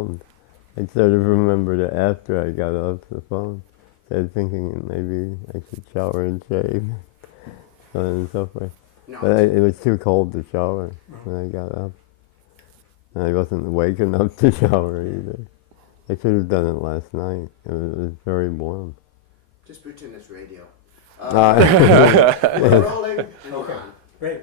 I sort of remembered it after I got off the phone. Started thinking maybe I should shower and shave, so on and so forth. No. But it was too cold to shower when I got up. And I wasn't awake enough to shower either. I should have done it last night. It was very warm. Just pretend it's radio. Yes. We're rolling. And we're on. Great.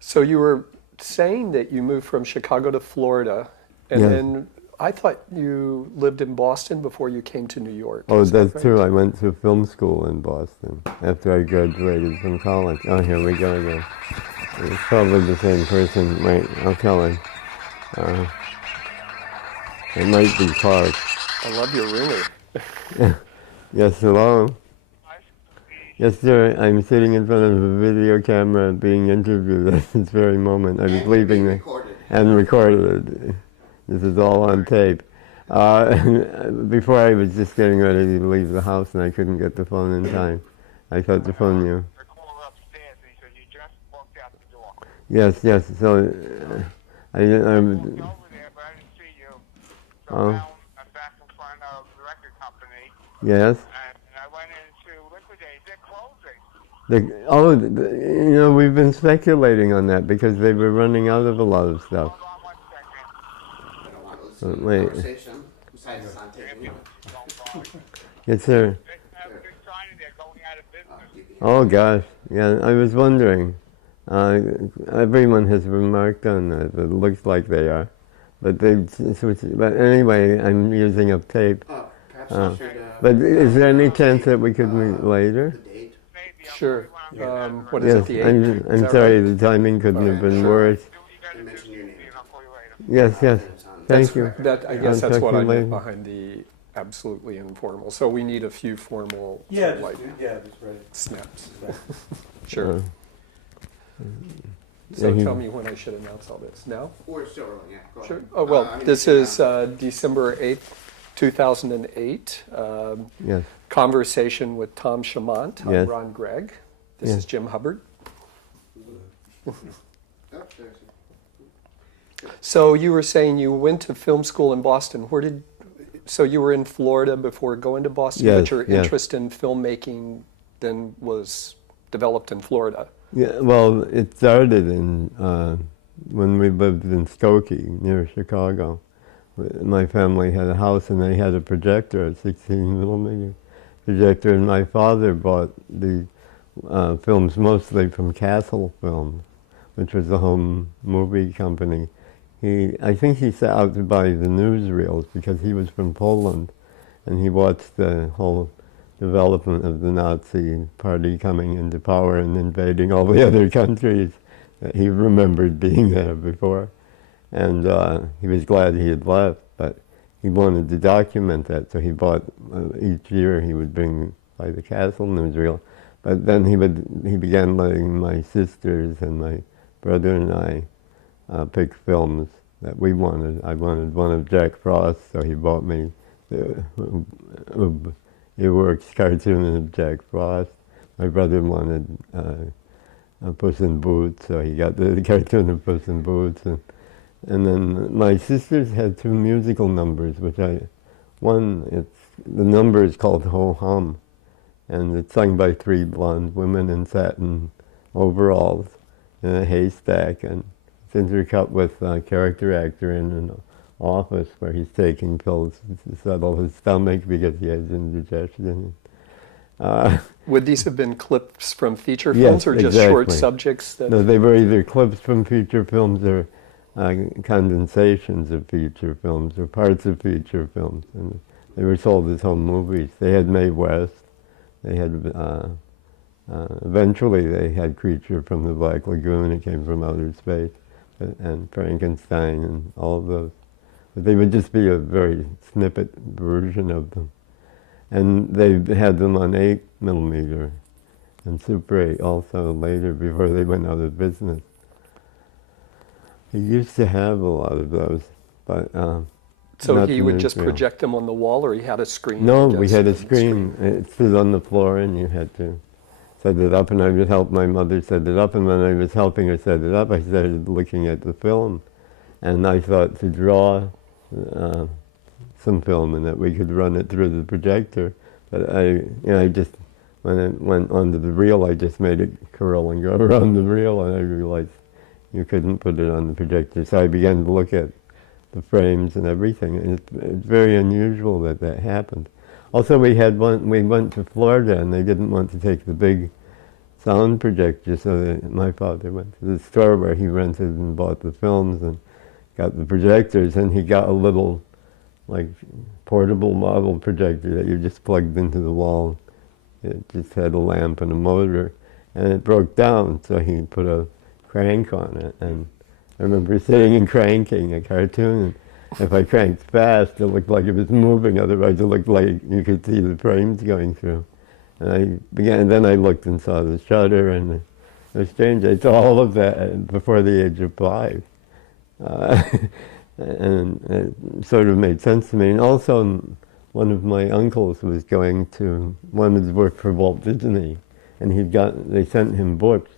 So you were saying that you moved from Chicago to Florida, and Yes. then I thought you lived in Boston before you came to New York. Oh, Is that that's right? true. I went to film school in Boston after I graduated from college. Oh, here we go again. It's probably the same person. Wait, I'll tell him. It might be Clark. I love your ringer. Yes, hello? Yes, sir. I'm sitting in front of a video camera being interviewed at this very moment. I was leaving the... Recorded. And recorded. This is all on tape. Before I was just getting ready to leave the house and I couldn't get the phone in time. I thought to phone you. The caller upstairs, and he said you just walked out the door. Yes, yes. So, I walked over there, but I didn't see you. So Oh. now I'm back in front of the record company, yes. and I went into liquidate. They're closing. You know, we've been speculating on that because they were running out of a lot of stuff. Hold on 1 second. I don't want to listen to the Wait. conversation. Besides, it's on tape anyway. Don't bother. Yes, sir. They have a big sign in there going out of business. Oh, gosh. Yeah, I was wondering. Everyone has remarked on that. It looks like they are. But they switched. But anyway, I'm using up tape. Oh, perhaps I should... But is there any chance that we could meet later? The date? Maybe. Sure. What is Yes, it, the 8th? I'm that sorry, right? the timing couldn't have been worse. Do what you gotta You do, mentioned your name. and I'll call you later. Yes, yes. Thank you. I guess I'll that's talk what to I you meant later. behind the absolutely informal. So we need a few formal Yeah, like that's right. snaps. Uh, Sure. So Yeah, he- tell me when I should announce all this. Now? We're still rolling, yeah. Go Sure. ahead. Oh, well, I mean, this yeah. is December 8th, 2008. Yes. Conversation with Tom Chomont. I'm Yes. Ron Gregg. This Yes. is Jim Hubbard. Oh, there's So you were saying you went to film school in Boston. So you were in Florida before going to Boston, Yes, but your yes. interest in filmmaking then was developed in Florida. Yeah, well, it started in when we lived in Skokie, near Chicago. My family had a house and they had a projector, a 16 millimeter projector, and my father bought the films mostly from Castle Films, which was a home movie company. I think he set out to buy the newsreels because he was from Poland, and he watched the whole development of the Nazi party coming into power and invading all the other countries. He remembered being there before, and he was glad he had left, but he wanted to document that, so he bought, each year he would bring by the Castle newsreel, but then he began letting my sisters and my brother and I pick films that we wanted. I wanted one of Jack Frost, so he bought me the Earworks cartoon of Jack Frost. My brother wanted Puss in Boots, so he got the cartoon of Puss in Boots. And then my sisters had two musical numbers, the number is called Ho Hum, and it's sung by three blonde women in satin overalls in a haystack, and it's intercut with a character actor in an office where he's taking pills to settle his stomach because he has indigestion. Would these have been clips from feature Yes, films or just short exactly. subjects? That No, they were either clips from feature films or condensations of feature films or parts of feature films. And they were sold as home movies. They had Mae West. They had, eventually they had Creature from the Black Lagoon, It Came from Outer Space, and Frankenstein and all of those. But they would just be a very snippet version of them. And they had them on 8 millimeter and Super 8 also later before they went out of business. He used to have a lot of those, but so not he the would just newsreel. project them on the wall, or he had a screen? No, I we guess, had a on the screen. It stood on the floor and you had to set it up, and I would help my mother set it up, and when I was helping her set it up, I started looking at the film, and I thought to draw some film in it. We could run it through the projector, but I just, when it went onto the reel, I just made it curl and go around the reel, and I realized you couldn't put it on the projector. So I began to look at the frames and everything, and it's very unusual that that happened. Also, we went to Florida, and they didn't want to take the big sound projector, so my father went to the store where he rented and bought the films and got the projectors, and he got a little, like, portable model projector that you just plugged into the wall. It just had a lamp and a motor, and it broke down, so he put a crank on it, and I remember sitting and cranking a cartoon, and if I cranked fast, it looked like it was moving, otherwise it looked like you could see the frames going through. And then I looked and saw the shutter, and it was strange. I saw all of that before the age of 5. And it sort of made sense to me. And also, one of my uncles was wanted to work for Walt Disney, and they sent him books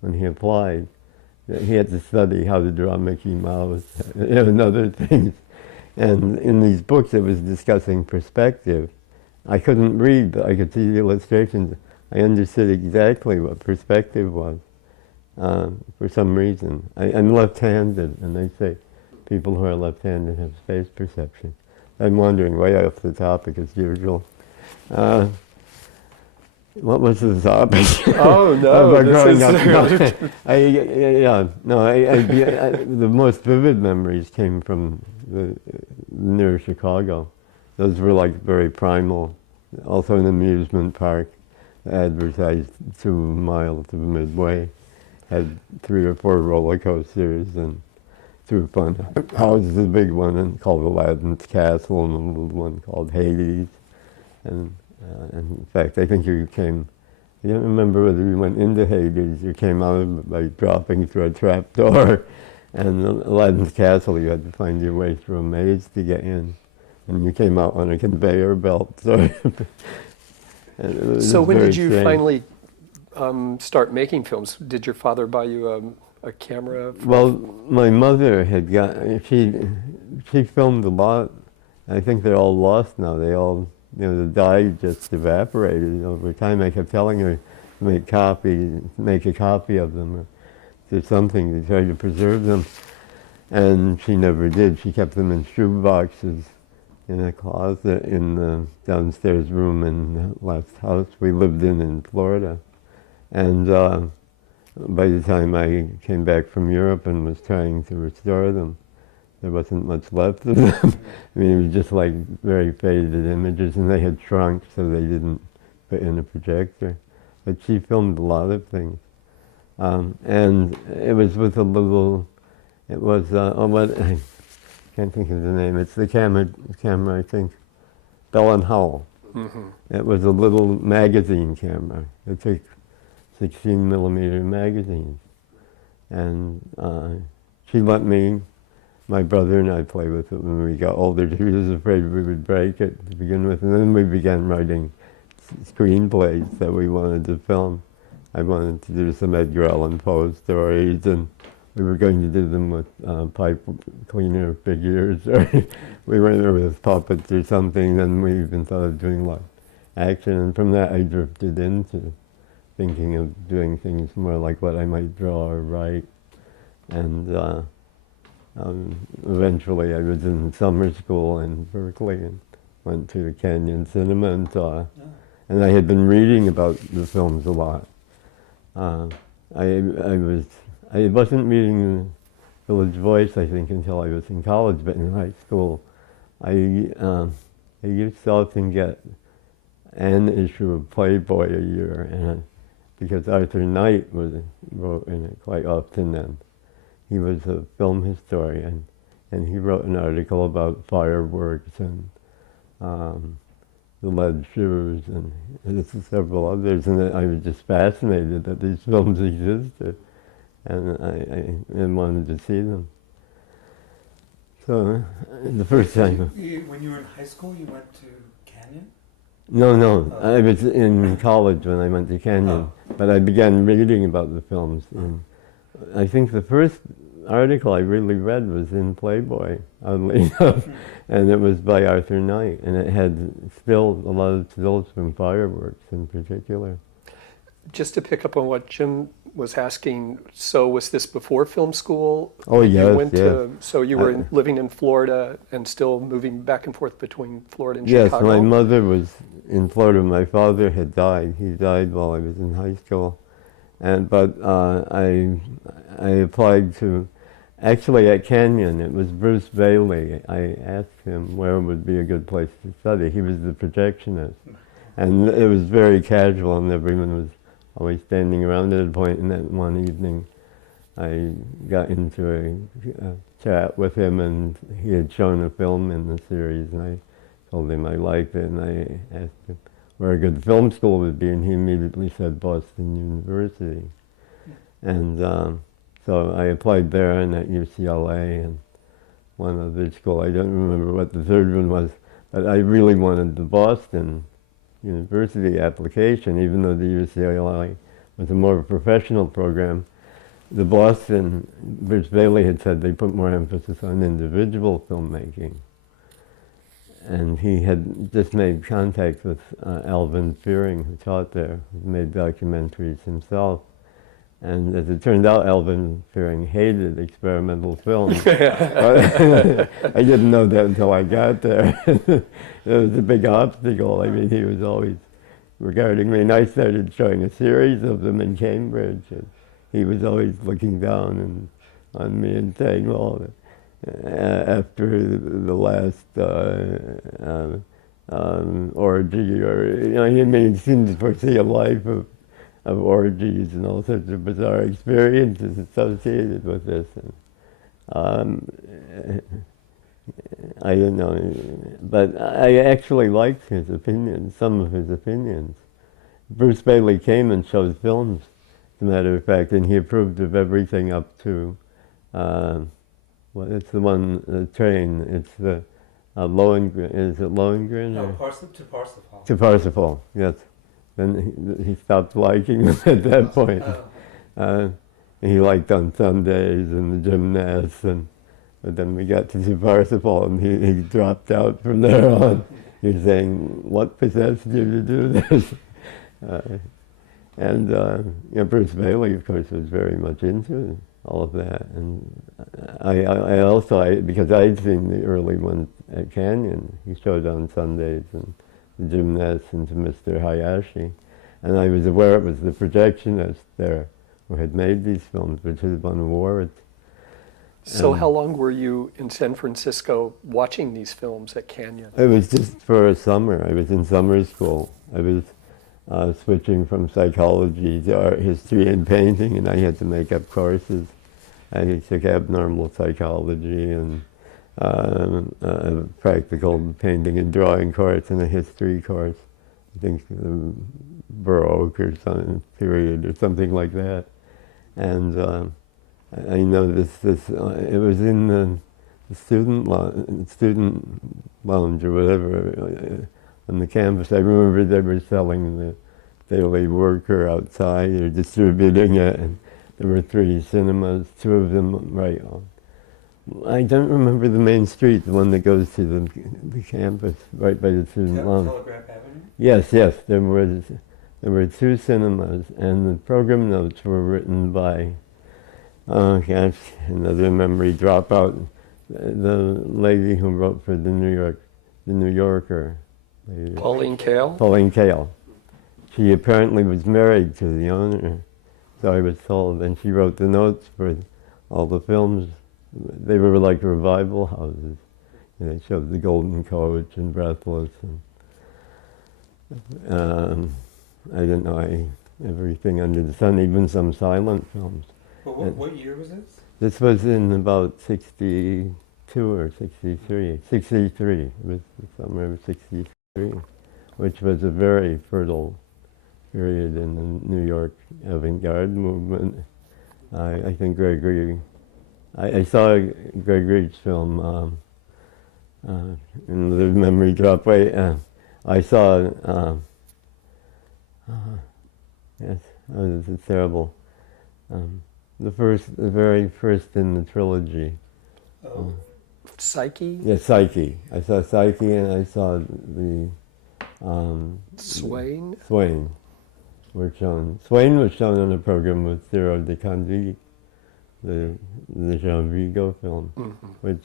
when he applied. He had to study how to draw Mickey Mouse and other things. And in these books, it was discussing perspective. I couldn't read, but I could see the illustrations. I understood exactly what perspective was for some reason. I'm left-handed, and they say people who are left-handed have space perception. I'm wandering way off the topic as usual. What was the topic? Oh no! Growing up. The most vivid memories came from near Chicago. Those were like very primal. Also an amusement park, advertised 2 miles of Midway, had 3 or 4 roller coasters and 2 fun houses, a big one called Aladdin's Castle and a little one called Hades. And in fact, I think I don't remember whether you went into Hades or came out of it by dropping through a trap door. And Aladdin's Castle, you had to find your way through a maze to get in. And you came out on a conveyor belt. So when did you finally start making films? Did your father buy you a camera? Well, my mother had she filmed a lot. I think they're all lost now. They all, the dye just evaporated over time. I kept telling her to make a copy of them or do something to try to preserve them. And she never did. She kept them in shoe boxes in a closet in the downstairs room in the last house we lived in Florida. And by the time I came back from Europe and was trying to restore them, there wasn't much left of them. I mean, it was just like very faded images, and they had shrunk, so they didn't fit in a projector. But she filmed a lot of things. And it was with I can't think of the name. It's the camera, I think, Bell and Howell. Mm-hmm. It was a little magazine camera. It took 16 millimeter magazines. And she let my brother and I play with it when we got older. She was afraid we would break it to begin with. And then we began writing screenplays that we wanted to film. I wanted to do some Edgar Allan Poe stories, and we were going to do them with pipe cleaner figures, or we were there with puppets or something. Then we even thought of doing like action, and from that I drifted into thinking of doing things more like what I might draw or write. And eventually I was in summer school in Berkeley and went to Canyon Cinema and saw, and I had been reading about the films a lot. I wasn't reading the Village Voice, I think, until I was in college, but in high school, I used to often get an issue of Playboy a year, and because Arthur Knight wrote in it quite often then. He was a film historian, and he wrote an article about fireworks and the lead shoes and several others, and I was just fascinated that these films existed, and I wanted to see them. So the first time... When you were in high school, you went to Canyon? No, I was in college when I went to Canyon, but I began reading about the films. I think the first article I really read was in Playboy, oddly enough, and it was by Arthur Knight, and it had still a lot of stills from fireworks in particular. Just to pick up on what Jim was asking, so was this before film school? Oh, You yes, went yes. so you were living in Florida and still moving back and forth between Florida and Yes, Chicago? my mother was in Florida. My father had died. He died while I was in high school. But I applied to, actually at Canyon, it was Bruce Bailey. I asked him where would be a good place to study. He was the projectionist. And it was very casual, and everyone was always standing around at a point. And then one evening, I got into a chat with him, and he had shown a film in the series, and I told him I liked it, and I asked him where a good film school would be, and he immediately said Boston University. And so I applied there and at UCLA and one other school. I don't remember what the third one was, but I really wanted the Boston University application, even though the UCLA was a more professional program. The Boston, Bruce Bailey had said they put more emphasis on individual filmmaking. And he had just made contact with Alvin Fearing, who taught there, who made documentaries himself. And as it turned out, Alvin Fearing hated experimental film. I didn't know that until I got there. It was a big obstacle. I mean, he was always regarding me, and I started showing a series of them in Cambridge. And he was always looking down on me and saying, well, after the last orgy, or he seemed to foresee a life of orgies and all sorts of bizarre experiences associated with this. And, I don't know, but I actually liked his opinions, some of his opinions. Bruce Bailey came and showed films, as a matter of fact, and he approved of everything up to well, it's the one, the train, it's the Lohengrin, is it Lohengrin? No, or? to Parsifal. To Parsifal, yes. Then he stopped liking them at that point. He liked On Sundays and the Gymnasts, but then we got to Parsifal and he dropped out from there on. He was saying, what possessed you to do this? Bruce Bailey, of course, was very much into all of that. And I also, because I'd seen the early ones at Canyon, he showed On Sundays and the Gymnasts and to Mr. Hayashi. And I was aware it was the projectionist there who had made these films, which had won awards. So how long were you in San Francisco watching these films at Canyon? It was just for a summer. I was in summer school. I was switching from psychology to art history and painting, and I had to make up courses. I took abnormal psychology and a practical painting and drawing course and a history course. I think Baroque or some period or something like that. And I know this it was in the student lounge or whatever on the campus. I remember they were selling the Daily Worker outside or distributing it, and there were 3 cinemas, 2 of them right on. I don't remember the main street, the one that goes to the campus, right by the student lounge. Telegraph Avenue? Yes, there were 2 cinemas, and the program notes were written by, oh gosh, another memory dropout, the lady who wrote for the New Yorker. Pauline Kael? Pauline Kael. She apparently was married to the owner, so I was told, and she wrote the notes for all the films. They were like revival houses. They showed The Golden Coach and Breathless, and I don't know, everything under the sun, even some silent films. But what year was this? This was in about 62 or 63. 63. It was the summer of 63, which was a very fertile period in the New York avant-garde movement. I think Gregory, I saw Gregory's film, in the memory drop. I saw, yes, oh, this is terrible. The very first in the trilogy. Oh, Psyche? Yeah, Psyche. I saw Psyche and I saw the Swain? Swain were shown. Swain was shown on a program with Zero de Conduit, the Jean Vigo film, which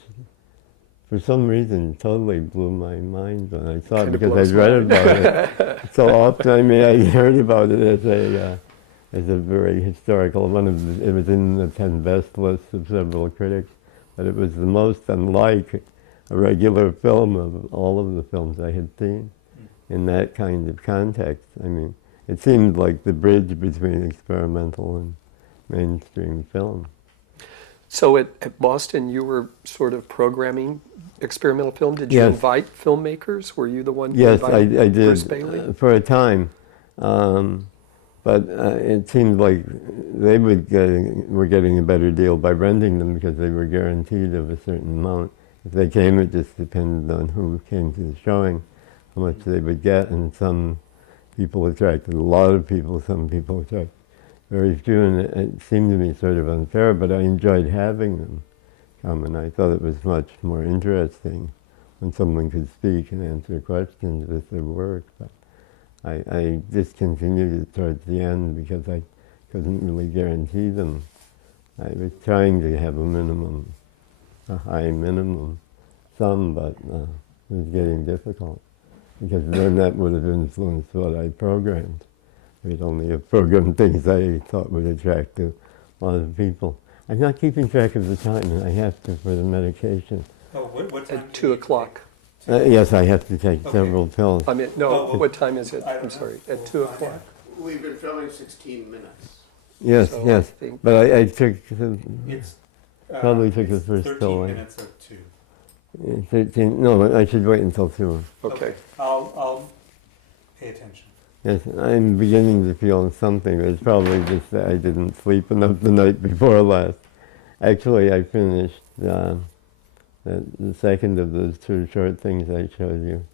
for some reason totally blew my mind when I saw it Kinda because blows I'd read mine. about it so often. I mean, I heard about it as a very historical one of the, it was in the 10 best lists of several critics, but it was the most unlike a regular film of all of the films I had seen in that kind of context. I mean, it seemed like the bridge between experimental and mainstream film. So at Boston, you were sort of programming experimental film. Did you Yes. invite filmmakers? Were you the one who Yes, I invited Bruce did Bailey? for a time, but it seemed like they were getting a better deal by renting them because they were guaranteed of a certain amount. If they came, it just depended on who came to the showing, how much they would get, and some people attracted a lot of people, some people attracted very few, and it seemed to me sort of unfair, but I enjoyed having them come, and I thought it was much more interesting when someone could speak and answer questions with their work. But I discontinued it towards the end because I couldn't really guarantee them. I was trying to have a minimum, a high minimum sum, but it was getting difficult because then that would have influenced what I programmed. We'd only have programmed things I thought would attract a lot of people. I'm not keeping track of the time, and I have to for the medication. oh what time? At 2 o'clock. Yes, I have to take Okay. several pills. I mean, no, Oh, what time is it? I don't I'm know. sorry, at We'll 2 find o'clock. out. We've been filming 16 minutes. Yes, So yes. I think- But I took It's Probably took the it's first 13 pill, minutes of 2. 13. No, I should wait until 2. Okay. I'll pay attention. Yes, I'm beginning to feel something. It's probably just that I didn't sleep enough the night before last. Actually, I finished the second of those 2 short things I showed you.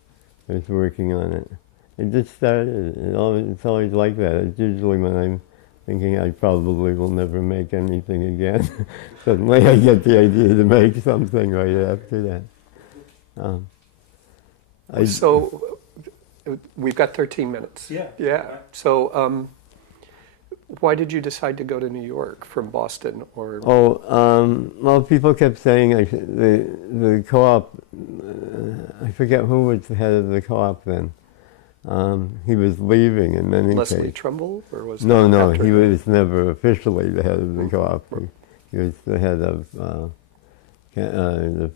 I was working on it. It just started. It's always like that. It's usually when I'm thinking I probably will never make anything again. Suddenly I get the idea to make something right after that. So we've got 13 minutes. Yeah. Yeah. Right. So why did you decide to go to New York from Boston? Or Well, people kept saying the co-op, I forget who was the head of the co-op then. He was leaving in many Leslie cases. Trumbull? Or was No, that no, after? he was never officially the head of the co-op. He was the head of the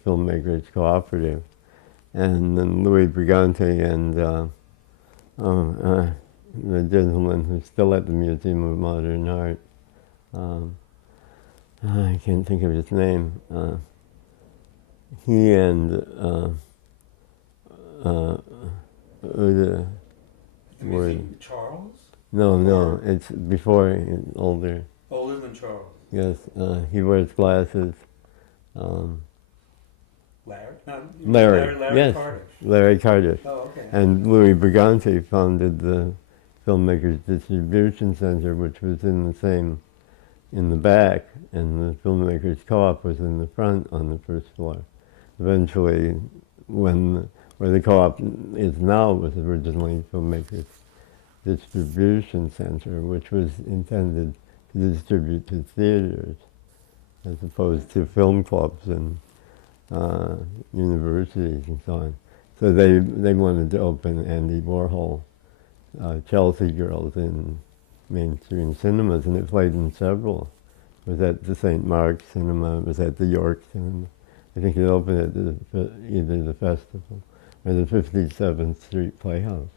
filmmakers Cooperative. And then Louis Brigante and the gentleman who's still at the Museum of Modern Art, I can't think of his name. He and Uda were, Charles? no, it's before, older. Older than Charles. Yes, he wears glasses. Larry? No, Larry, yes, Carter. Larry Carter. Oh, okay. And Louis Brigante founded the Filmmakers Distribution Center, which was in the back, and the Filmmakers Co-op was in the front on the first floor. Eventually, where the co-op is now was originally Filmmakers Distribution Center, which was intended to distribute to theaters as opposed to film clubs and universities and so on. So they wanted to open Andy Warhol Chelsea Girls in mainstream cinemas, and it played in several. It was at the St. Mark's Cinema, it was at the York Cinema. I think it opened at either the Festival or the 57th Street Playhouse.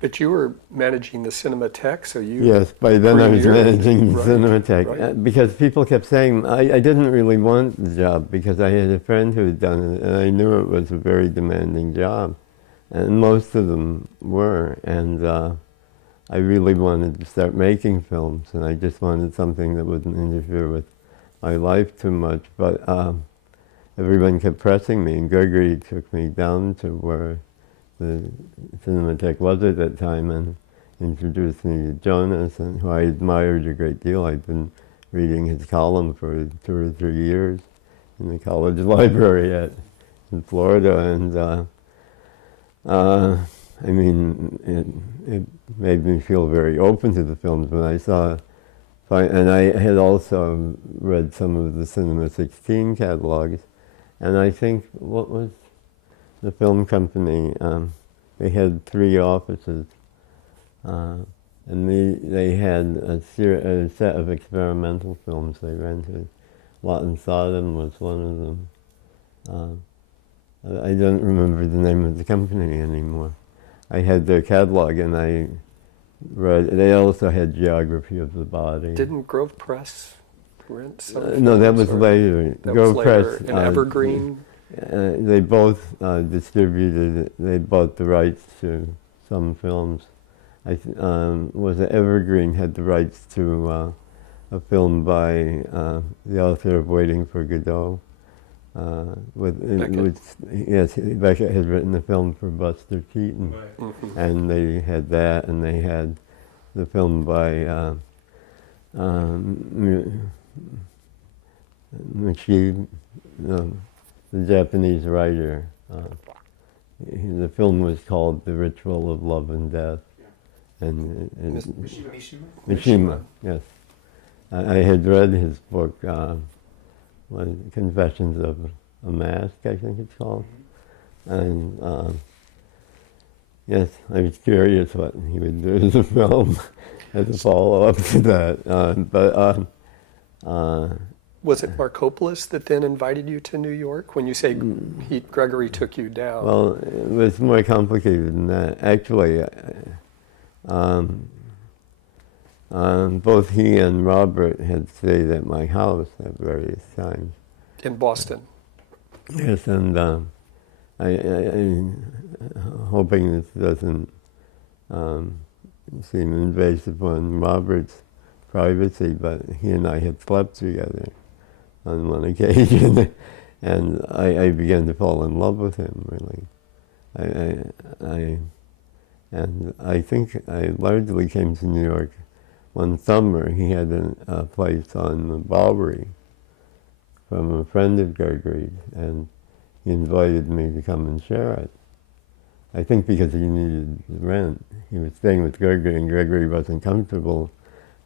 But you were managing the Cinematheque, so you... Yes, by then I was Premiere. managing the Right, Cinematheque. right. Because people kept saying, I didn't really want the job because I had a friend who had done it and I knew it was a very demanding job. And most of them were. And I really wanted to start making films, and I just wanted something that wouldn't interfere with my life too much. But everyone kept pressing me, and Gregory took me down to where the Cinematheque was at that time, and introduced me to Jonas, and who I admired a great deal. I'd been reading his column for 2 or 3 years in the college library in Florida, and I mean, it made me feel very open to the films when I saw. And I had also read some of the Cinema 16 catalogs, and I think, what was the film company? They had 3 offices, and they had a set of experimental films they rented. Lot and Sodom was one of them. I don't remember the name of the company anymore. I had their catalog, and I read. They also had Geography of the Body. Didn't Grove Press rent some? No, that was later. That Grove was later. Press. And Evergreen? They both distributed. They bought the rights to some films. Was it Evergreen had the rights to a film by the author of Waiting for Godot. Yes, Beckett had written a film for Buster Keaton, Right. Mm-hmm. and they had that, and they had the film by Michi, the Japanese writer. The film was called The Ritual of Love and Death, and Mishima? Mishima, yes. I had read his book, Confessions of a Mask, I think it's called. And yes, I was curious what he would do as a film, as a follow-up to that. Was it Markopoulos that then invited you to New York? When you say Gregory took you down. Well, it was more complicated than that. Actually, both he and Robert had stayed at my house at various times. In Boston? Yes, and I'm hoping this doesn't seem invasive on Robert's privacy, but he and I had slept together on one occasion, and I began to fall in love with him, really. And I think I largely came to New York one summer. He had a place on the Bowery from a friend of Gregory's, and he invited me to come and share it. I think because he needed rent. He was staying with Gregory, and Gregory wasn't comfortable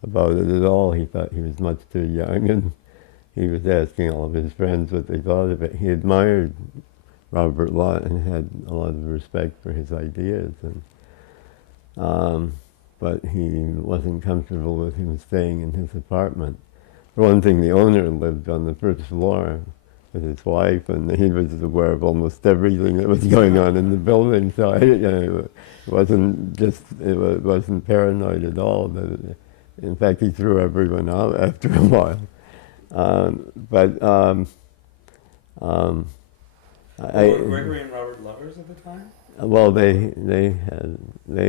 about it at all. He thought he was much too young, and he was asking all of his friends what they thought of it. He admired Robert a lot and had a lot of respect for his ideas, and but he wasn't comfortable with him staying in his apartment. For one thing, the owner lived on the first floor with his wife, and he was aware of almost everything that was going on in the building. So it wasn't paranoid at all. In fact, he threw everyone out after a while. Were Gregory and Robert lovers at the time? Well, they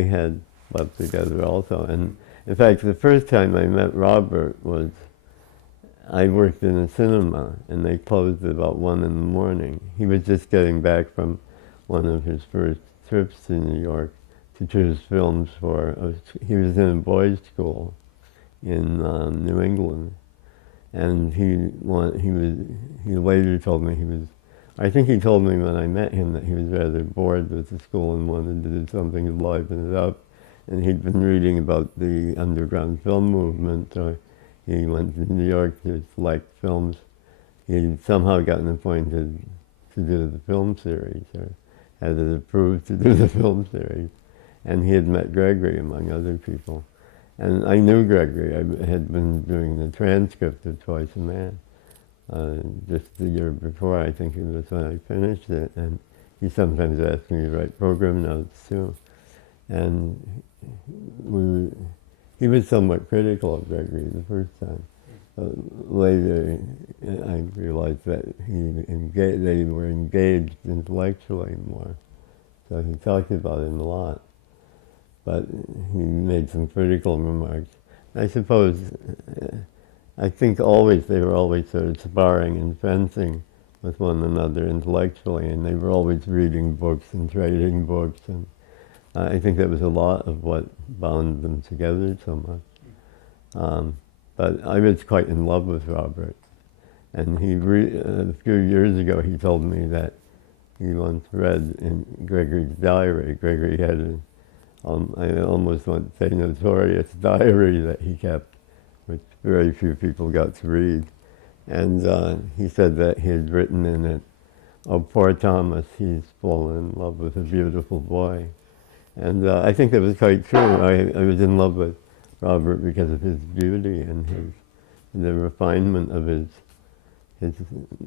had slept together also, and in fact, the first time I met Robert was I worked in a cinema, and they closed at about 1 in the morning. He was just getting back from one of his first trips to New York to choose films for. He was in a boys' school in New England, and he later told me I think he told me when I met him that he was rather bored with the school and wanted to do something to liven it up, and he'd been reading about the underground film movement, so he went to New York to select films. He'd somehow gotten appointed to do the film series, or had it approved to do the film series, and he had met Gregory, among other people. And I knew Gregory. I had been doing the transcript of Twice a Man. Just the year before, I think it was when I finished it, and he sometimes asked me to write program notes too. And he was somewhat critical of Gregory the first time. Later, I realized that they were engaged intellectually more, so he talked about him a lot. But he made some critical remarks. I suppose, I think they were always sort of sparring and fencing with one another intellectually, and they were always reading books and trading books. And I think that was a lot of what bound them together so much. But I was quite in love with Robert. And a few years ago he told me that he once read in Gregory's diary. Gregory had I almost want to say notorious diary that he kept, which very few people got to read. And he said that he had written in it, "Oh, poor Thomas, he's fallen in love with a beautiful boy." And I think that was quite true. I was in love with Robert because of his beauty and the refinement of his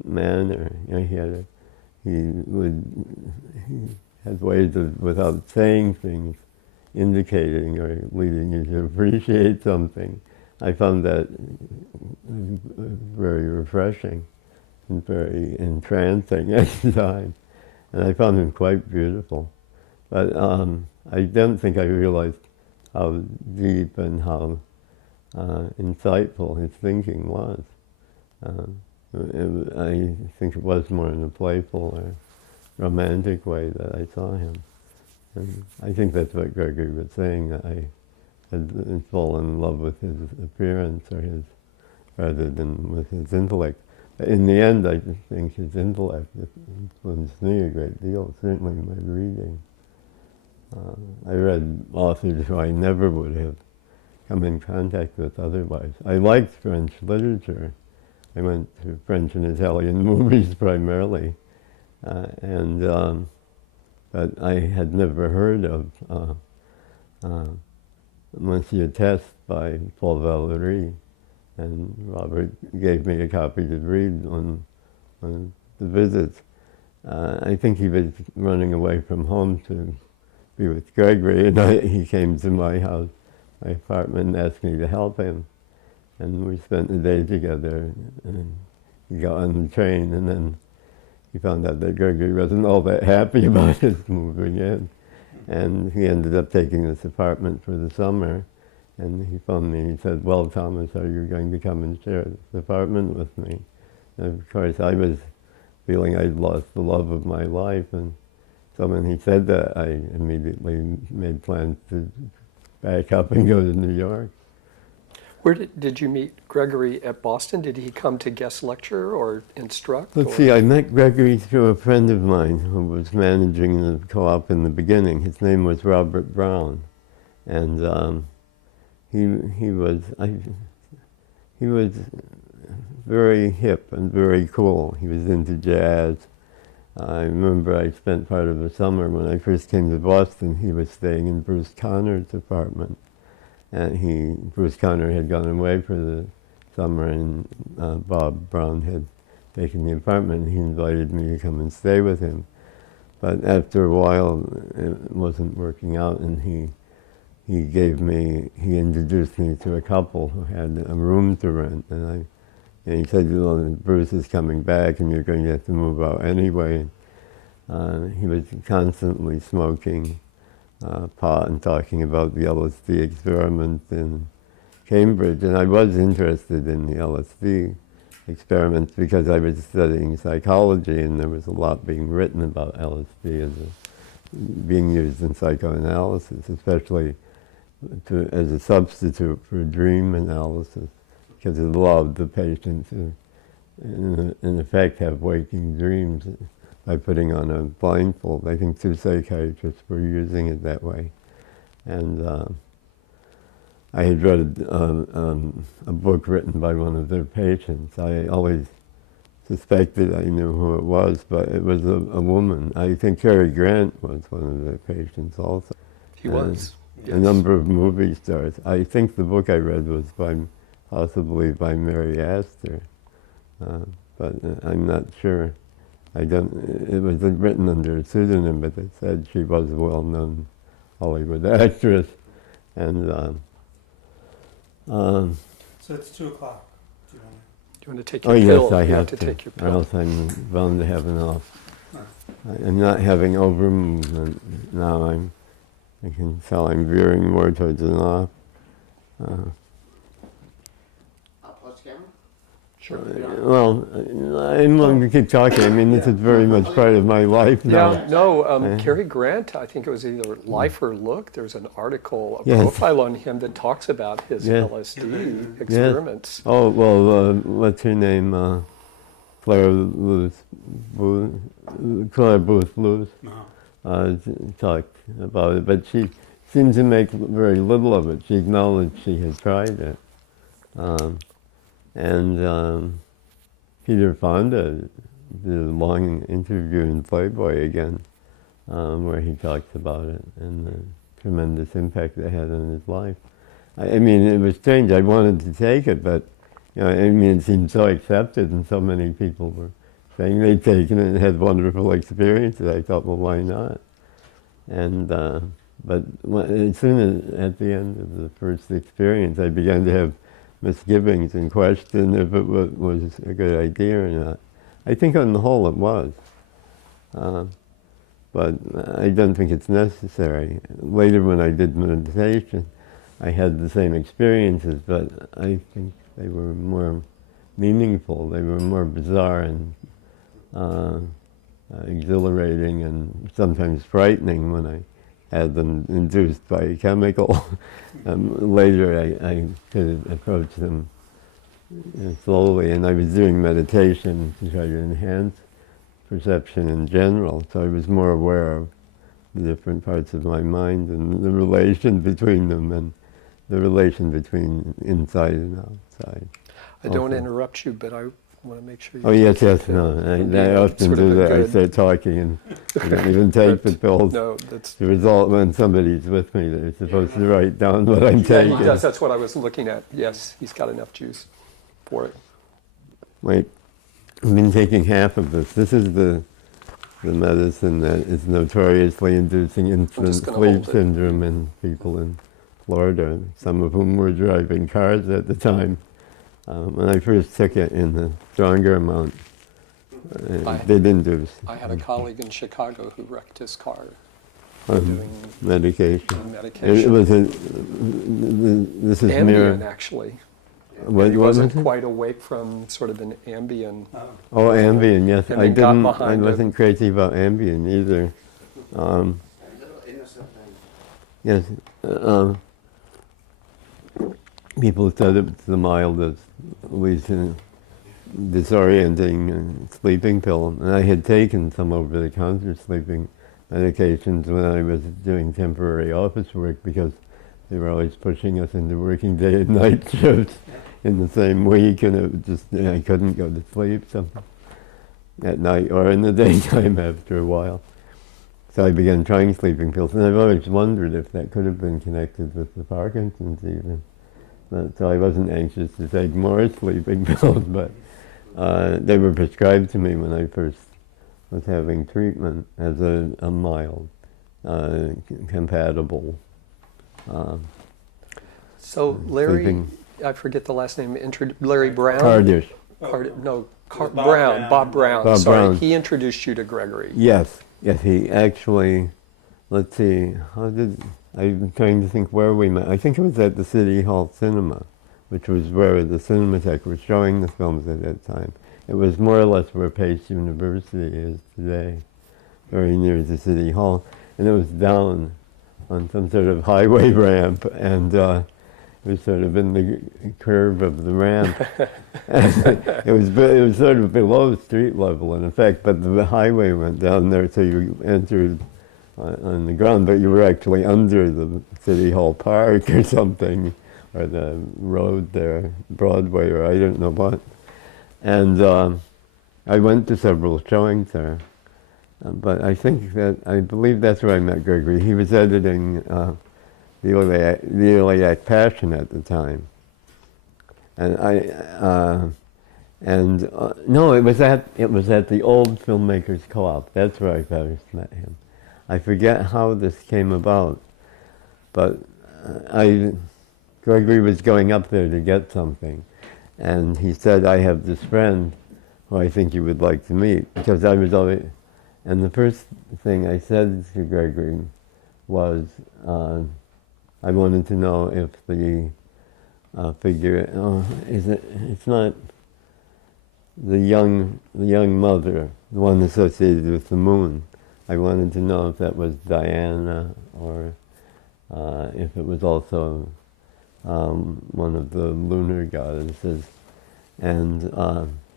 manner. You know, he had ways of, without saying things, indicating or leading you to appreciate something. I found that very refreshing and very entrancing at the time. And I found him quite beautiful. But I don't think I realized how deep and how insightful his thinking was. I think it was more in a playful or romantic way that I saw him. And I think that's what Gregory was saying, that I had fallen in love with his appearance rather than with his intellect. But in the end, I just think his intellect influenced me a great deal, certainly in my reading. I read authors who I never would have come in contact with otherwise. I liked French literature. I went to French and Italian movies primarily, but I had never heard of Monsieur Test by Paul Valéry, and Robert gave me a copy to read on the visits. I think he was running away from home to be with Gregory, and he came to my house, my apartment, and asked me to help him. And we spent the day together, and he got on the train, and then he found out that Gregory wasn't all that happy about us moving in. And he ended up taking this apartment for the summer, and he phoned me and he said, "Well, Thomas, are you going to come and share this apartment with me?" And of course, I was feeling I'd lost the love of my life, and so when he said that, I immediately made plans to back up and go to New York. Where did you meet Gregory at Boston? Did he come to guest lecture or instruct? Let's see, I met Gregory through a friend of mine who was managing the co-op in the beginning. His name was Robert Brown, and he was very hip and very cool. He was into jazz. I remember I spent part of the summer when I first came to Boston. He was staying in Bruce Conner's apartment. And Bruce Conner had gone away for the summer, and Bob Brown had taken the apartment, and he invited me to come and stay with him. But after a while, it wasn't working out, and he introduced me to a couple who had a room to rent, and he said, "Well, Bruce is coming back, and you're going to have to move out anyway." He was constantly smoking pot and talking about the LSD experiment in Cambridge, and I was interested in the LSD experiments because I was studying psychology, and there was a lot being written about LSD being used in psychoanalysis, especially as a substitute for dream analysis, because it allowed the patient to, in effect, have waking dreams by putting on a blindfold. I think 2 psychiatrists were using it that way. And I had read a book written by one of their patients. I always suspected I knew who it was, but it was a woman. I think Cary Grant was one of their patients also. He was, yes. A number of movie stars. I think the book I read was possibly by Mary Astor, but I'm not sure. It was written under a pseudonym, but it said she was a well-known Hollywood actress. And so it's 2 o'clock. Do you want to take your pill? pill? Oh yes, I you have to take your or pill. else I'm bound to have an off. I'm not having over movement now. I can tell I'm veering more towards an off. Pause camera? Sure. Well, I'm going to keep talking. I mean, this is very much part of my life now. Yeah, no, Cary Grant, I think it was either Life or Look, there's an article, a Yes. profile on him that talks about his Yes. LSD experiments. Oh, well, what's her name? Claire Booth Lewis talked about it, but she seemed to make very little of it. She acknowledged she had tried it. Peter Fonda did a long interview in Playboy again, where he talks about it and the tremendous impact it had on his life. I mean, it was strange. I wanted to take it, but I mean, it seemed so accepted, and so many people were saying they'd taken it and had wonderful experiences. I thought, well, why not? And but as soon as at the end of the first experience, I began to have misgivings and question if it was a good idea or not. I think on the whole it was, but I don't think it's necessary. Later when I did meditation, I had the same experiences, but I think they were more meaningful. They were more bizarre and exhilarating and sometimes frightening when I had them induced by a chemical. Later I could approach them slowly, and I was doing meditation to try to enhance perception in general, so I was more aware of the different parts of my mind and the relation between them and the relation between inside and outside. I don't want to interrupt you, but I want to make sure you... Oh, yes, no. I often do that. I start talking and I don't even take the pills. No, that's... The result, when somebody's with me, they're supposed to write down what I'm taking. He does, that's what I was looking at. Yes, he's got enough juice for it. Wait, I've been taking half of this. This is the medicine that is notoriously inducing instant sleep syndrome in people in Florida, some of whom were driving cars at the time. When I first took it in the stronger amount, it did induce. I had a colleague in Chicago who wrecked his car doing medication. medication. It was this is Ambien, actually. What he was wasn't it? quite awake from sort of an Ambien. Oh, Ambien, yes. And I then got didn't. I behind wasn't crazy about Ambien either. Innocent thing. Yes. People said it was the mildest, at least disorienting sleeping pill. And I had taken some over-the-counter sleeping medications when I was doing temporary office work, because they were always pushing us into working day and night shifts in the same week, and it was just, I couldn't go to sleep something at night or in the daytime after a while. So I began trying sleeping pills, and I've always wondered if that could have been connected with the Parkinson's even. So I wasn't anxious to take more sleeping pills, but they were prescribed to me when I first was having treatment as a mild, compatible. So Larry, sleeping. I forget the last name, Larry Brown? Cardish. Bob Brown. Brown. Bob Sorry, Brown. he introduced you to Gregory. Yes, he actually, let's see, I'm trying to think where we met. I think it was at the City Hall Cinema, which was where the Cinematheque was showing the films at that time. It was more or less where Pace University is today, very near the City Hall. And it was down on some sort of highway ramp, and it was sort of in the curve of the ramp. it was sort of below street level, in effect, but the highway went down there, so you entered on the ground, but you were actually under the City Hall Park or something, or the road there, Broadway, or I don't know what. And I went to several showings there. But I believe that's where I met Gregory. He was editing the Iliac Passion at the time. And no, it was at the old Filmmakers Co-op. That's where I first met him. I forget how this came about, but Gregory was going up there to get something, and he said, "I have this friend who I think you would like to meet," because I was always. And the first thing I said to Gregory was, I wanted to know if the figure, it's not the young mother, the one associated with the moon. I wanted to know if that was Diana or if it was also one of the lunar goddesses. And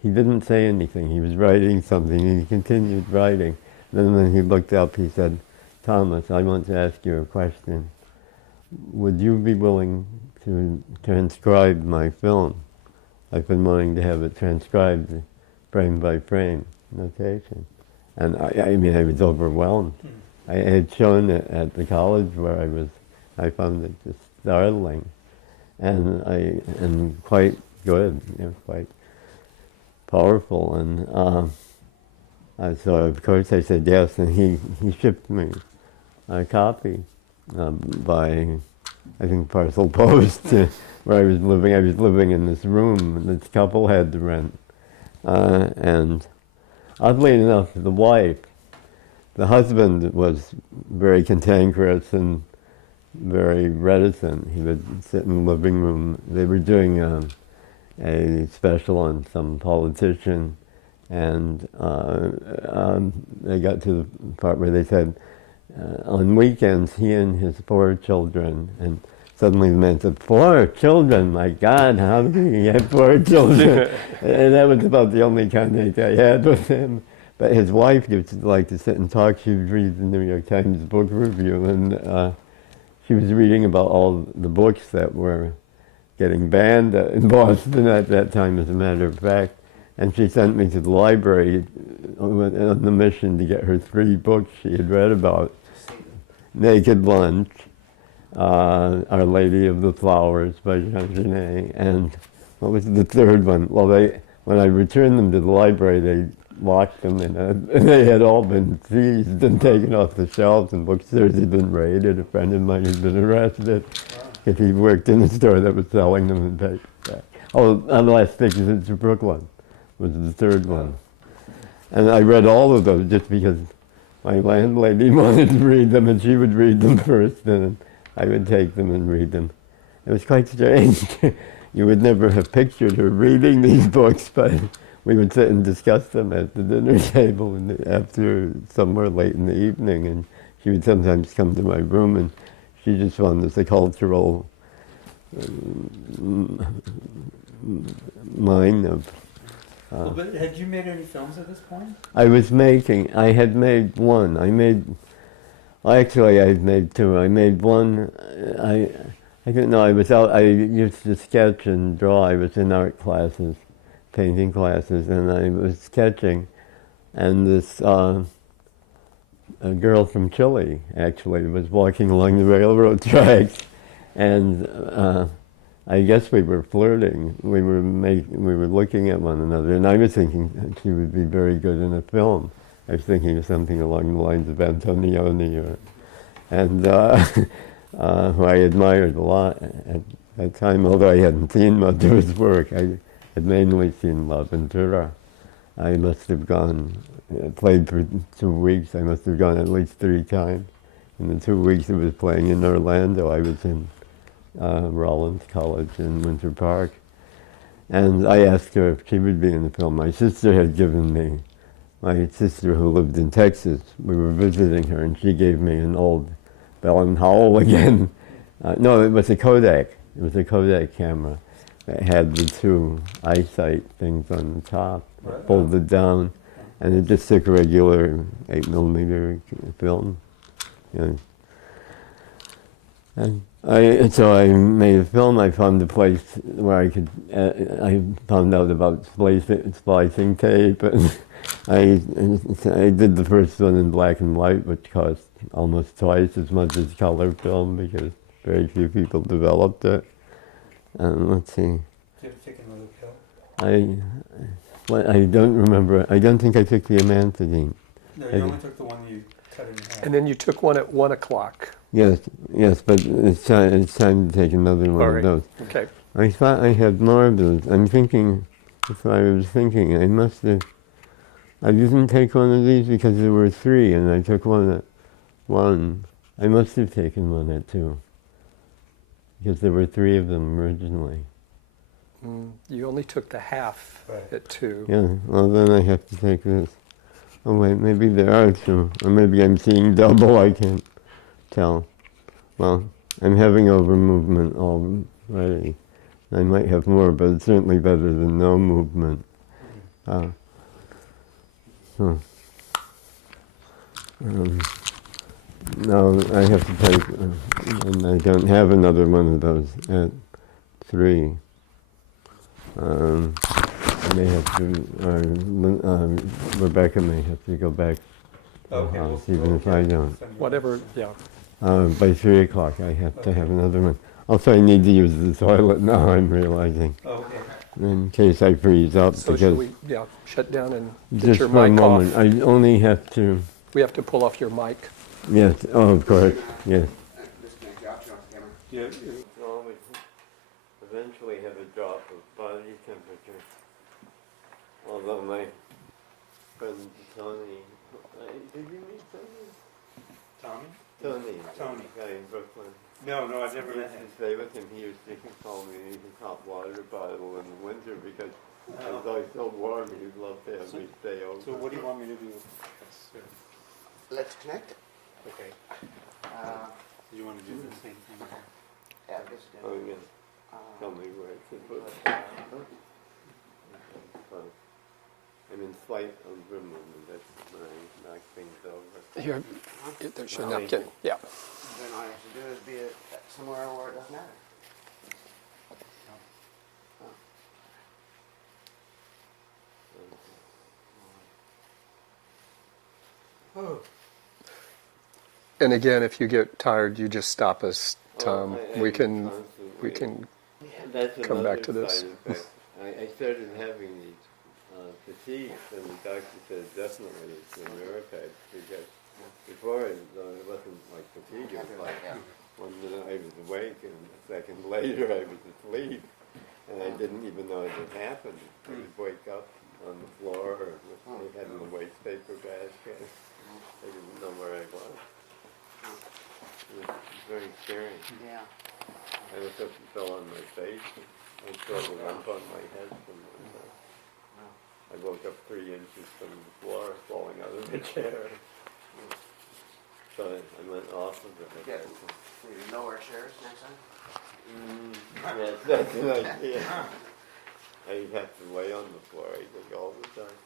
he didn't say anything. He was writing something, and he continued writing. Then when he looked up, he said, "Thomas, I want to ask you a question. Would you be willing to transcribe my film? I've been wanting to have it transcribed frame by frame notation." And I mean, I was overwhelmed. I had shown it at the college where I was. I found it just startling, and quite good, quite powerful. And so of course I said yes, and he shipped me a copy by, I think, parcel post to where I was living. I was living in this room this couple had to rent, and oddly enough, the husband was very cantankerous and very reticent. He would sit in the living room. They were doing a special on some politician, and they got to the part where they said, on weekends, he and his 4 children, and suddenly the man said, 4 children, my God, how did he have 4 children? And that was about the only contact I had with him. But his wife used to like to sit and talk. She would read the New York Times book review, and she was reading about all the books that were getting banned in Boston at that time, as a matter of fact. And she sent me to the library on the mission to get her 3 books she had read about. Naked Lunch, Our Lady of the Flowers by Jean Genet, and what was the 3rd one? Well, when I returned them to the library, they locked them and they had all been seized and taken off the shelves, and bookstores had been raided. A friend of mine had been arrested because he worked in a store that was selling them in paperback. Oh, and Last Visits to Brooklyn was the 3rd one. And I read all of those just because my landlady wanted to read them, and she would read them first, and I would take them and read them. It was quite strange. You would never have pictured her reading these books, but we would sit and discuss them at the dinner table and after somewhere late in the evening, and she would sometimes come to my room, and she just found this a cultural mine of... Well, but had you made any films at this point? I had made one. Actually, I had made 2. I made one, I don't know, I used to sketch and draw. I was in art classes, painting classes, and I was sketching, and this a girl from Chile actually was walking along the railroad tracks, and I guess we were flirting. We were looking at one another, and I was thinking that she would be very good in a film. I was thinking of something along the lines of Antonioni, who I admired a lot at that time, although I hadn't seen much of his work. I had mainly seen La Ventura. I must have played for 2 weeks. I must have gone at least 3 times. In the 2 weeks it was playing in Orlando, I was in Rollins College in Winter Park. And I asked her if she would be in the film. My sister who lived in Texas, we were visiting her, and she gave me an old Bell and Howell again. No, it was a Kodak. It was a Kodak camera that had the 2 eyesight things on the top, folded down, and it just took a regular 8mm film. And so I made a film. I found a place where I found out about splicing tape, and I did the first one in black and white, which cost almost twice as much as color film because very few people developed it. Let's see. Did you take another pill? I don't remember. I don't think I took the amantadine. No, you only took the one you cut in half. And then you took one at 1 o'clock. Yes, but it's time to take another one of those. Okay. I thought I had more of those. I didn't take one of these because there were 3, and I took one at 1. I must have taken one at 2, because there were 3 of them originally. You only took the half Right. at 2. Yeah, well then I have to take this. Oh wait, maybe there are 2. Or maybe I'm seeing double, I can't tell. Well, I'm having over movement already. I might have more, but it's certainly better than no movement. Huh. No, I have to take, and I don't have another one of those at 3. I may have to, Rebecca may have to go back to the Okay, house, we'll even if I don't. send you- Whatever, yeah. By 3 o'clock I have to have another one. Also I need to use the toilet now, I'm realizing, Oh, okay. in case I freeze up, So should because we, shut down and get just your for a mic moment, off? I only have to, We have to pull off your mic. yes, oh, of course, yes. Disconnect you off, turn off the camera. Yeah, Well, we eventually have a drop of body temperature. Although my friend Tony, did you meet Tony? Tommy? Tony. Tony. Guy in Brooklyn. No, I've never I met used him. to stay with him. He used to call me his hot water bottle in the winter because I was Oh. always so warm. He'd love to have me stay over. So what do you want me to do? Let's connect. Okay. Do you want to do the same thing? Yeah, this is Oh, good. yeah. Tell me where to put it. I'm in slight over movement. That's when I knock things over. Here, there's your napkin, yeah. Then all you have to do is be somewhere where it doesn't matter. And again, if you get tired, you just stop us, Tom. I We am can, constantly- That's come back to another this. side effect. I started having these fatigues, and the doctor said definitely it's the neuropath, because before it wasn't like fatigue, it was like one minute I was awake, and a second later I was asleep, and I didn't even know it had happened. I would wake up on the floor, or I had in the waste paper basket. I didn't know where I was. It was very scary. Yeah. I looked up and fell on my face. I saw the lump on my head from I woke up 3 inches from the floor, falling out of the chair. So I went off of it. Yeah. Maybe lower chairs next time. Yes, that's an idea. I have to lay on the floor, I think, all the time.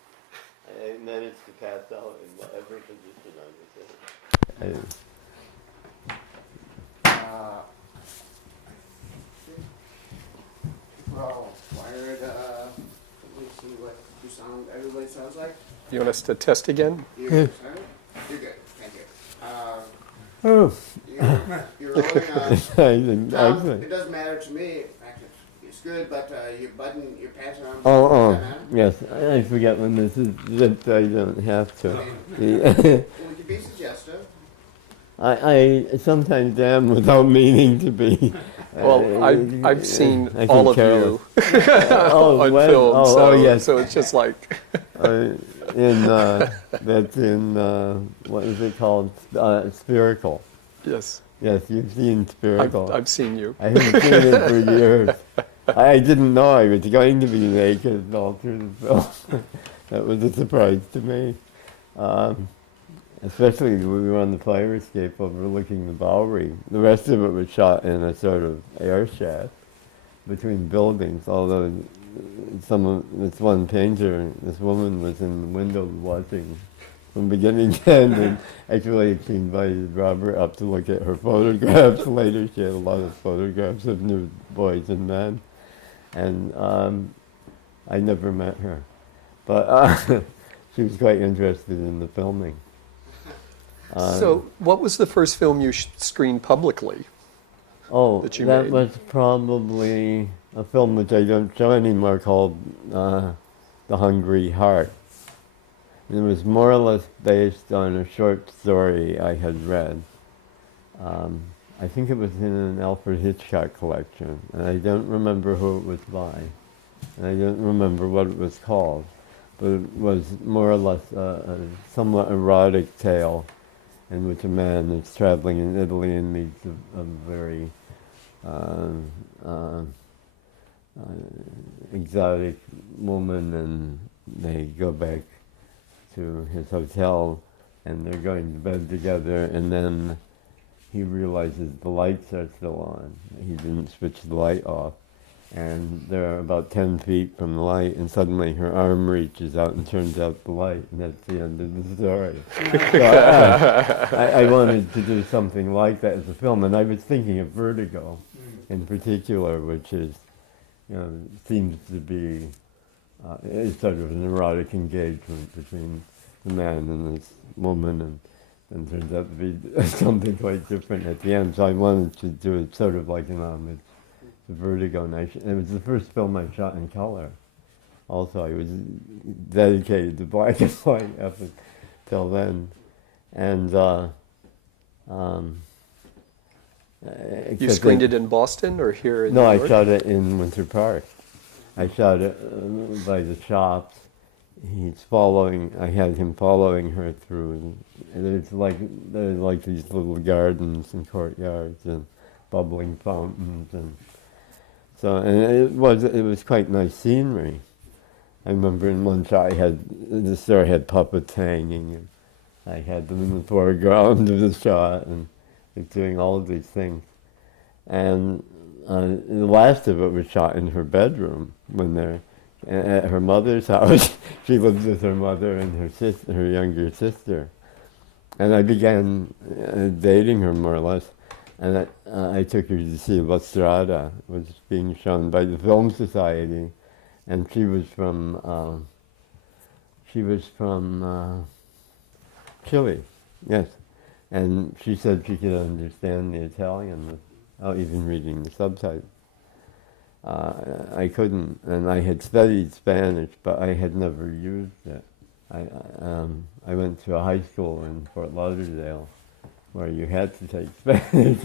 I managed to pass out in whatever position I was in. Well, wired, let me see what everybody sounds like. you want us to test again? You're good. You're good. Thank you. Oh, You're rolling on. excellent. It doesn't matter to me. In fact, it's good, but your pants are on. Oh, Does that matter? yes. I forget when this is zipped. I don't have to. We can be suggestive. I sometimes am without meaning to be. Well, I've seen I think all of careless. you Oh, on what? film, Oh, yes. so it's just like, That's in what is it called? Spherical. yes, Yes, you've seen Spherical. I've seen you. I haven't seen it for years. I didn't know I was going to be naked all through the film. That was a surprise to me. Especially when we were on the fire escape overlooking the Bowery. The rest of it was shot in a sort of air shaft between buildings, although this one painter, this woman was in the window watching from beginning to end, and actually she invited Robert up to look at her photographs later. She had a lot of photographs of nude boys and men, and I never met her. But she was quite interested in the filming. So what was the first film you screened publicly? Oh, that you that made? was probably a film which I don't show anymore called The Hungry Heart. It was more or less based on a short story I had read. I think it was in an Alfred Hitchcock collection, and I don't remember who it was by, and I don't remember what it was called, but it was more or less a somewhat erotic tale in which a man is traveling in Italy and meets a very exotic woman, and they go back to his hotel, and they're going to bed together, and then he realizes the lights are still on. He didn't switch the light off. And they're about 10 feet from the light, and suddenly her arm reaches out and turns out the light, and that's the end of the story. So I wanted to do something like that as a film, and I was thinking of Vertigo in particular, which is, seems to be is sort of an erotic engagement between the man and this woman, and turns out to be something quite different at the end. So I wanted to do it sort of like an homage to Vertigo. And it was the first film I shot in color. Also, I was dedicated to black and white up until then. And you screened it in Boston or here in No, New I York? shot it in Winter Park. I shot it by the shops. I had him following her through. There's like these little gardens and courtyards and bubbling fountains, and it was quite nice scenery. I remember in one shot the store had puppets hanging, and I had them in the foreground of the shot, and doing all of these things. And the last of it was shot in her bedroom when they're at her mother's house. She lives with her mother and her younger sister. And I began dating her more or less. And I took her to see La Strada. It was being shown by the Film Society. And she was from Chile, yes. And she said she could understand the Italian without even reading the subtitles. I couldn't, and I had studied Spanish, but I had never used it. I went to a high school in Fort Lauderdale where you had to take Spanish,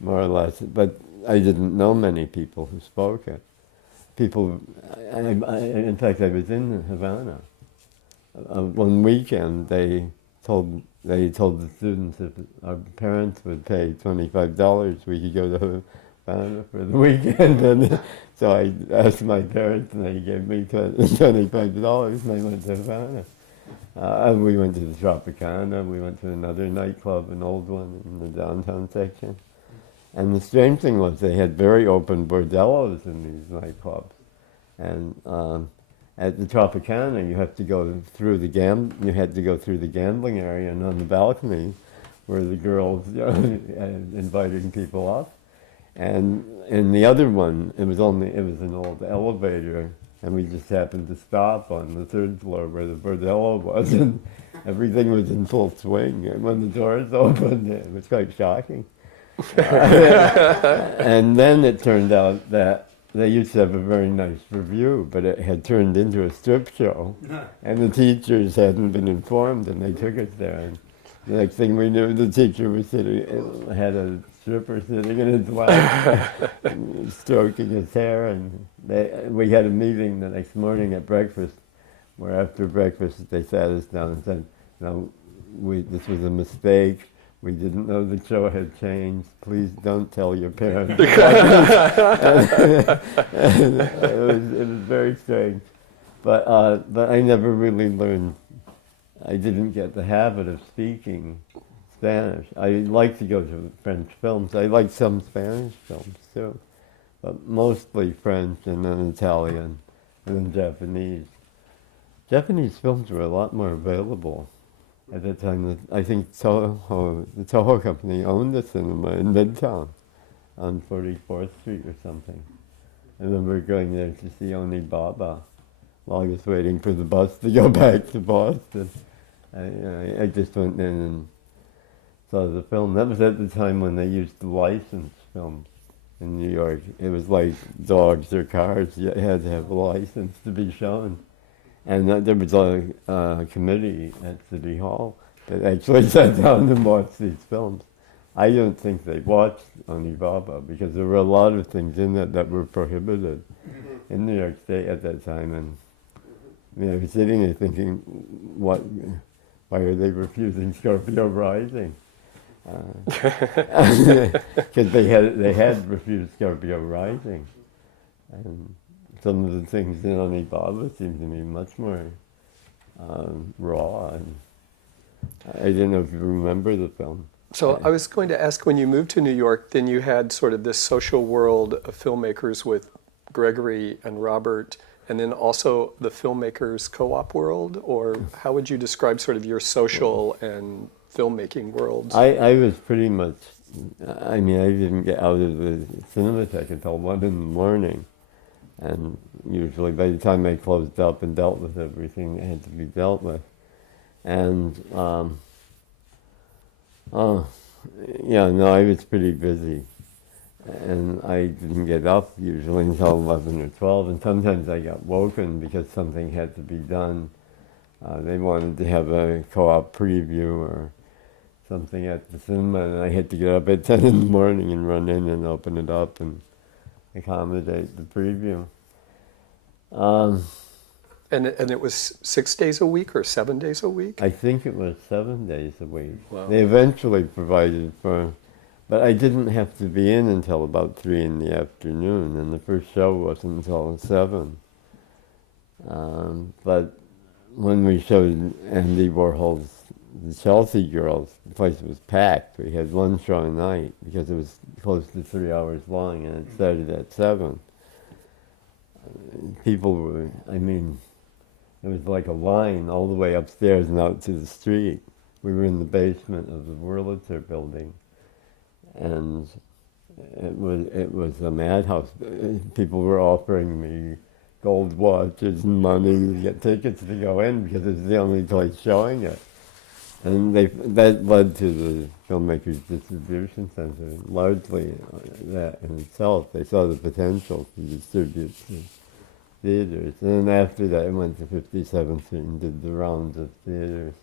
more or less, but I didn't know many people who spoke it. In fact, I was in Havana. One weekend, they told the students if our parents would pay $25, we could go to Havana for the weekend. And so I asked my parents, and they gave me $25, and I went to Havana. And we went to the Tropicana. We went to another nightclub, an old one in the downtown section. And the strange thing was they had very open bordellos in these nightclubs. And at the Tropicana, you have to go through the gambling area, and on the balcony were the girls inviting people up. And in the other one, it was an old elevator, and we just happened to stop on the third floor where the bordello was, and everything was in full swing. And when the doors opened, it was quite shocking. And then it turned out that they used to have a very nice review, but it had turned into a strip show, and the teachers hadn't been informed, and they took us there. And the next thing we knew, the teacher was had a stripper sitting in his lap, stroking his hair, and we had a meeting the next morning at breakfast, where after breakfast they sat us down and said, "No, this was a mistake. We didn't know the show had changed. Please don't tell your parents." It was very strange, but I never really learned. I didn't get the habit of speaking Spanish. I like to go to French films. I like some Spanish films too, but mostly French and then Italian and then Japanese. Japanese films were a lot more available. At that time, I think the Toho company owned a cinema in Midtown on 44th Street or something. I remember going there to see Onibaba while I was waiting for the bus to go back to Boston. I just went in and saw the film. That was at the time when they used to license films in New York. It was like dogs or cars. You had to have a license to be shown. And there was a committee at City Hall that actually sat down and watched these films. I don't think they watched Onibaba because there were a lot of things in it that were prohibited in New York State at that time. And I was sitting there thinking, why are they refusing Scorpio Rising? Because they had refused Scorpio Rising. And some of the things in Alibaba seem to me much more raw. And I don't know if you remember the film. So I was going to ask, when you moved to New York, then you had sort of this social world of filmmakers with Gregory and Robert, and then also the filmmakers co-op world, or how would you describe sort of your social and filmmaking worlds? I was pretty much, I mean, I didn't get out of the Cinematheque until 1 in the morning. And usually by the time I closed up and dealt with everything that had to be dealt with. And, yeah, no, I was pretty busy. And I didn't get up usually until 11 or 12, and sometimes I got woken because something had to be done. They wanted to have a co-op preview or something at the cinema, and I had to get up at 10 in the morning and run in and open it up and accommodate the preview. And it was 6 days a week or 7 days a week? I think it was 7 days a week. Wow. They eventually provided for, but I didn't have to be in until about 3 in the afternoon, and the first show wasn't until 7. But when we showed Andy Warhol's The Chelsea Girls, the place was packed. We had one show a night because it was close to 3 hours long, and it started at 7. People were, I mean, it was like a line all the way upstairs and out to the street. We were in the basement of the Wurlitzer building, and it was a madhouse. People were offering me gold watches and money to get tickets to go in because it was the only place showing it. And that led to the Filmmakers Distribution Center, largely that in itself. They saw the potential to distribute to theaters. And then after that, I went to 57th Street and did the rounds of theaters.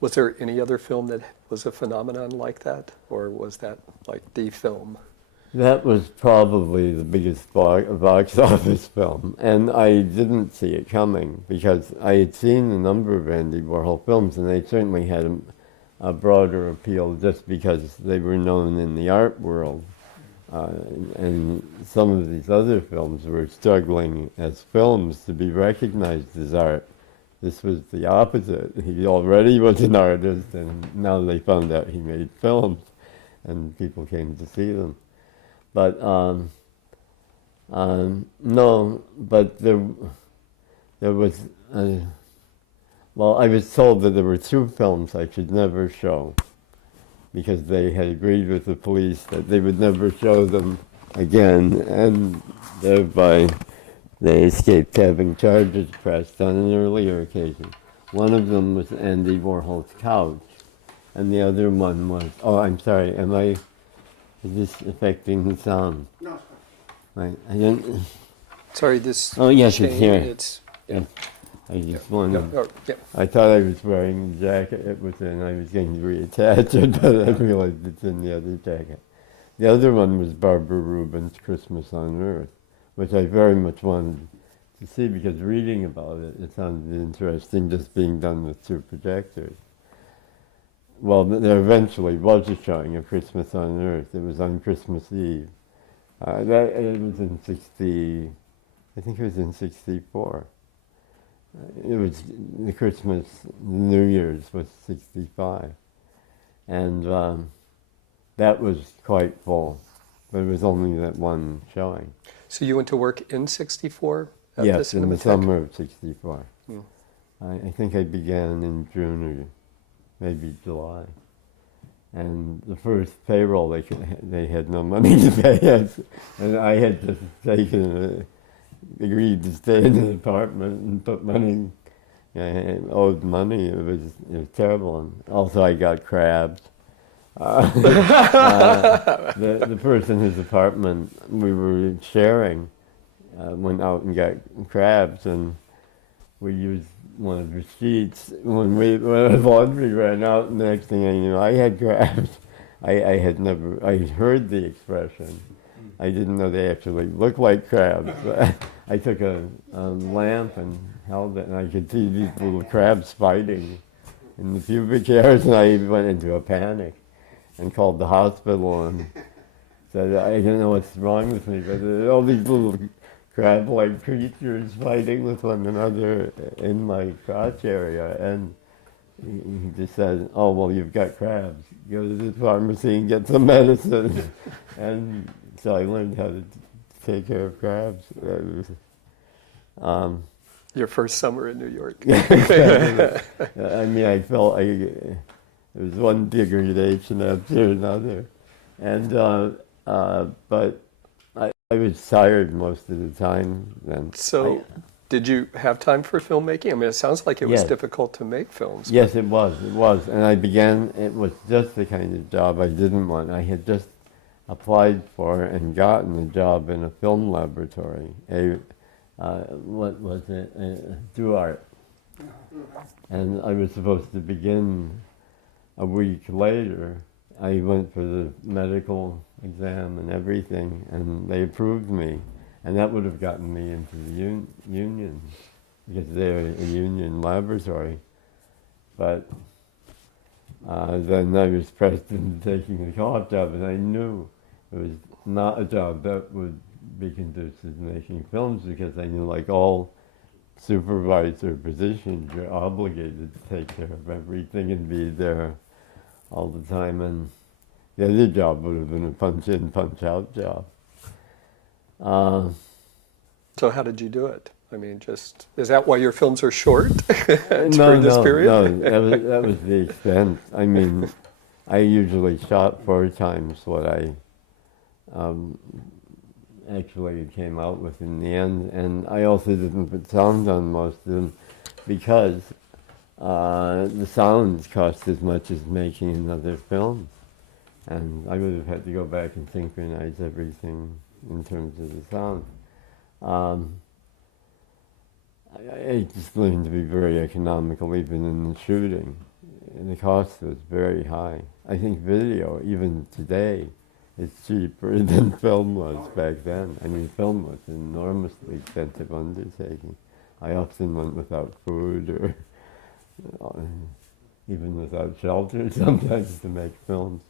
Was there any other film that was a phenomenon like that? Or was that like the film? That was probably the biggest box office film, and I didn't see it coming because I had seen a number of Andy Warhol films, and they certainly had a broader appeal just because they were known in the art world. And some of these other films were struggling as films to be recognized as art. This was the opposite. He already was an artist, and now they found out he made films, and people came to see them. But no, but there was, well, I was told that there were 2 films I should never show because they had agreed with the police that they would never show them again, and thereby they escaped having charges pressed on an earlier occasion. One of them was Andy Warhol's Couch, and the other one was, oh, I'm sorry, is this affecting the sound? No. Right, I didn't. Sorry, this. Oh yes, it's here. Yeah. I just wanted. Yeah. I thought I was wearing the jacket it was in. I was going to reattach it, but I realized it's in the other jacket. The other one was Barbara Rubin's Christmas on Earth, which I very much wanted to see because reading about it, it sounded interesting, just being done with 2 projectors. Well, there eventually was a showing of Christmas on Earth. It was on Christmas Eve. It was in I think it was in 64. It was the Christmas, New Year's was 65. And that was quite full, but it was only that one showing. So you went to work in 64? Yes, in the summer of 64. Mm. I think I began in June or maybe July. And the first payroll, they had no money to pay us. And I had just agreed to stay in an apartment and put money, owed money. It was terrible. And also I got crabs. The person whose apartment we were sharing went out and got crabs, and we used one of the sheets when the laundry ran out, and the next thing I knew, I had crabs. I had heard the expression. I didn't know they actually looked like crabs. I took a lamp and held it, and I could see these little crabs fighting in the pubic hairs, and I went into a panic and called the hospital and said, I don't know what's wrong with me, but there are all these little crab-like creatures fighting with one another in my crotch area. And he just said, oh, well, you've got crabs. Go to the pharmacy and get some medicine. And so I learned how to take care of crabs. Your first summer in New York. I mean, I felt it was one degradation after another. And, but I was tired most of the time then. So, did you have time for filmmaking? I mean, it sounds like it was Yes. difficult to make films. Yes, it was. And it was just the kind of job I didn't want. I had just applied for and gotten a job in a film laboratory. What was it? Do art. And I was supposed to begin a week later. I went for the medical exam and everything, and they approved me. And that would have gotten me into the union, because they're a union laboratory. But then I was pressed into taking the co-op job, and I knew it was not a job that would be conducive to making films, because I knew, like all supervisor positions, you're obligated to take care of everything and be there all the time. And the other job would have been a punch-in, punch-out job. So how did you do it? I mean, is that why your films are short during No, this period? No, that was the extent. I mean, I usually shot 4 times what I actually came out with in the end, and I also didn't put sound on most of them, because the sounds cost as much as making another film, and I would have had to go back and synchronize everything in terms of the sound. I just learned to be very economical even in the shooting. And the cost was very high. I think video, even today, is cheaper than film was back then. I mean, film was an enormously expensive undertaking. I often went without food, or even without shelter sometimes, to make films.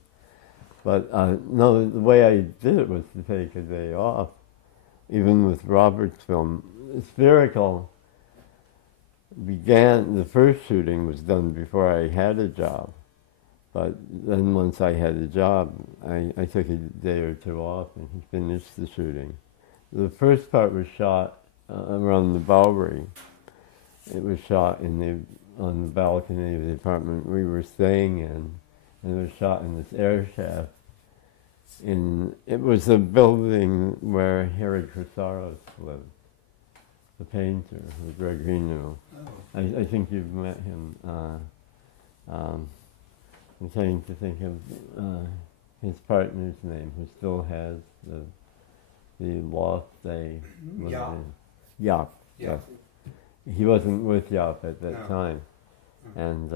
But no, the way I did it was to take a day off. Even with Robert's film, Spherical began, the first shooting was done before I had a job. But then once I had a job, I took a day or 2 off, and he finished the shooting. The first part was shot around the Bowery. It was shot on the balcony of the apartment we were staying in, and it was shot in this air shaft. It was a building where Harry Chrysaros lived, the painter who Gregory knew. I think you've met him. I'm trying to think of his partner's name, who still has the loft they lived in. Yop. Yes. He wasn't with Yop at that time, and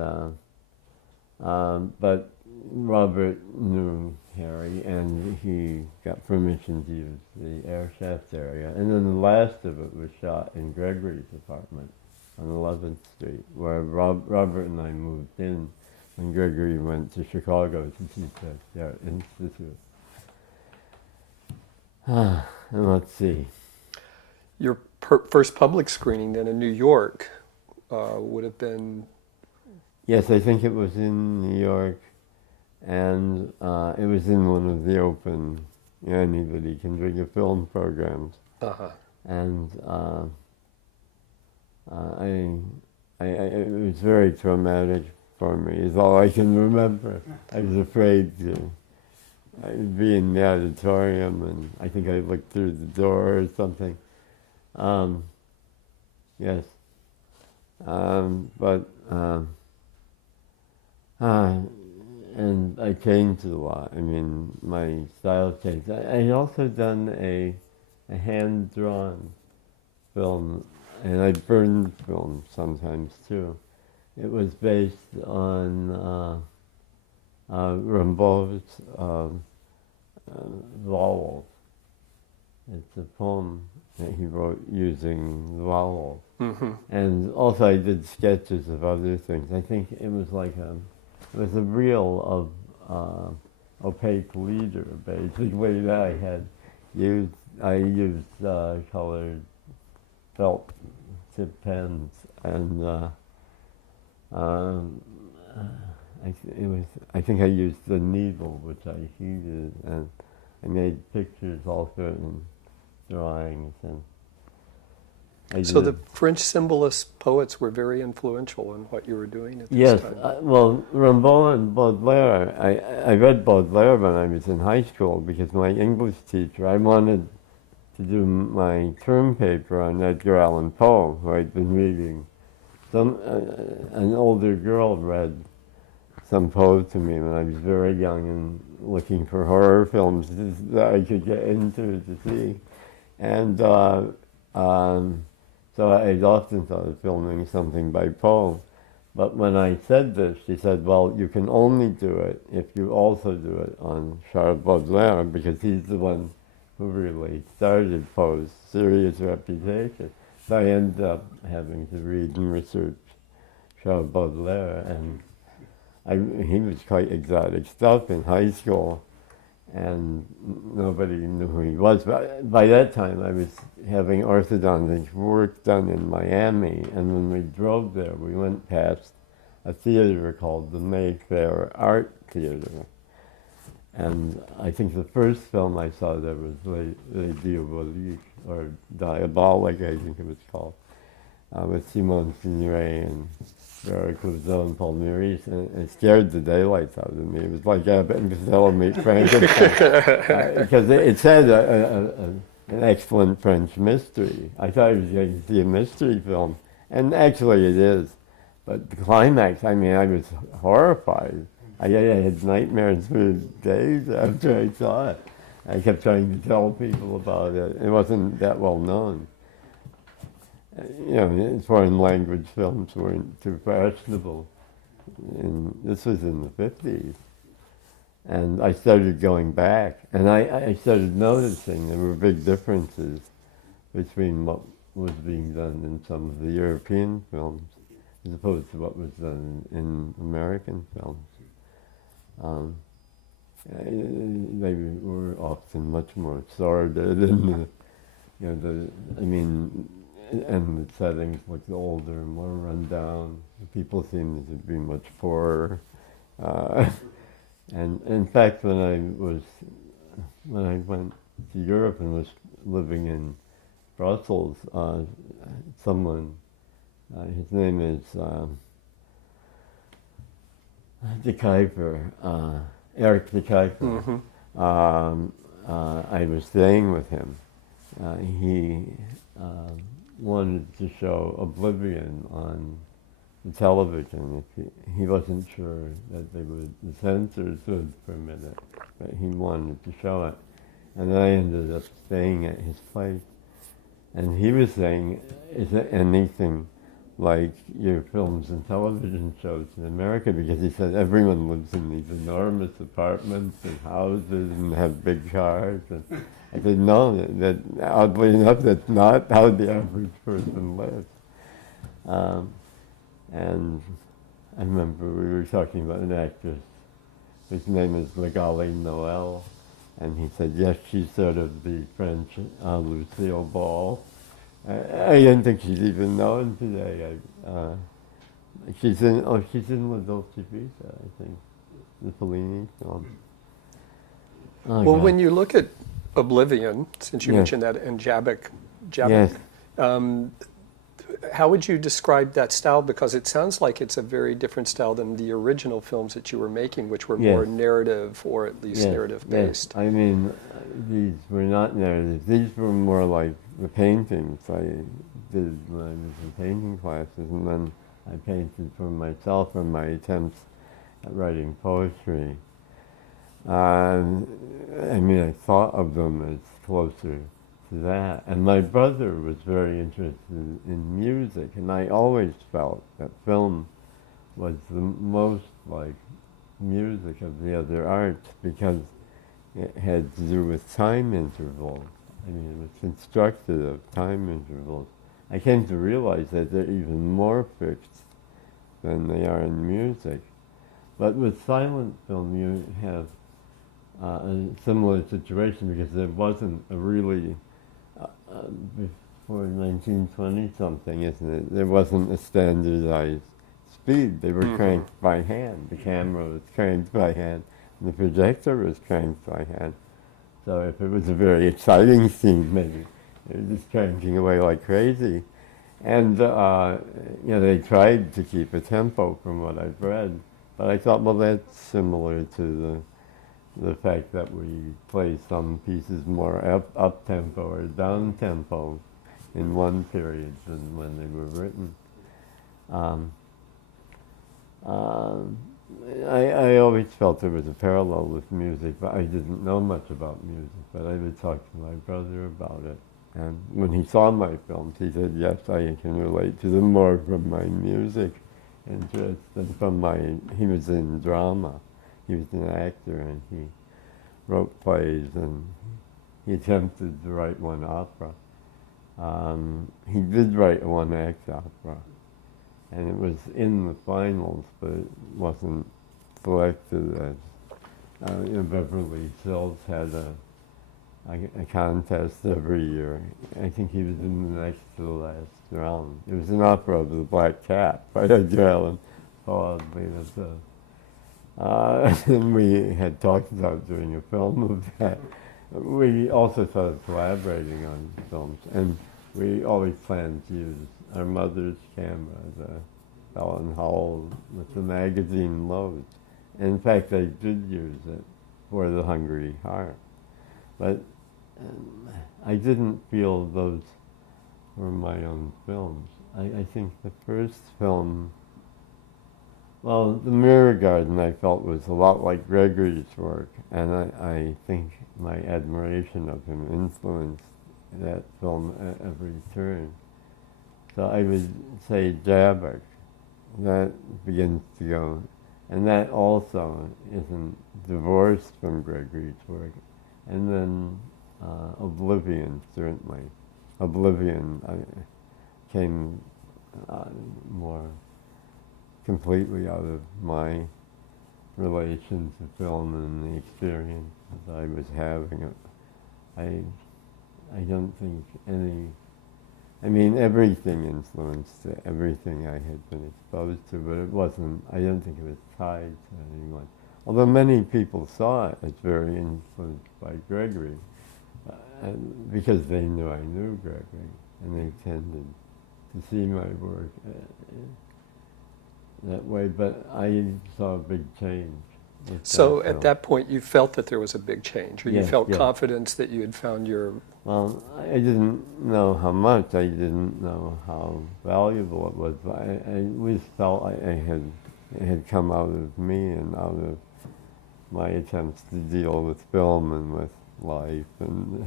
but Robert knew Harry, and he got permission to use the air shaft area. And then the last of it was shot in Gregory's apartment on 11th Street, where Robert and I moved in when Gregory went to Chicago to teach at the Art Institute. And let's see. Your first public screening then in New York would have been... Yes, I think it was in New York, and it was in one of the open, anybody can bring a film programs. And it was very traumatic for me, is all I can remember. I was afraid to be in the auditorium, and I think I looked through the door or something. Yes. And I changed a lot. I mean, my style changed. I had also done a hand-drawn film, and I burned film sometimes too. It was based on Rimbaud's vowels. It's a poem that he wrote using the vowels. Mm-hmm. And also I did sketches of other things. I think it was like it was a reel of opaque leader, basically, that I had used. I used colored felt tip pens, and I think I used the needle, which I heated, and I made pictures also and drawings, and So the French symbolist poets were very influential in what you were doing at this yes, time. well, Rimbaud and Baudelaire. I read Baudelaire when I was in high school because my English teacher. I wanted to do my term paper on Edgar Allan Poe, who I'd been reading. An older girl read some Poe to me when I was very young and looking for horror films that I could get into to see, and. So I'd often thought of filming something by Poe. But when I said this, she said, well, you can only do it if you also do it on Charles Baudelaire, because he's the one who really started Poe's serious reputation. So I ended up having to read and research Charles Baudelaire, and he was quite exotic stuff in high school, and nobody knew who he was. But by that time, I was having orthodontic work done in Miami, and when we drove there, we went past a theater called the Mayfair Art Theater. And I think the first film I saw there was Les Diaboliques, or Diabolic, I think it was called, with Simone Signoret and Vera Clouseau and Paul Meurice, and it scared the daylights out of me. It was like Abbott and Costello meet Frankenstein, because it said an excellent French mystery. I thought I was going to see a mystery film, and actually it is. But the climax, I mean, I was horrified. I had nightmares for days after I saw it. I kept trying to tell people about it. It wasn't that well known. You know, foreign language films weren't too fashionable. This was in the 50s. And I started going back, and I started noticing there were big differences between what was being done in some of the European films as opposed to what was done in American films. They were often much more sordid, and and the settings looked older, more run down. The people seemed to be much poorer. And in fact, when I went to Europe and was living in Brussels, someone, his name is De Kuyper, Eric De Kuyper. I was staying with him. He wanted to show Oblivion on the television. He wasn't sure that the censors would permit it, but he wanted to show it. And I ended up staying at his place. And he was saying, is it anything like your films and television shows in America? Because he said everyone lives in these enormous apartments and houses and have big cars. And I said, no, that oddly enough, that's not how the average person lives. And I remember we were talking about an actress whose name is Legale Noel, and he said, yes, she's sort of the French Lucille Ball. I didn't think she's even known today. She's in La Dolce Vita, I think, the Fellini film. Oh, well, God. when you look at Oblivion, since you mentioned that, and Jabek, Yes. How would you describe that style? Because it sounds like it's a very different style than the original films that you were making, which were more narrative, or at least narrative-based. Yes. I mean, these were not narrative. These were more like the paintings I did when I was in painting classes, and then I painted for myself in my attempts at writing poetry. I mean, I thought of them as closer to that. And my brother was very interested in music, and I always felt that film was the most like music of the other arts because it had to do with time intervals. I mean, it was constructed of time intervals. I came to realize that they're even more fixed than they are in music. But with silent film, you have a similar situation because there wasn't a really, before 1920 something, isn't it? There wasn't a standardized speed. They were cranked by hand. The camera was cranked by hand. And the projector was cranked by hand. So if it was a very exciting scene, maybe they were just cranking away like crazy. And they tried to keep a tempo from what I've read. But I thought, well, that's similar to the fact that we play some pieces more up-tempo or down-tempo in one period than when they were written. I always felt there was a parallel with music, but I didn't know much about music, but I would talk to my brother about it. And when he saw my films, he said, yes, I can relate to them more from my music interest than from he was in drama. He was an actor and he wrote plays and he attempted to write one opera. He did write a one-act opera and it was in the finals, but it wasn't selected as, Beverly Hills had a contest every year. I think he was in the next to the last round. It was an opera of the Black Cat by Edgar Allan Poe. And we had talked about doing a film of that. We also started collaborating on films, and we always planned to use our mother's camera, the Ellen Howell with the magazine load. And in fact, I did use it for The Hungry Heart. But I didn't feel those were my own films. I think the first film, well, The Mirror Garden I felt was a lot like Gregory's work, and I think my admiration of him influenced that film at every turn. So I would say Jabber, that begins to go, and that also isn't divorced from Gregory's work. And then Oblivion, certainly. Oblivion came more completely out of my relation to film and the experience that I was having. I don't think everything influenced everything I had been exposed to, but it wasn't, I don't think it was tied to anyone. Although many people saw it as very influenced by Gregory, because they knew I knew Gregory, and they tended to see my work that way, but I saw a big change. So at that point you felt that there was a big change, or you felt yes. confidence that you had found your... Well, I didn't know how much, I didn't know how valuable it was, but I always felt it had come out of me and out of my attempts to deal with film and with life and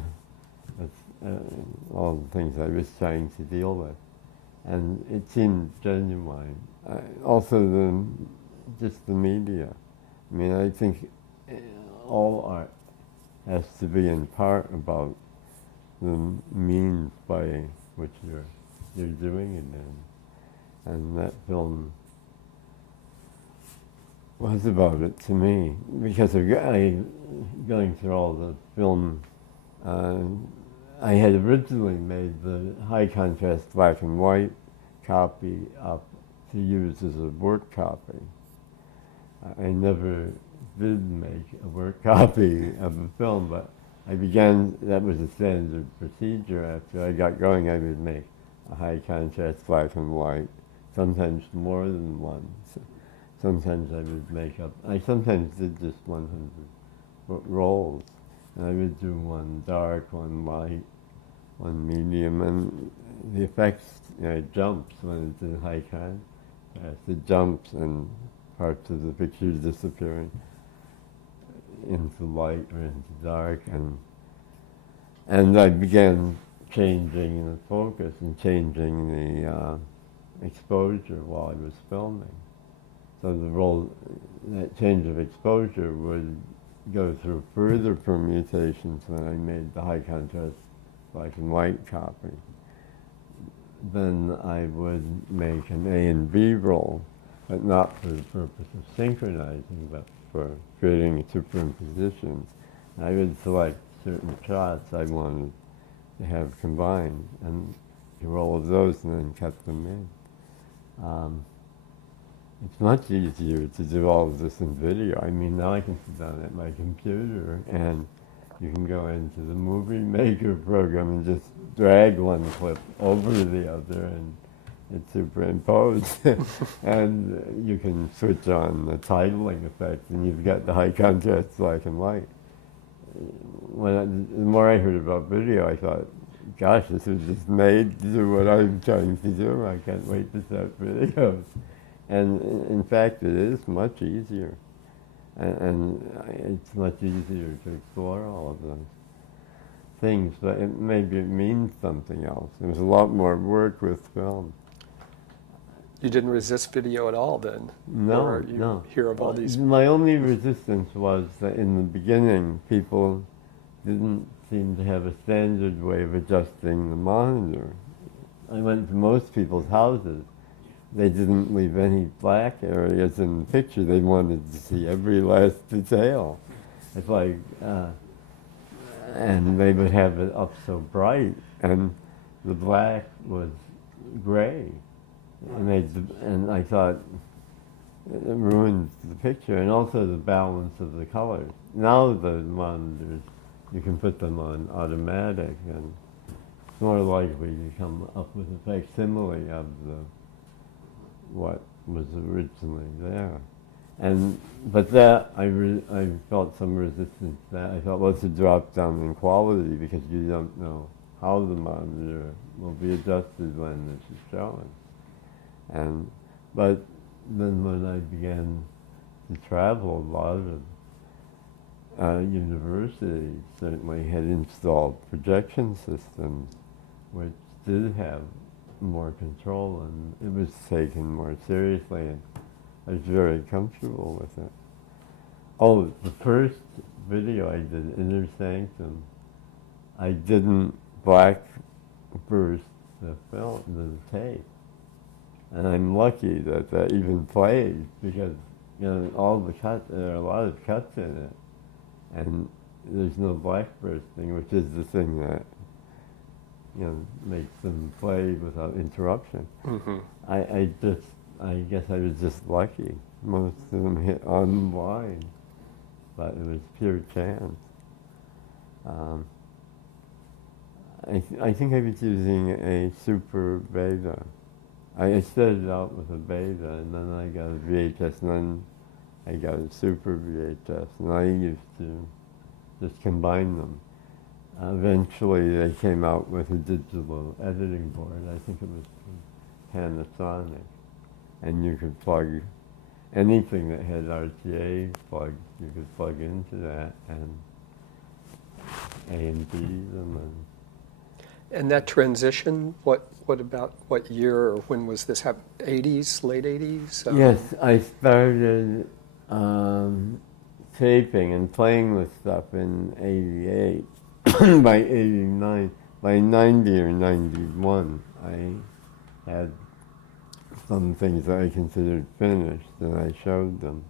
all the things I was trying to deal with. And it seemed genuine. Also, just the media. I mean, I think all art has to be in part about the means by which you're doing it in. And that film was about it to me, because of going through all the film. I had originally made the high contrast black and white copy up to use as a work copy. I never did make a work copy of a film, but that was a standard procedure. After I got going, I would make a high contrast black and white, sometimes more than one. Sometimes I would I sometimes did just 100 rolls. And I would do one dark, one light, one medium, and the effects, it jumps when it's in high contrast. It jumps and parts of the picture disappearing into light or into dark, and I began changing the focus and changing the exposure while I was filming. So that change of exposure would go through further permutations when I made the high contrast black and white copy. Then I would make an A and B roll but not for the purpose of synchronizing, but for creating superimpositions. I would select certain shots I wanted to have combined and do all of those and then cut them in. It's much easier to do all of this in video. I mean, now I can sit down at my computer and you can go into the movie maker program and just drag one clip over the other and it's superimposed. And you can switch on the titling effect and you've got the high contrast black and white. The more I heard about video, I thought, gosh, this was just made to do what I'm trying to do. I can't wait to start videos. And in fact, it is much easier. And it's much easier to explore all of those things, but maybe it means something else. There's a lot more work with film. You didn't resist video at all then? No, or you no. hear of all these... My only resistance was that in the beginning, people didn't seem to have a standard way of adjusting the monitor. I went to most people's houses. They didn't leave any black areas in the picture. They wanted to see every last detail. It's like, and they would have it up so bright, and the black was gray. And I thought, it ruined the picture, and also the balance of the colors. Now the monitors, you can put them on automatic, and it's more likely to come up with a facsimile of what was originally there. But that, I felt some resistance to that. I thought, let's drop down in quality because you don't know how the monitor will be adjusted when this is showing. But then when I began to travel, a lot of universities certainly had installed projection systems which did have more control, and it was taken more seriously, and I was very comfortable with it. Oh, the first video I did, Inner Sanctum, I didn't black burst the film, the tape. And I'm lucky that that even played because, all the cuts, there are a lot of cuts in it, and there's no black bursting, which is the thing that, makes them play without interruption. Mm-hmm. I guess I was just lucky. Most of them hit on line, but it was pure chance. I think I was using a super beta. I started out with a beta, and then I got a VHS, and then I got a super VHS, and I used to just combine them. Eventually, they came out with a digital editing board. I think it was from Panasonic, and you could plug anything that had RTA plugs. You could plug into that and A&B them. And that transition, what about what year or when was this happen? 80s, late 80s? Yes, I started taping and playing with stuff in 88. By 89, by 90 or 91, I had some things that I considered finished, and I showed them.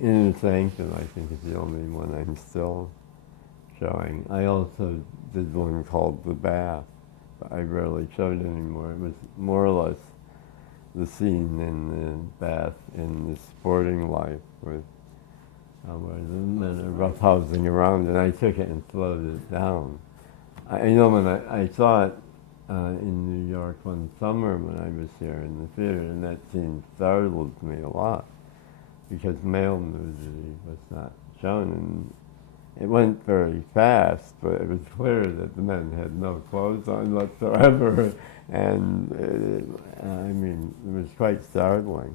Inner Sanctum, I think, is the only one I'm still showing. I also did one called The Bath, but I rarely showed it anymore. It was more or less the scene in the bath in the sporting life with where the men are roughhousing around, and I took it and slowed it down. I know when I saw it in New York one summer when I was here in the theater, and that scene startled me a lot because male nudity was not shown, and it went very fast, but it was clear that the men had no clothes on whatsoever, and it was quite startling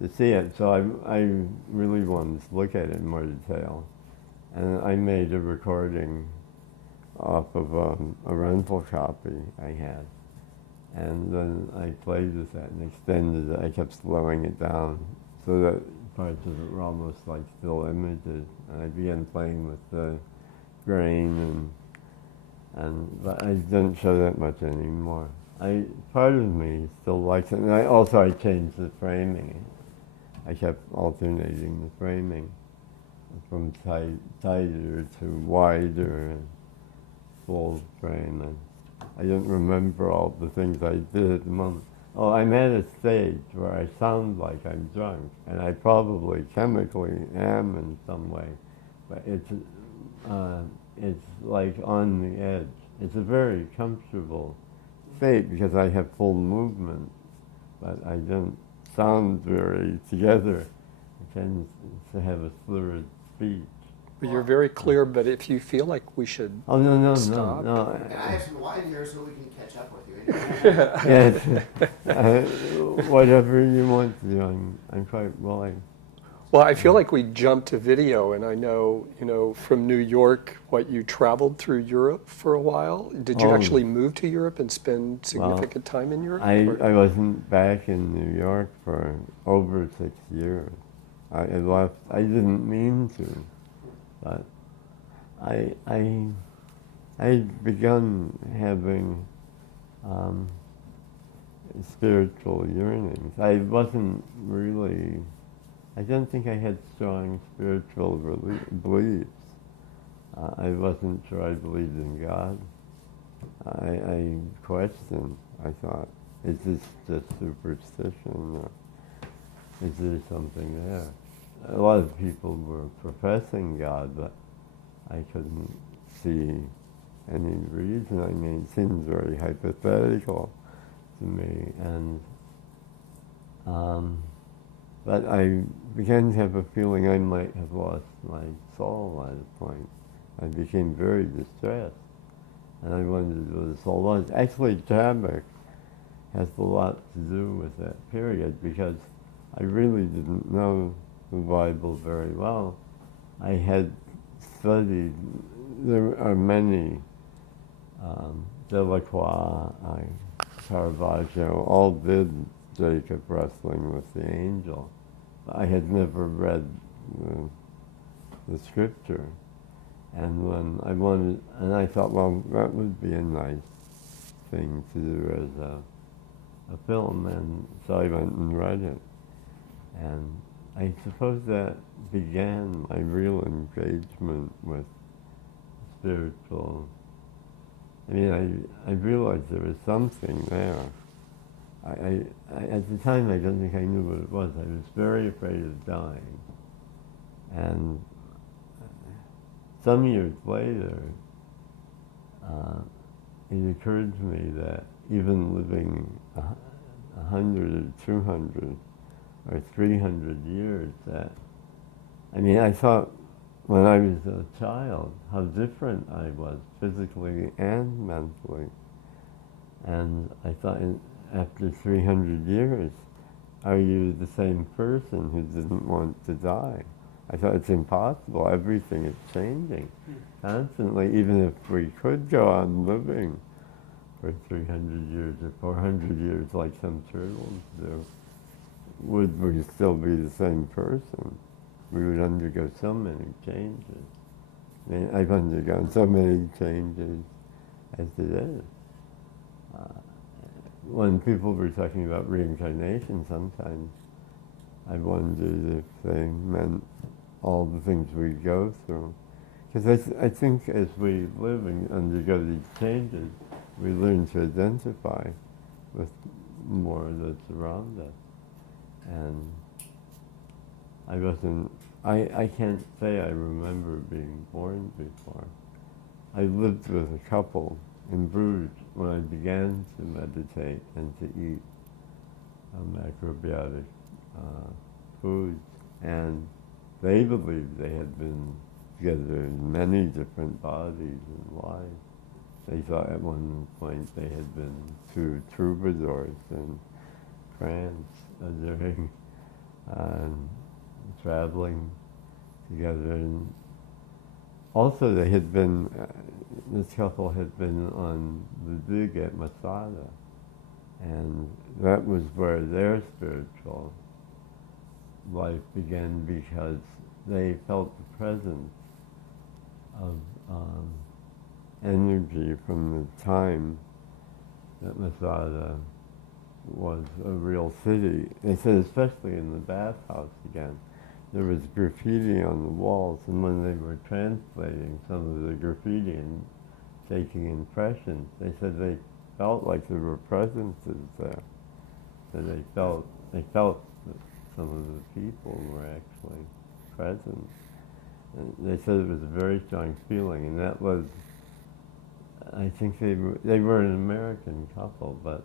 to see it. So I really wanted to look at it in more detail, and I made a recording off of a rental copy I had, and then I played with that and extended it. I kept slowing it down so that parts of it were almost like still images, and I began playing with the grain, but I don't show that much anymore. part of me still likes it, and I changed the framing. I kept alternating the framing from tighter to wider and full frame, and I don't remember all the things I did at the moment. Oh, I'm at a stage where I sound like I'm drunk, and I probably chemically am in some way, but it's like on the edge. It's a very comfortable state because I have full movement, but I don't sound very together. I tend to have a slurred speech. But you're very clear, but if you feel like we should stop. No. And I have some wine here so we can catch up with you. Yes, whatever you want to do, I'm quite willing. Well, I feel like we jumped to video, and I know, from New York, you traveled through Europe for a while. Did you actually move to Europe and spend significant time in Europe? I wasn't back in New York for over 6 years. I left. I didn't mean to, but I'd begun having spiritual yearnings. I wasn't really. I don't think I had strong spiritual beliefs. I wasn't sure I believed in God. I questioned. I thought, is this just superstition, or is there something there? A lot of people were professing God, but I couldn't see any reason. I mean, it seems very hypothetical to me, and but I began to have a feeling I might have lost my soul at a point. I became very distressed, and I wondered what the soul was. Actually, Tabak has a lot to do with that period, because I really didn't know the Bible very well. I had studied, there are many, Delacroix, Caravaggio, all did Jacob wrestling with the angel. I had never read the scripture, and when I wanted, and I thought, well, that would be a nice thing to do as a film, and so I went and read it, and I suppose that began my real engagement with spiritual. I mean, I realized there was something there. I at the time, I don't think I knew what it was. I was very afraid of dying. And some years later, it occurred to me that even living 100 or 200 or 300 years, that, I mean, I thought when I was a child how different I was physically and mentally. And I thought, after 300 years, are you the same person who didn't want to die? I thought it's impossible. Everything is changing constantly. Even if we could go on living for 300 years or 400 years like some turtles do, would we still be the same person? We would undergo so many changes. I mean, I've undergone so many changes as it is. When people were talking about reincarnation, sometimes I wondered if they meant all the things we go through. Because I think as we live and undergo these changes, we learn to identify with more that's around us. And I can't say I remember being born before. I lived with a couple in Bruges when I began to meditate and to eat macrobiotic foods, and they believed they had been together in many different bodies and lives. They thought at one point they had been two troubadours in France during traveling together. And also they had been, this couple had been on the dig at Masada, and that was where their spiritual life began, because they felt the presence of energy from the time that Masada was a real city. They said especially in the bathhouse again, there was graffiti on the walls, and when they were translating some of the graffiti and taking impressions, they said they felt like there were presences there. So they felt that some of the people were actually present. And they said it was a very strong feeling, and that was, I think they were an American couple, but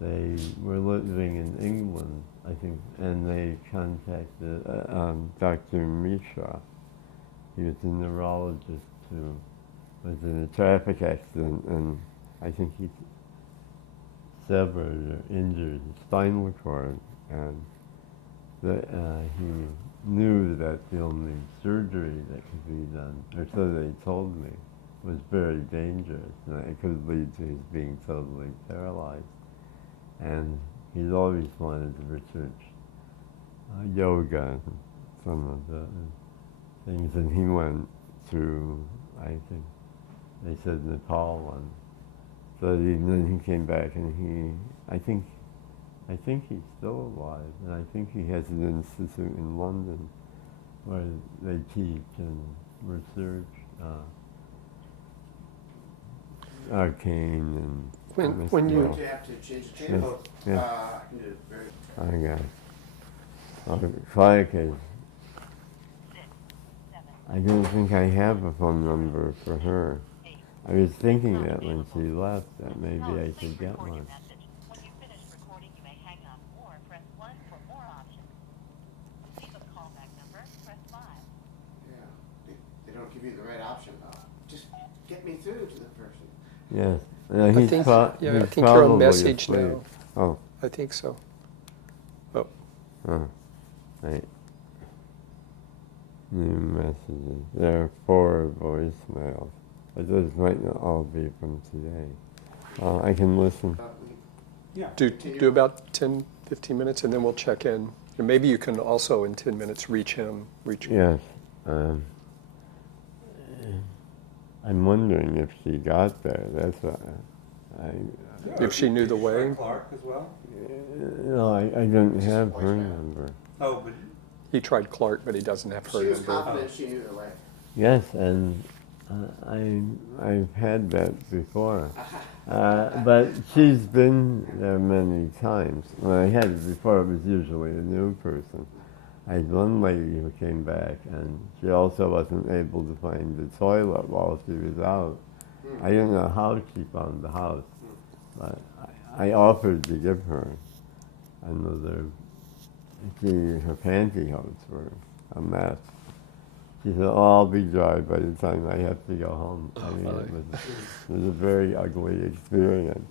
they were living in England, I think, and they contacted Dr. Mishra. He was a neurologist who was in a traffic accident, and I think he severed or injured his spinal cord, and he knew that the only surgery that could be done, or so they told me, was very dangerous, and it could lead to his being totally paralyzed. And he'd always wanted to research yoga and some of the things, and he went to, I think, they said Nepal, and so then he came back, and I think he's still alive, and I think he has an institute in London where they teach and research arcane and when you You have to change the channel. Yeah. I can do it very. I got Fike is, I don't think I have a phone number for her. I was thinking that when she left, that maybe I should get one. When you finish recording, you may hang up or press 1 for more options. Leave a callback number, press 5. Yeah. They don't give you the right option though. Just get me through to the person. Yes. I think, he's I think you're on probably message asleep. now. Oh, I think so. Oh, right. New messages. There are 4 voicemails, but those might not all be from today. I can listen. Yeah. do about 10, 15 minutes, and then we'll check in. And maybe you can also, in 10 minutes, reach him. Yes. I'm wondering if she got there. That's what If she knew the way. Clark as well? No, I don't have her number. Oh, but He tried Clark, but he doesn't have her She was number. confident she knew the way. Yes, and I've had that before. But she's been there many times. When I had it before, it was usually a new person. I had one lady who came back, and she also wasn't able to find the toilet while she was out. I don't know how she found the house, but I offered to give her another. Her pantyhose were a mess. She said, "Oh, I'll be dry by the time I have to go home." I mean, it was a very ugly experience.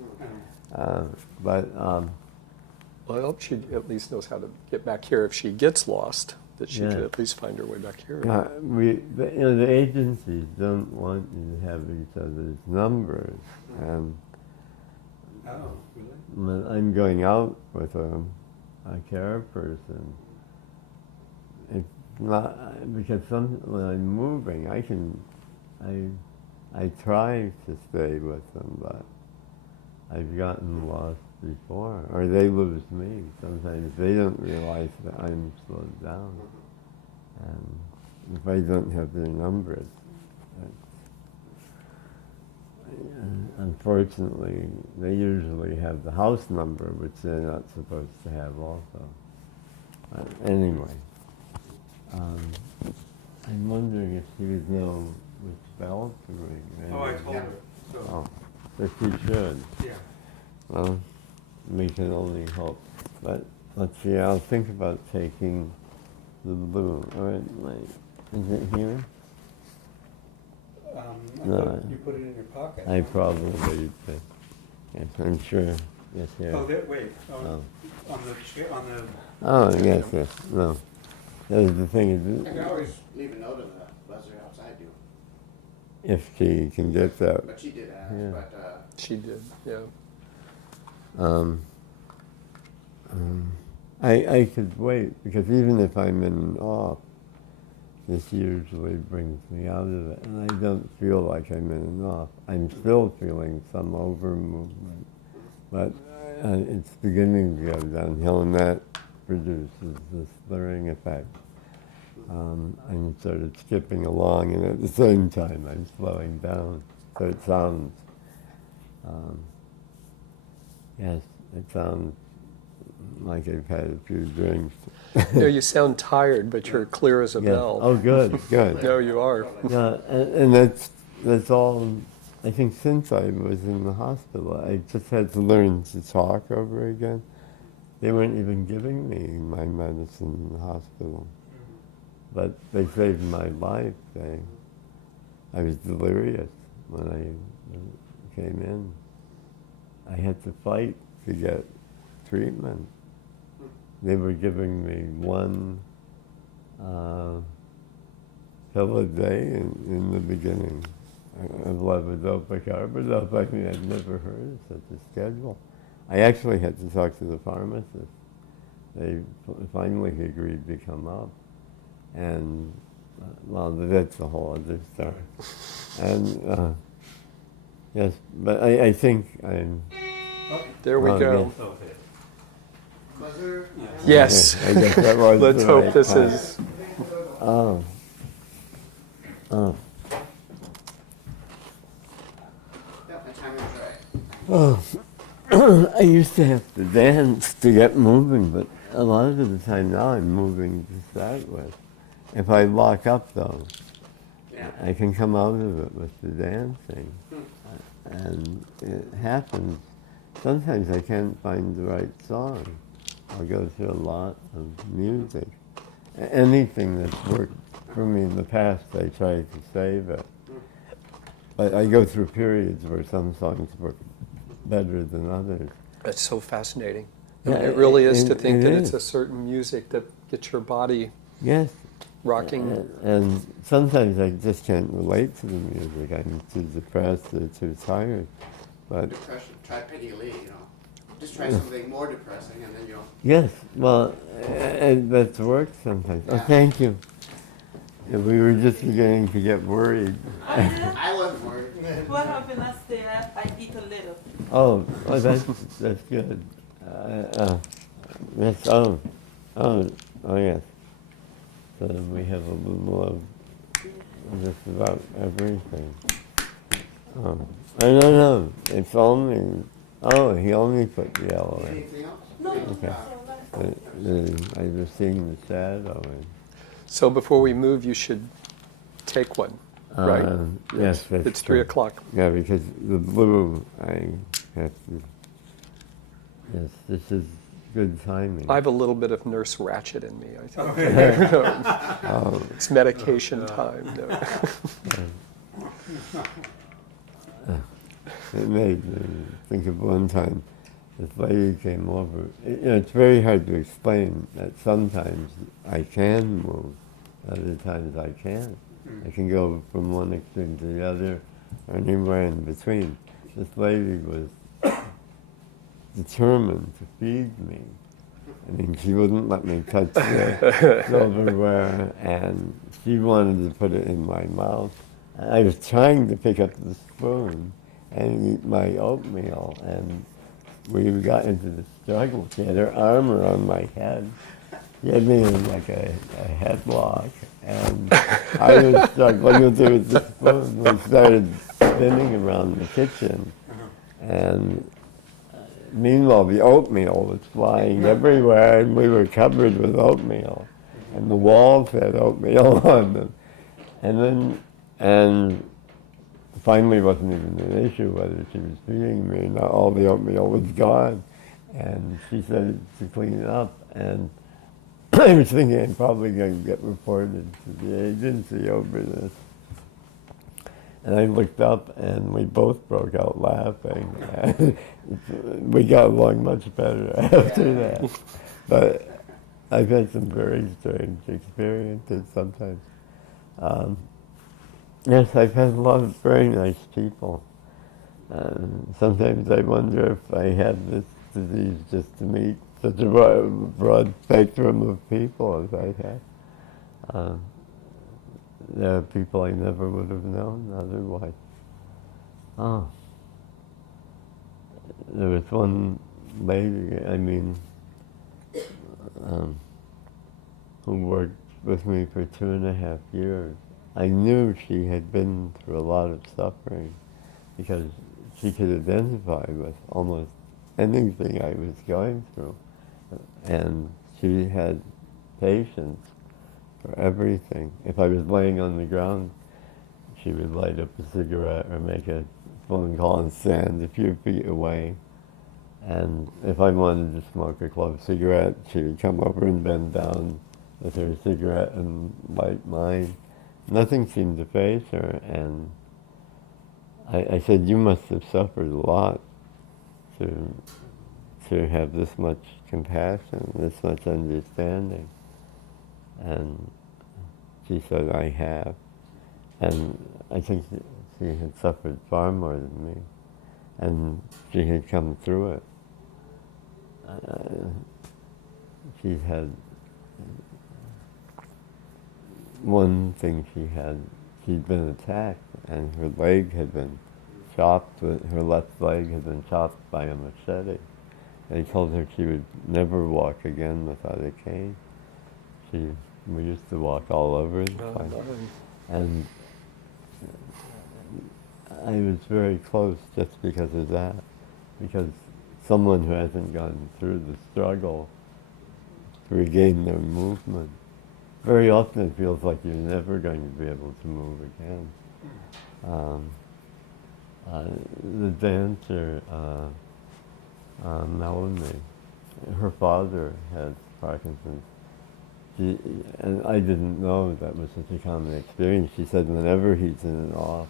Well, I hope she at least knows how to get back here if she gets lost, that she Yeah. could at least find her way back here. The agencies don't want you to have each other's numbers, and oh, really? when I'm going out with a care person, it's not because when I'm moving, I try to stay with them, but I've gotten lost before, or they lose me. Sometimes they don't realize that I'm slowed down, and if I don't have their numbers, unfortunately, they usually have the house number, which they're not supposed to have also. Anyway, I'm wondering if she would know which bell to ring. Maybe. Oh, I told her. So, Oh, so she should. yeah. Well, we can only hope. But let's see, I'll think about taking the blue. All right, is it here? I No, thought you put it in your pocket. I probably did. Yes, I'm sure. Yes, here. Oh, there, wait. Oh, Oh. on the chair, on the. Oh, yes, yes. No. That was the thing. I can always leave a note of the buzzer outside you. If she can get that. But she did ask, Yeah. but She did, yeah. I could wait, because even if I'm in an off, this usually brings me out of it, and I don't feel like I'm in an off. I'm still feeling some over movement, but it's beginning to go downhill, and that produces this slurring effect. I'm sort of skipping along, and at the same time I'm slowing down, so it sounds, yes, it sounds like I've had a few drinks. No, you sound tired, but you're clear as a Yeah. bell. Oh, good, good. No, you are. Yeah, and that's all. I think since I was in the hospital, I just had to learn to talk over again. They weren't even giving me my medicine in the hospital, but they saved my life. I was delirious when I came in. I had to fight to get treatment. They were giving me one pill a day in the beginning of levodopa-carbidopa. I mean, I'd never heard of such a schedule. I actually had to talk to the pharmacist. They finally agreed to come up. And, well, that's a whole other story. And, yes, but I think I'm... There we go. Yes. Okay. Buzzer? Yes. I guess that was Let's the hope right this time. is. Oh. Oh. Yeah, my time is right. Oh. I used to have to dance to get moving, but a lot of the time now I'm moving to start with. If I lock up, though, Yeah. I can come out of it with the dancing. And it happens. Sometimes I can't find the right song. I'll go through a lot of music. Anything that's worked for me in the past, I try to save it. But I go through periods where some songs work better than others. That's so fascinating. Yeah, It really is to it think that is. it's a certain music that gets your body Yes. rocking. And sometimes I just can't relate to the music. I'm too depressed or too tired. But Depression. Try Peggy Lee, Just try something more depressing and then you'll... yes, well, that's worked sometimes. Oh, Yeah. thank you. Yeah, we were just beginning to get worried. I wasn't worried. What happened last day? I eat a little. Oh, that's good. Yes, oh, yes. So we have a little of just about everything. Oh, I don't know. It's only, he only put yellow in. Anything else? No, Okay. I was seeing the shadow. So before we move, you should take one, right? Yes, that's It's true. 3 o'clock. Yeah, because the blue, I have to. Yes, this is good timing. I have a little bit of Nurse Ratched in me, I think. Oh, It's medication time. it made me think of one time. This lady came over. It's very hard to explain that sometimes I can move, other times I can't. I can go from one extreme to the other, or anywhere in between. This lady was determined to feed me. I mean, she wouldn't let me touch the silverware, and she wanted to put it in my mouth. I was trying to pick up the spoon and eat my oatmeal, and we got into the struggle. She had her arm around my head. She had me in like a headlock, and I was struggling with the spoon. We started spinning around the kitchen, and meanwhile the oatmeal was flying everywhere, and we were covered with oatmeal, and the walls had oatmeal on them. And finally it wasn't even an issue whether she was feeding me or not. All the oatmeal was gone, and she said to clean it up, and I was thinking I'm probably going to get reported to the agency over this. And I looked up, and we both broke out laughing. We got along much better after that. But I've had some very strange experiences sometimes. Yes, I've had a lot of very nice people. Sometimes I wonder if I had this disease just to meet such a broad spectrum of people as I have. there are people I never would have known otherwise. Oh. There was one lady, who worked with me for 2.5 years. I knew she had been through a lot of suffering because she could identify with almost anything I was going through. And she had patience for everything. If I was laying on the ground, she would light up a cigarette or make a phone call and stand a few feet away. And if I wanted to smoke a clove cigarette, she would come over and bend down with her cigarette and light mine. Nothing seemed to faze her, and I said, you must have suffered a lot to have this much compassion, this much understanding. And she said, I have. And I think she had suffered far more than me, and she had come through it. She had one thing she'd been attacked, and her leg had been chopped, her left leg had been chopped by a machete. They told her she would never walk again without a cane. We used to walk all over the place. And I was very close just because of that, because someone who hasn't gone through the struggle to regain their movement, very often it feels like you're never going to be able to move again. The dancer, Melanie, her father had Parkinson's. And I didn't know that was such a common experience. She said whenever he's in an off,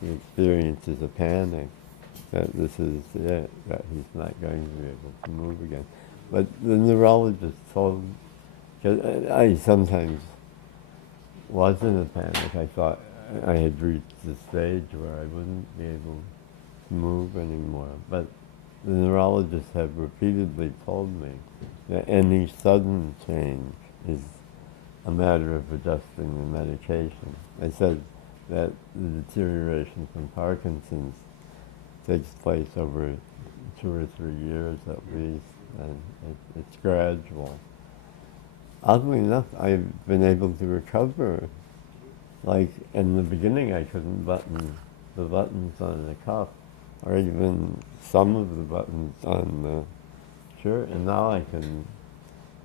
he experiences a panic, that this is it, that he's not going to be able to move again. But the neurologist told, because I sometimes was in a panic. I thought I had reached the stage where I wouldn't be able to move anymore. But the neurologists have repeatedly told me that any sudden change is a matter of adjusting the medication. They said that the deterioration from Parkinson's takes place over 2 or 3 years at least, and it's gradual. Oddly enough, I've been able to recover. Like in the beginning, I couldn't button the buttons on the cuff, or even some of the buttons on the shirt, and now I can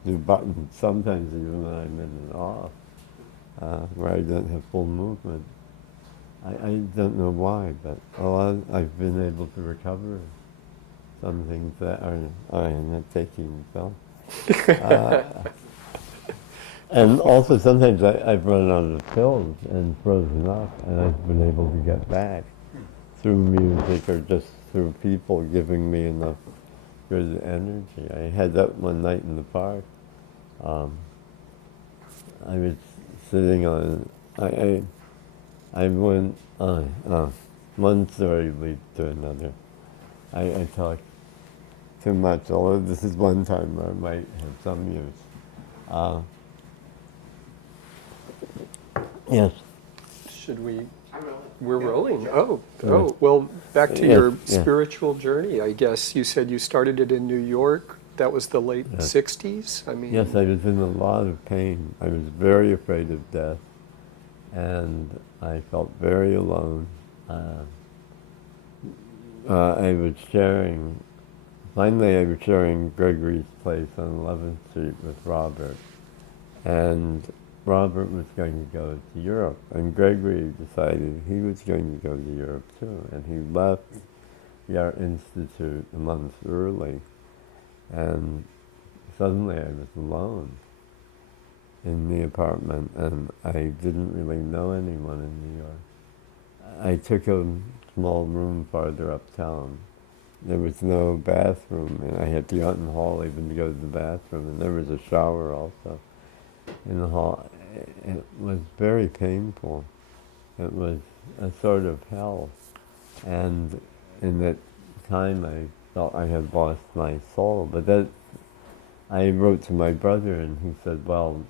do buttons sometimes even when I'm in an off, where I don't have full movement. I don't know why, but I've been able to recover some things that I'm not taking film. And also sometimes I've run out of pills and frozen up, and I've been able to get back through music or just through people giving me enough good energy. I had that one night in the park. I was sitting on, I went, one story leads to another. I talk too much, although this is one time where I might have some use. Yes. Should we? I'm rolling. We're Yeah, rolling. sure. Oh. Well, back to Yes, your yeah. spiritual journey, I guess. You said you started it in New York. That was the late Yes. 60s? I mean, Yes, I was in a lot of pain. I was very afraid of death, and I felt very alone. Finally I was sharing Gregory's place on 11th Street with Robert, and Robert was going to go to Europe, and Gregory decided he was going to go to Europe too, and he left the Art Institute a month early, and suddenly I was alone in the apartment, and I didn't really know anyone in New York. I took a small room farther uptown. There was no bathroom, and I had to go out in the hall even to go to the bathroom, and there was a shower also in the hall. It was very painful. It was a sort of hell. And in that time I felt I had lost my soul. But that I wrote to my brother, and he said, well,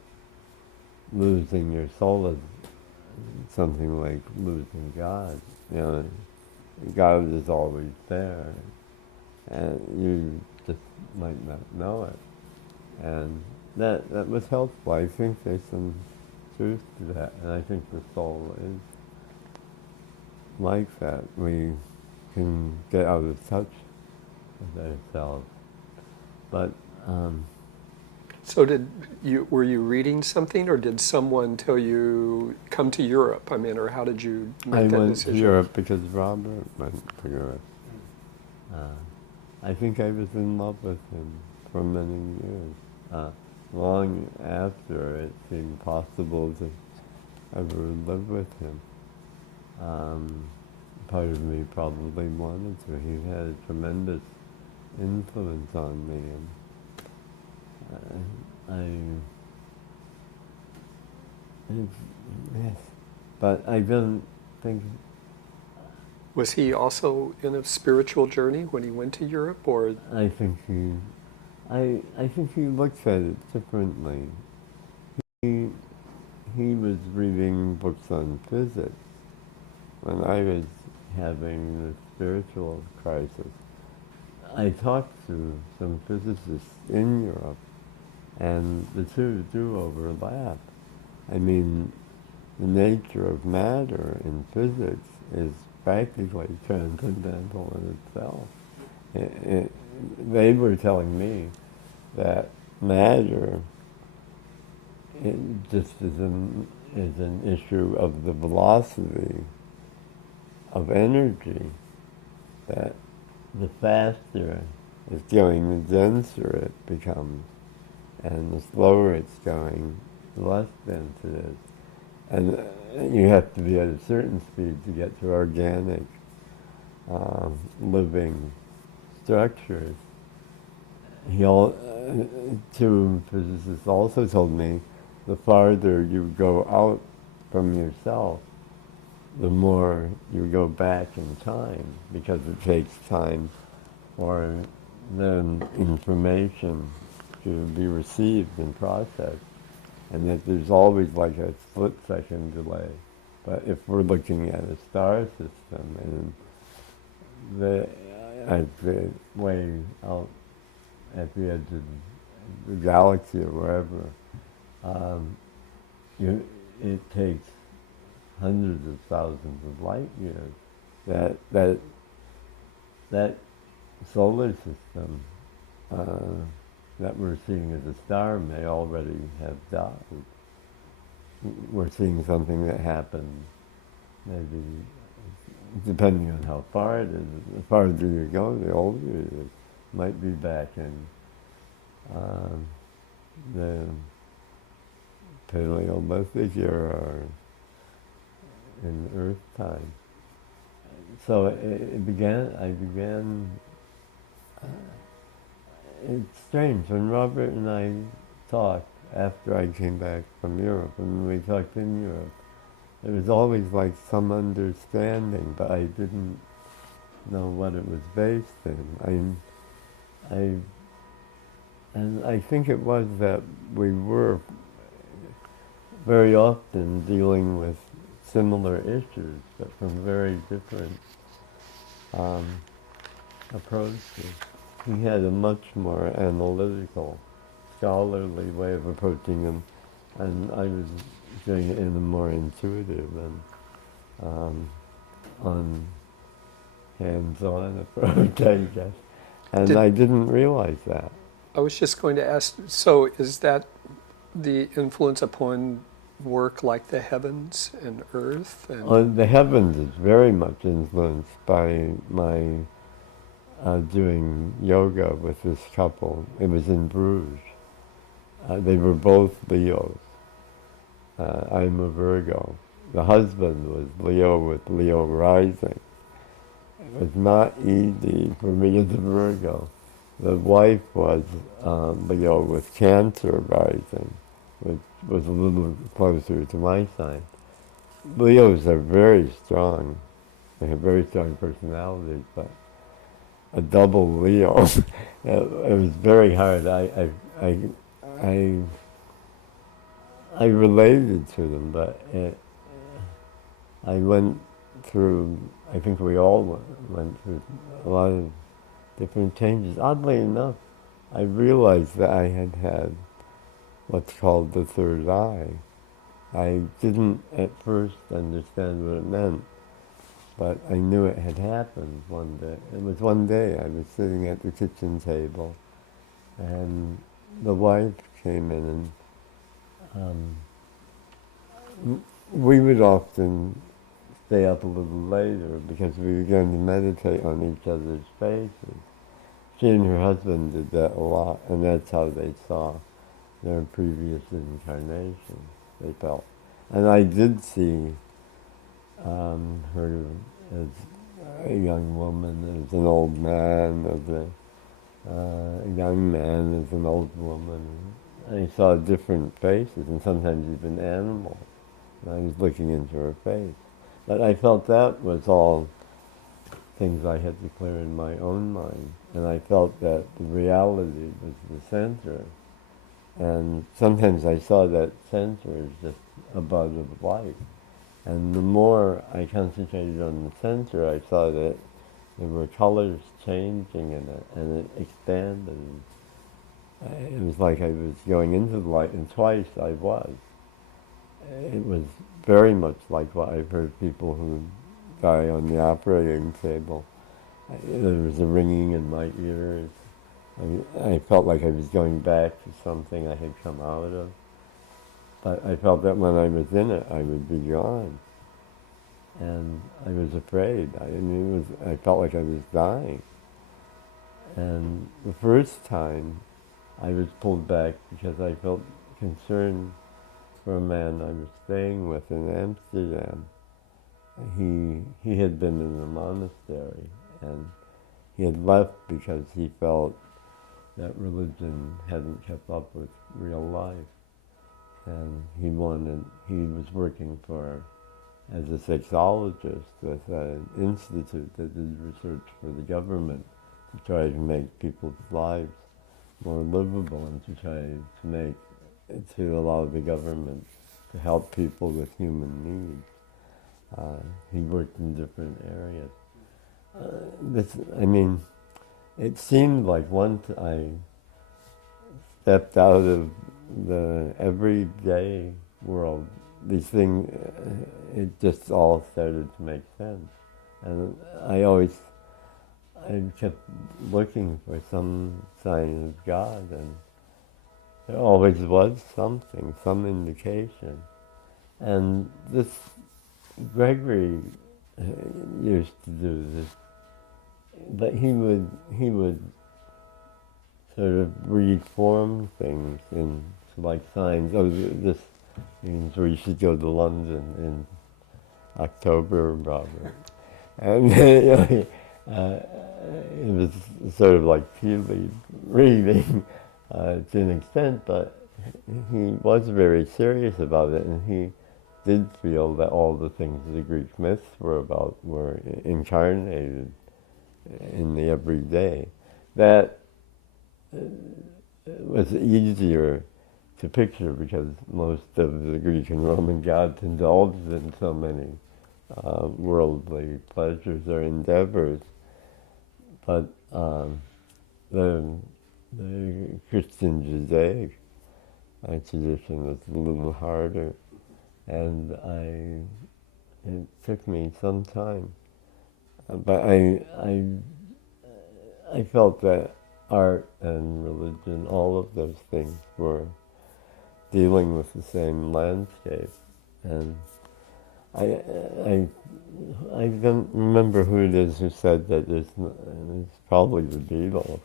losing your soul is something like losing God. You know, God is always there, and you just might not know it. And that was helpful. I think there's some truth to that, and I think the soul is like that. We can get out of touch with ourselves. But So were you reading something, or did someone tell you come to Europe? I mean, or how did you make I that went decision? to Europe because Robert went to Europe. I think I was in love with him for many years. Long after it seemed possible to ever live with him. Part of me probably wanted to. He had a tremendous influence on me. Yes, but I don't think. Was he also in a spiritual journey when he went to Europe, or? I think he looks at it differently. He was reading books on physics when I was having the spiritual crisis. I talked to some physicists in Europe, and the two do overlap. I mean, the nature of matter in physics is practically transcendental in itself. They were telling me that matter just is an issue of the velocity of energy, that the faster it's going, the denser it becomes, and the slower it's going, the less dense it is. And you have to be at a certain speed to get to organic, living structures. Two physicists also told me the farther you go out from yourself, the more you go back in time, because it takes time for the information to be received and processed, and that there's always like a split-second delay. But if we're looking at a star system, and at the way out at the edge of the galaxy or wherever, it takes hundreds of thousands of light years. That solar system that we're seeing as a star may already have died. We're seeing something that happened maybe, depending on how far it is, the farther you go, the older it is. Might be back in the Paleolithic era or in Earth time. So I began, it's strange, when Robert and I talked after I came back from Europe, and when we talked in Europe, it was always like some understanding, but I didn't know what it was based in. And I think it was that we were very often dealing with similar issues, but from very different approaches. He had a much more analytical, scholarly way of approaching them, and I was doing it in a more intuitive and hands-on approach, I guess. And I didn't realize that. I was just going to ask, so is that the influence upon work like the heavens and earth? And The heavens is very much influenced by my doing yoga with this couple. It was in Bruges. They were both Leos. I'm a Virgo. The husband was Leo with Leo rising. It was not easy for me as a Virgo. The wife was Leo with Cancer rising, which was a little closer to my sign. Leos are very strong. They have very strong personalities, but a double Leo, it was very hard. I related to them, but I went through, I think we all went through a lot of different changes. Oddly enough, I realized that I had had what's called the third eye. I didn't at first understand what it meant, but I knew it had happened one day. It was one day I was sitting at the kitchen table, and the wife came in, and we would often stay up a little later because we were going to meditate on each other's faces. She and her husband did that a lot, and that's how they saw their previous incarnations, they felt. And I did see her as a young woman, as an old man, as a young man, as an old woman. I saw different faces, and sometimes even animals. And I was looking into her face. But I felt that was all things I had to clear in my own mind. And I felt that the reality was the center. And sometimes I saw that center as just a bud of light. And the more I concentrated on the center, I saw that there were colors changing in it, and it expanded. It was like I was going into the light, and twice I was. It was very much like what I've heard people who die on the operating table. There was a ringing in my ears. I felt like I was going back to something I had come out of. But I felt that when I was in it, I would be gone. And I was afraid. I felt like I was dying. And the first time, I was pulled back because I felt concerned for a man I was staying with in Amsterdam. He had been in a monastery, and he had left because he felt that religion hadn't kept up with real life. And he was working as a sexologist with an institute that did research for the government to try to make people's lives more livable and to allow the government to help people with human needs. He worked in different areas. It seemed like once I stepped out of the everyday world, these things, it just all started to make sense. And I kept looking for some sign of God, and there always was something, some indication. And this, Gregory used to do this, but he would sort of reform things into like signs. Oh, this means we should go to London in October, Robert. And it was sort of like tea leaf reading to an extent, but he was very serious about it, and he did feel that all the things the Greek myths were about were incarnated in the everyday. That was easier to picture because most of the Greek and Roman gods indulged in so many worldly pleasures or endeavors. But the Christian Judaic tradition was a little harder, and it took me some time. But I felt that art and religion, all of those things were dealing with the same landscape. And I don't remember who it is who said that it's probably the Beatles,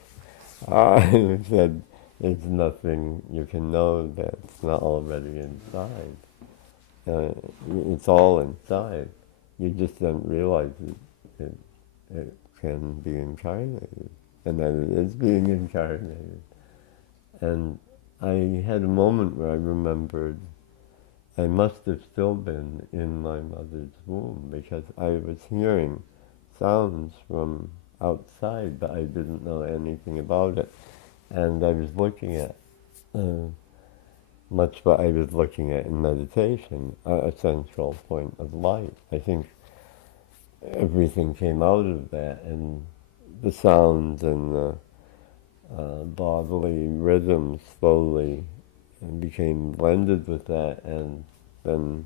who said there's nothing you can know that's not already inside. It's all inside. You just don't realize it can be incarnated, and that it is being incarnated. And I had a moment where I remembered I must have still been in my mother's womb, because I was hearing sounds from outside, but I didn't know anything about it. And I was looking at much what I was looking at in meditation, a central point of light. I think everything came out of that, and the sounds and the bodily rhythms slowly became blended with that, and then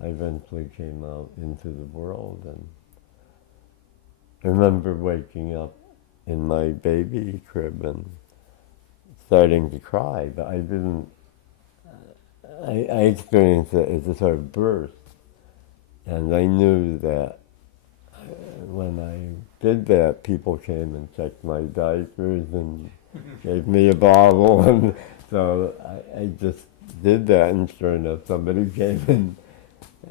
I eventually came out into the world. And I remember waking up in my baby crib and starting to cry, but I didn't, I experienced it as a sort of burst, and I knew that when I did that, people came and checked my diapers and gave me a bottle, and so I just did that, and sure enough, somebody came in,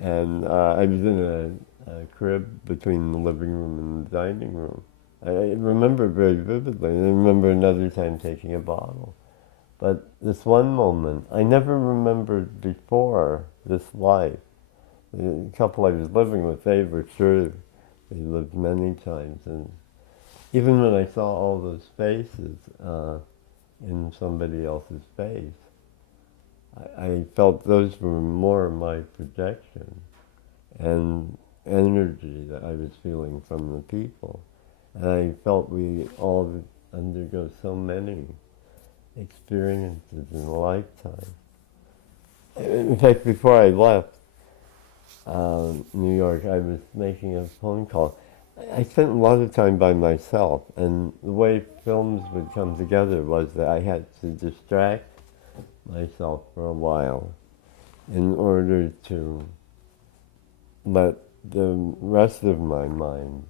and I was in a crib between the living room and the dining room. I remember very vividly. I remember another time taking a bottle. But this one moment, I never remembered before this life. The couple I was living with, they were sure they lived many times. And even when I saw all those faces in somebody else's face, I felt those were more my projection and energy that I was feeling from the people. And I felt we all undergo so many experiences in a lifetime. In fact, before I left New York, I was making a phone call. I spent a lot of time by myself, and the way films would come together was that I had to distract myself for a while in order to let the rest of my mind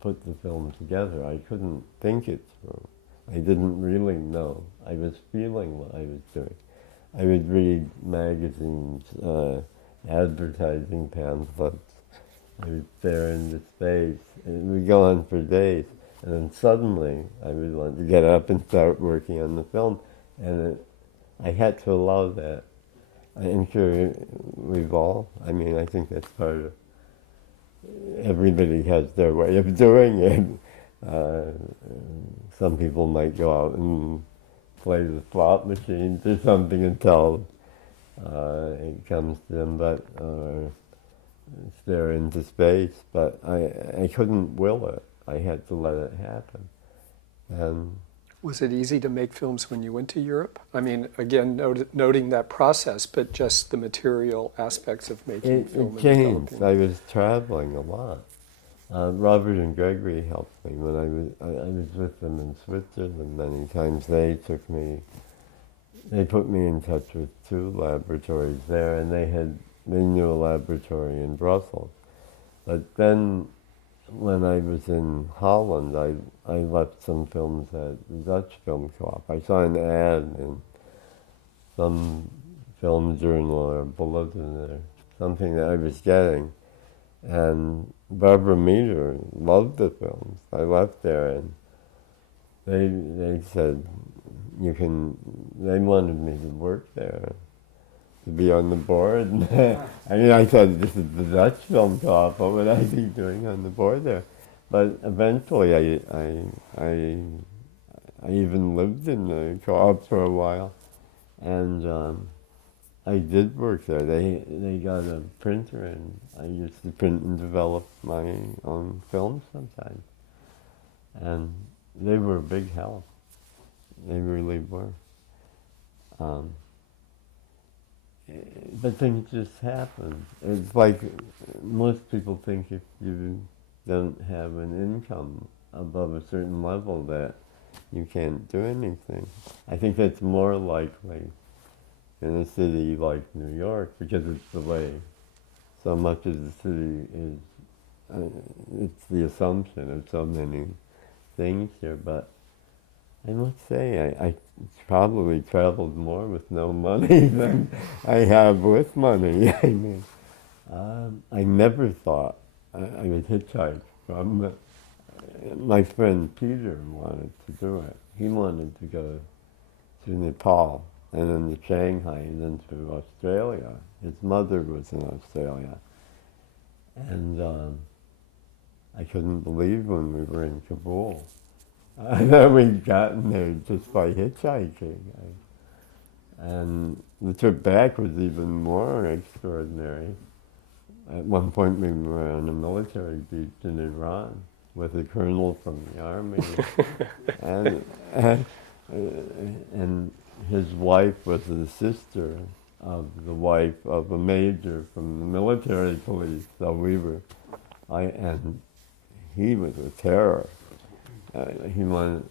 put the film together. I couldn't think it through. I didn't really know. I was feeling what I was doing. I would read magazines, advertising pamphlets. I would stare into space. It would go on for days. And then suddenly I would want to get up and start working on the film. And I had to allow that. I'm sure we've all, I mean, I think that's part of, everybody has their way of doing it. Some people might go out and play the slot machines or something until it comes to them, but stare into space. But I couldn't will it. I had to let it happen. And was it easy to make films when you went to Europe? I mean, again, noting that process, but just the material aspects of making film. It changed. I was traveling a lot. Robert and Gregory helped me when I was with them in Switzerland many times. They put me in touch with 2 laboratories there, and they knew a laboratory in Brussels. But then, when I was in Holland, I left some films at the Dutch Film Co-op. I saw an ad in some film journal or bulletin or something that I was getting, and Barbara Meader loved the films. I left there, and they said they wanted me to work there, to be on the board. I mean, I thought, this is the Dutch Film Co-op, what would I be doing on the board there? But eventually I even lived in the co-op for a while, and I did work there. They got a printer, and I used to print and develop my own films sometimes. And they were a big help. They really were. But things just happen. It's like most people think if you don't have an income above a certain level that you can't do anything. I think that's more likely in a city like New York, because it's the way so much of the city is, it's the assumption of so many things here. But I must say, I probably traveled more with no money than I have with money. I mean, I never thought I would hitchhike from. My friend Peter wanted to do it. He wanted to go to Nepal, and then to Shanghai, and then to Australia. His mother was in Australia. And I couldn't believe when we were in Kabul that we'd gotten there just by hitchhiking. And the trip back was even more extraordinary. At one point we were on a military beach in Iran with a colonel from the army. and his wife was the sister of the wife of a major from the military police. So and he was a terror. He wanted,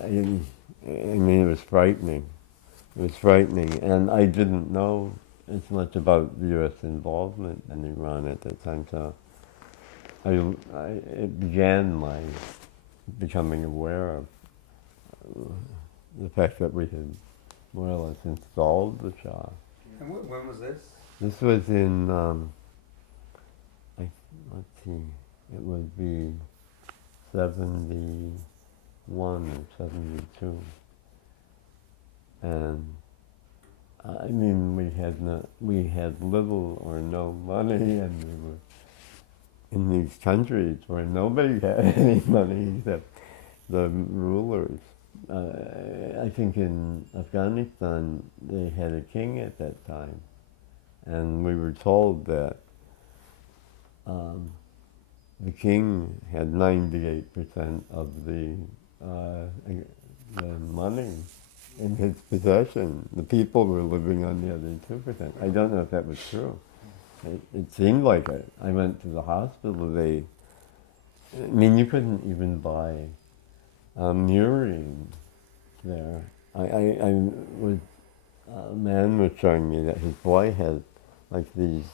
I mean, it was frightening. It was frightening, and I didn't know as much about the U.S. involvement in Iran at that time, so it began my becoming aware of the fact that we had more or less installed the Shah. And when was this? This was in, let's see, it would be 71 or 72. And I mean, we had little or no money, and we were in these countries where nobody had any money except the rulers. I think in Afghanistan they had a king at that time, and we were told that the king had 98% of the money in his possession. The people were living on the other 2%. I don't know if that was true. It seemed like it. I went to the hospital. I mean, you couldn't even buy murine there. A man was showing me that his boy had like this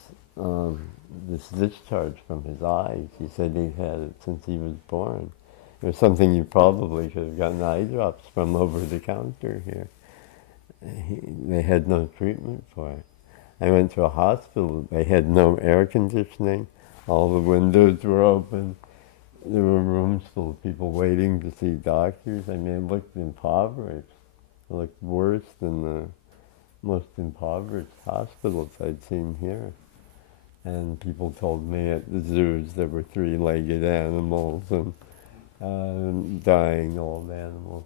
discharge from his eyes. He said he had it since he was born. It was something you probably could have gotten eye drops from over the counter here. They had no treatment for it. I went to a hospital. They had no air conditioning. All the windows were open. There were rooms full of people waiting to see doctors. I mean, it looked impoverished. It looked worse than the most impoverished hospitals I'd seen here. And people told me at the zoos there were three-legged animals and dying old animals.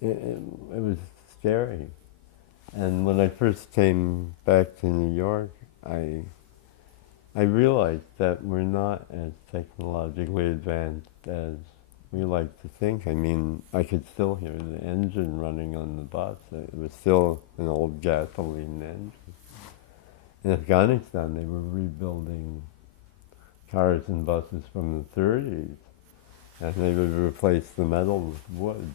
It was scary. And when I first came back to New York, I realized that we're not as technologically advanced as we like to think. I mean, I could still hear the engine running on the bus. It was still an old gasoline engine. In Afghanistan, they were rebuilding cars and buses from the 30s, and they would replace the metal with wood.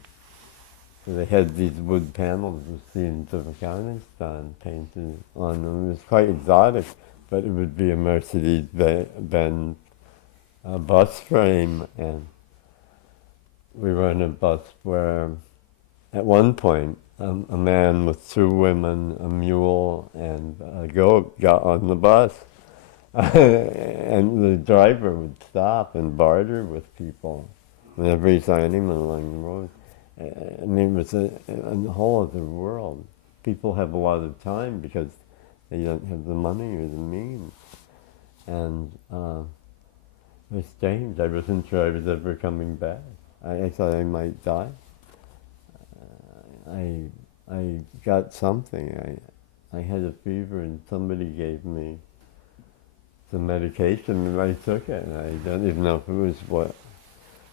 So they had these wood panels with scenes of Afghanistan painted on them. It was quite exotic, but it would be a Mercedes-Benz bus frame, and we were on a bus where, at one point, a man with two women, a mule, and a goat got on the bus. And the driver would stop and barter with people whenever he saw anyone along the road. I mean, it was a whole other world. People have a lot of time because they don't have the money or the means. And it was strange. I wasn't sure I was ever coming back. I thought I might die. I got something. I had a fever, and somebody gave me some medication, and I took it. And I don't even know if it was what,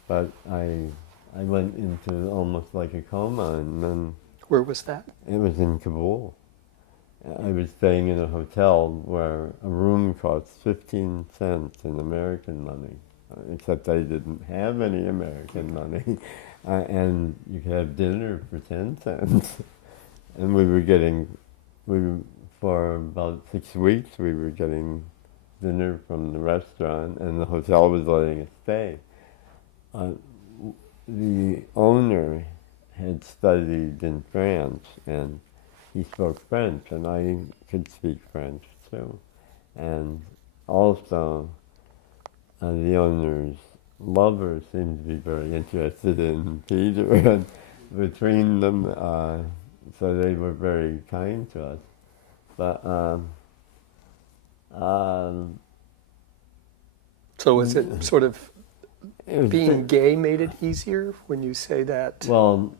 but I went into almost like a coma, and then... Where was that? It was in Kabul. I was staying in a hotel where a room cost 15 cents in American money, except I didn't have any American money. And you could have dinner for 10 cents. And for about 6 weeks, we were getting dinner from the restaurant, and the hotel was letting us stay. The owner had studied in France, and he spoke French, and I could speak French too. And also, the owner's lover seemed to be very interested in Peter, and between them, so they were very kind to us. But so was it sort of being gay made it easier when you say that? Well,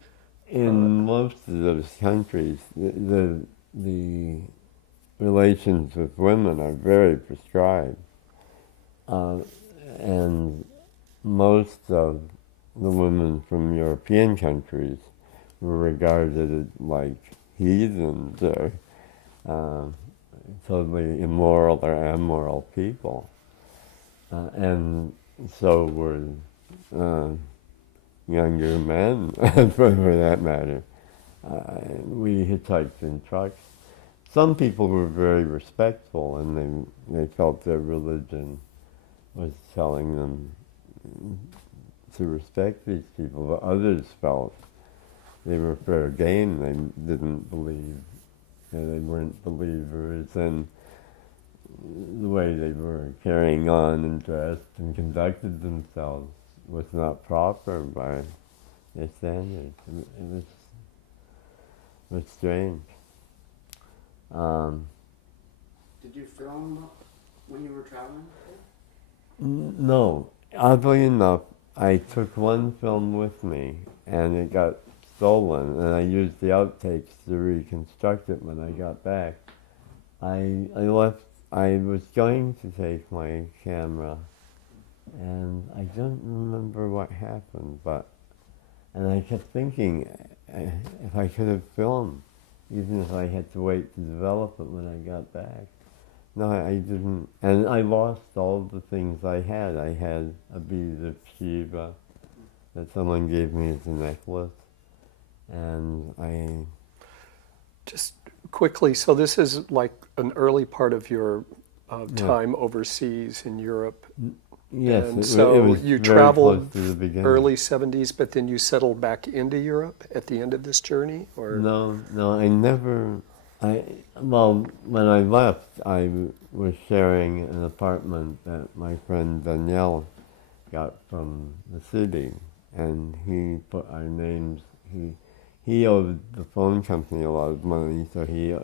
In most of those countries, the relations with women are very prescribed, and most of the women from European countries were regarded like heathens or totally immoral or amoral people, and so were younger men, for that matter. We hitchhiked in trucks. Some people were very respectful, and they felt their religion was telling them to respect these people, but others felt they were fair game. They didn't believe, they weren't believers, and the way they were carrying on and dressed and conducted themselves was not proper by their standards. It was strange. Did you film when you were traveling? No. Oddly enough, I took one film with me, and it got stolen, and I used the outtakes to reconstruct it when I got back. I was going to take my camera, and I don't remember what happened, and I kept thinking, if I could have filmed, even if I had to wait to develop it when I got back. No, I didn't, and I lost all the things I had. I had a bead of Shiva that someone gave me as a necklace, and I... Just quickly, so this is like an early part of your time overseas in Europe. Yes, and it so was you very traveled close to the beginning. early 70s, but then you settled back into Europe at the end of this journey? Or No, I never... Well, when I left, I was sharing an apartment that my friend Danielle got from the city, and he put our names. He owed the phone company a lot of money, so he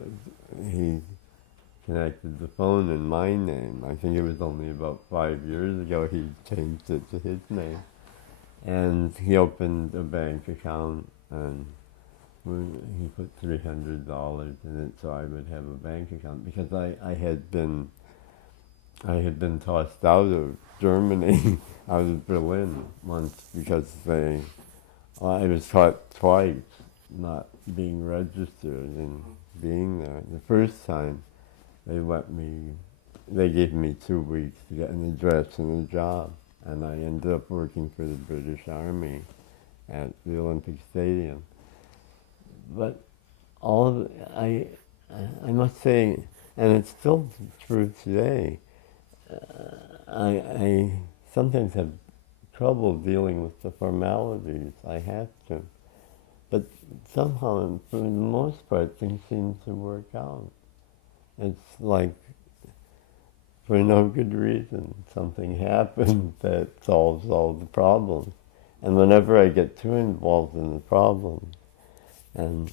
connected the phone in my name. I think it was only about 5 years ago he changed it to his name, and he opened a bank account, and he put $300 in it so I would have a bank account, because I had been tossed out of Germany, out of Berlin once, because I was caught twice not being registered and being there. The first time they gave me 2 weeks to get an address and a job, and I ended up working for the British Army at the Olympic Stadium. But I must say, and it's still true today, I sometimes have trouble dealing with the formalities. I have to. But somehow, for the most part, things seem to work out. It's like, for no good reason, something happens that solves all the problems. And whenever I get too involved in the problems, and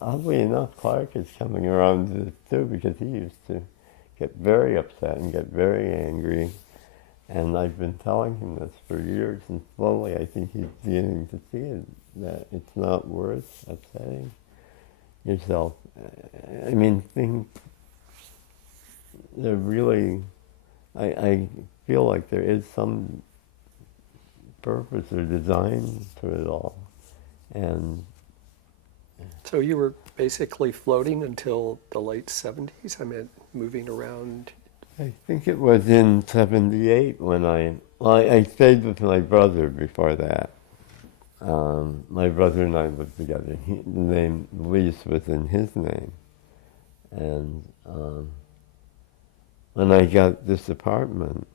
oddly enough, Clark is coming around to this too, because he used to get very upset and get very angry. And I've been telling him this for years, and slowly I think he's beginning to see it, that it's not worth upsetting yourself. I mean, things, they're really, I feel like there is some purpose or design to it all. And so you were basically floating until the late 70s? I mean, moving around? I think it was in 78 when I stayed with my brother before that. My brother and I lived together. The lease was in his name. And when I got this apartment,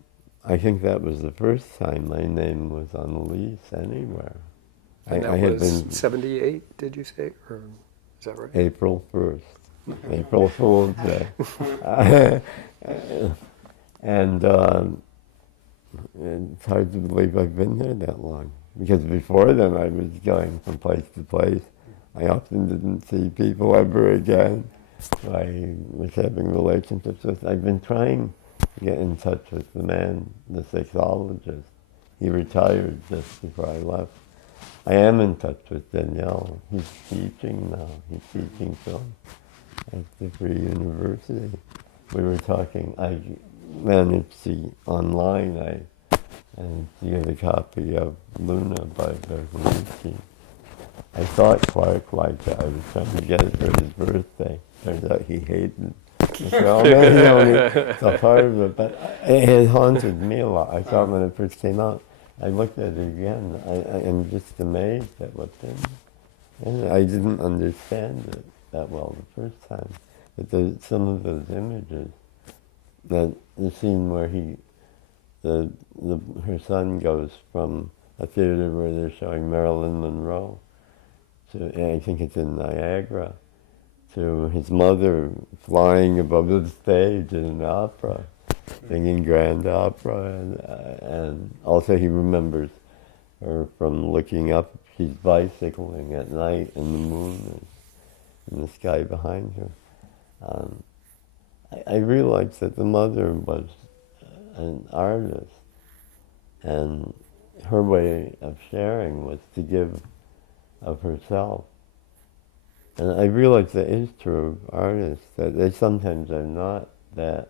I think that was the first time my name was on the lease anywhere. And that was 78, did you say? Or is that right? April 1st. April Fool's Day. And it's hard to believe I've been there that long. Because before then I was going from place to place. I often didn't see people ever again. I was having relationships with, I've been trying to get in touch with the man, the sexologist. He retired just before I left. I am in touch with Danielle. He's teaching now. He's teaching film at the Free University. We were talking. I managed to online. And to get a copy of Luna by Bertolucci. I thought Clark liked it. I was trying to get it for his birthday. Turns out he hated it. So maybe he only saw part of it, but it had haunted me a lot. I thought when it first came out, I looked at it again. I am just amazed at what's in it. And I didn't understand it that well the first time. But some of those images, the scene where her son goes from a theater where they're showing Marilyn Monroe to, I think it's in Niagara, to his mother flying above the stage in an opera, singing grand opera, and also he remembers her from looking up. She's bicycling at night, and the moon is in the sky behind her. I realized that the mother was an artist, and her way of sharing was to give of herself. And I realize that is true of artists, that they sometimes are not that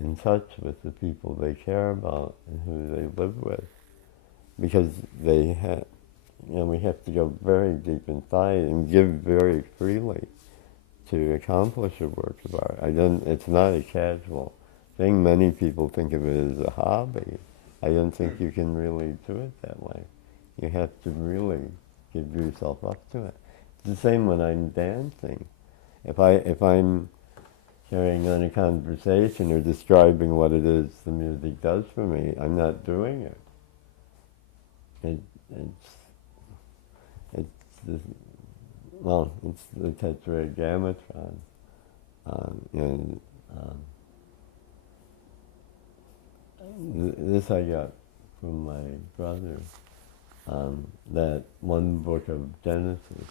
in touch with the people they care about and who they live with, because they have, we have to go very deep inside and give very freely to accomplish a work of art. It's not a casual thing. Many people think of it as a hobby. I don't think you can really do it that way. You have to really give yourself up to it. It's the same when I'm dancing. If I'm carrying on a conversation or describing what it is the music does for me, I'm not doing it. It's the tetragrammaton. This I got from my brother, that one book of Genesis,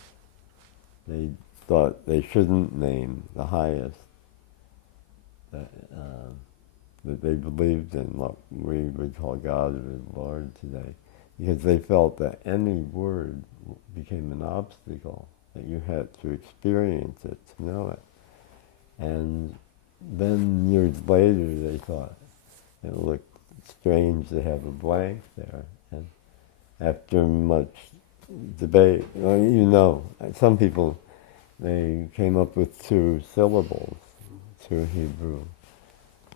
they thought they shouldn't name the highest that they believed in, what we would call God or Lord today, because they felt that any word became an obstacle, that you had to experience it to know it. And then years later they thought it looked strange to have a blank there. And after much debate, some people, they came up with 2 syllables, 2 Hebrew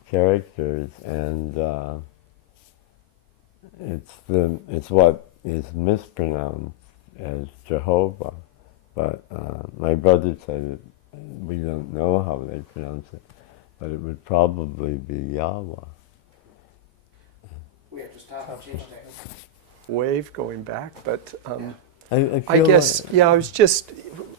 characters, and it's what is mispronounced as Jehovah. But my brother said we don't know how they pronounce it, but it would probably be Yahweh. We have to stop and change that. Wave going back, but I guess, I was just,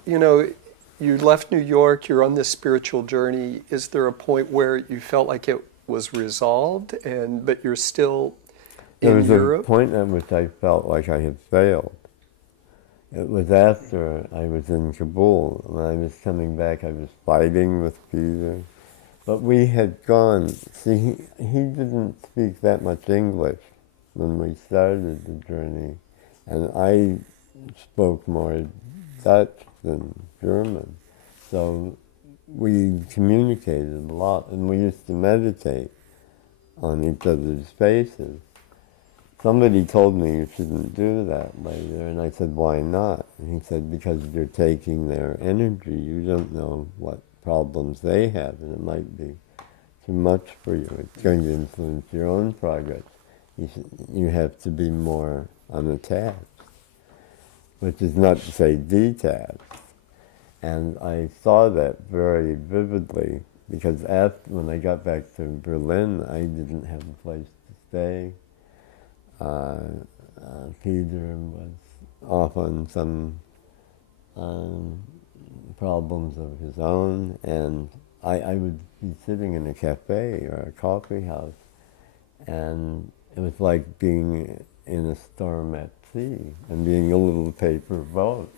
you left New York, you're on this spiritual journey. Is there a point where you felt like it was resolved, but you're still in Europe? There was a point at which I felt like I had failed. It was after I was in Kabul. When I was coming back, I was fighting with Peter. But we had gone, he didn't speak that much English when we started the journey, and I spoke more Dutch than German. So we communicated a lot, and we used to meditate on each other's faces. Somebody told me you shouldn't do that later, and I said, why not? And he said, because you're taking their energy. You don't know what problems they have, and it might be too much for you. It's going to influence your own progress. You have to be more unattached, which is not to say detached. And I saw that very vividly, because when I got back to Berlin, I didn't have a place to stay. Peter was off on some problems of his own, and I would be sitting in a cafe or a coffee house, and it was like being in a storm at sea and being a little paper boat.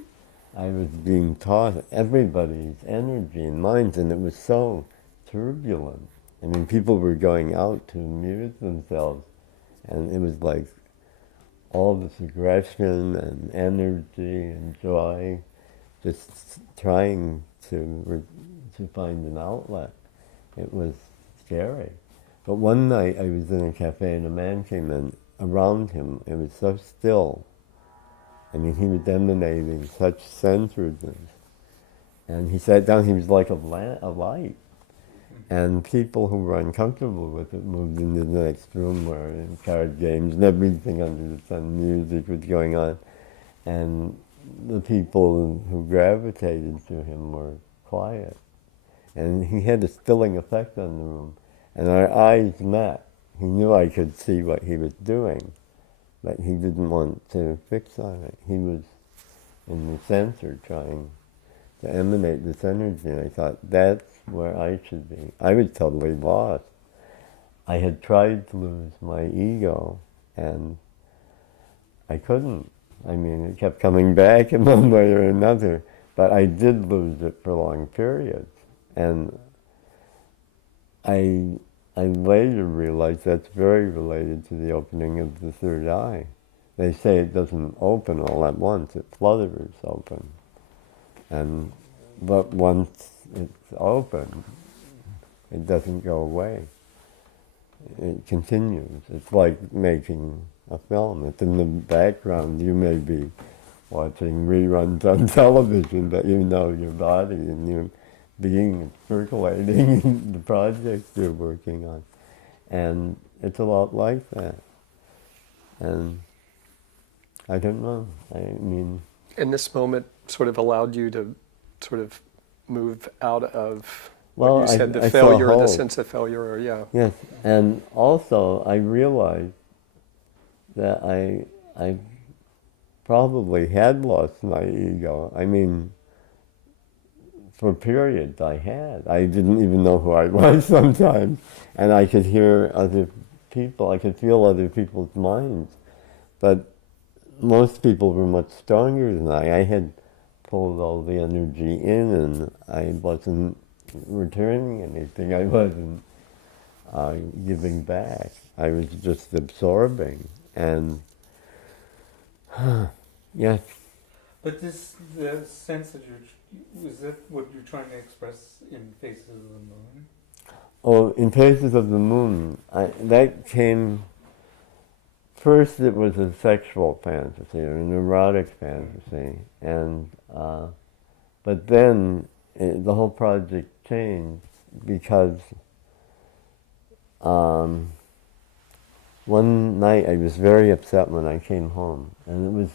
I was being taught everybody's energy and minds, and it was so turbulent. I mean, people were going out to amuse themselves, and it was like all this aggression and energy and joy, just trying to find an outlet. It was scary. But one night I was in a cafe and a man came in. Around him, it was so still. I mean, he was emanating such centeredness. And he sat down, he was like a light. And people who were uncomfortable with it moved into the next room where card games and everything under the sun, music was going on. And the people who gravitated to him were quiet. And he had a stilling effect on the room. And our eyes met. He knew I could see what he was doing, but he didn't want to fix on it. He was in the center trying to emanate this energy, and I thought, that's where I should be. I was totally lost. I had tried to lose my ego, and I couldn't. I mean, it kept coming back in one way or another, but I did lose it for long periods. And I later realized that's very related to the opening of the third eye. They say it doesn't open all at once, it flutters open. But once it's open, it doesn't go away. It continues. It's like making a film. It's in the background. You may be watching reruns on television, but you know your body and your being circulating in the project you're working on. And it's a lot like that. And I don't know. I mean... And this moment sort of allowed you to sort of move out of what you said, the failure, the sense of failure, or yeah. Yes, and also I realized that I probably had lost my ego. I mean, for periods I had. I didn't even know who I was sometimes. And I could hear other people, I could feel other people's minds. But most people were much stronger than I had pulled all the energy in and I wasn't returning anything. I wasn't giving back. I was just absorbing. And, yes. But the sense that was that what you're trying to express in Faces of the Moon? Oh, in Faces of the Moon, that came, first it was a sexual fantasy, or an erotic fantasy, and, but then the whole project changed because one night I was very upset when I came home, and it was,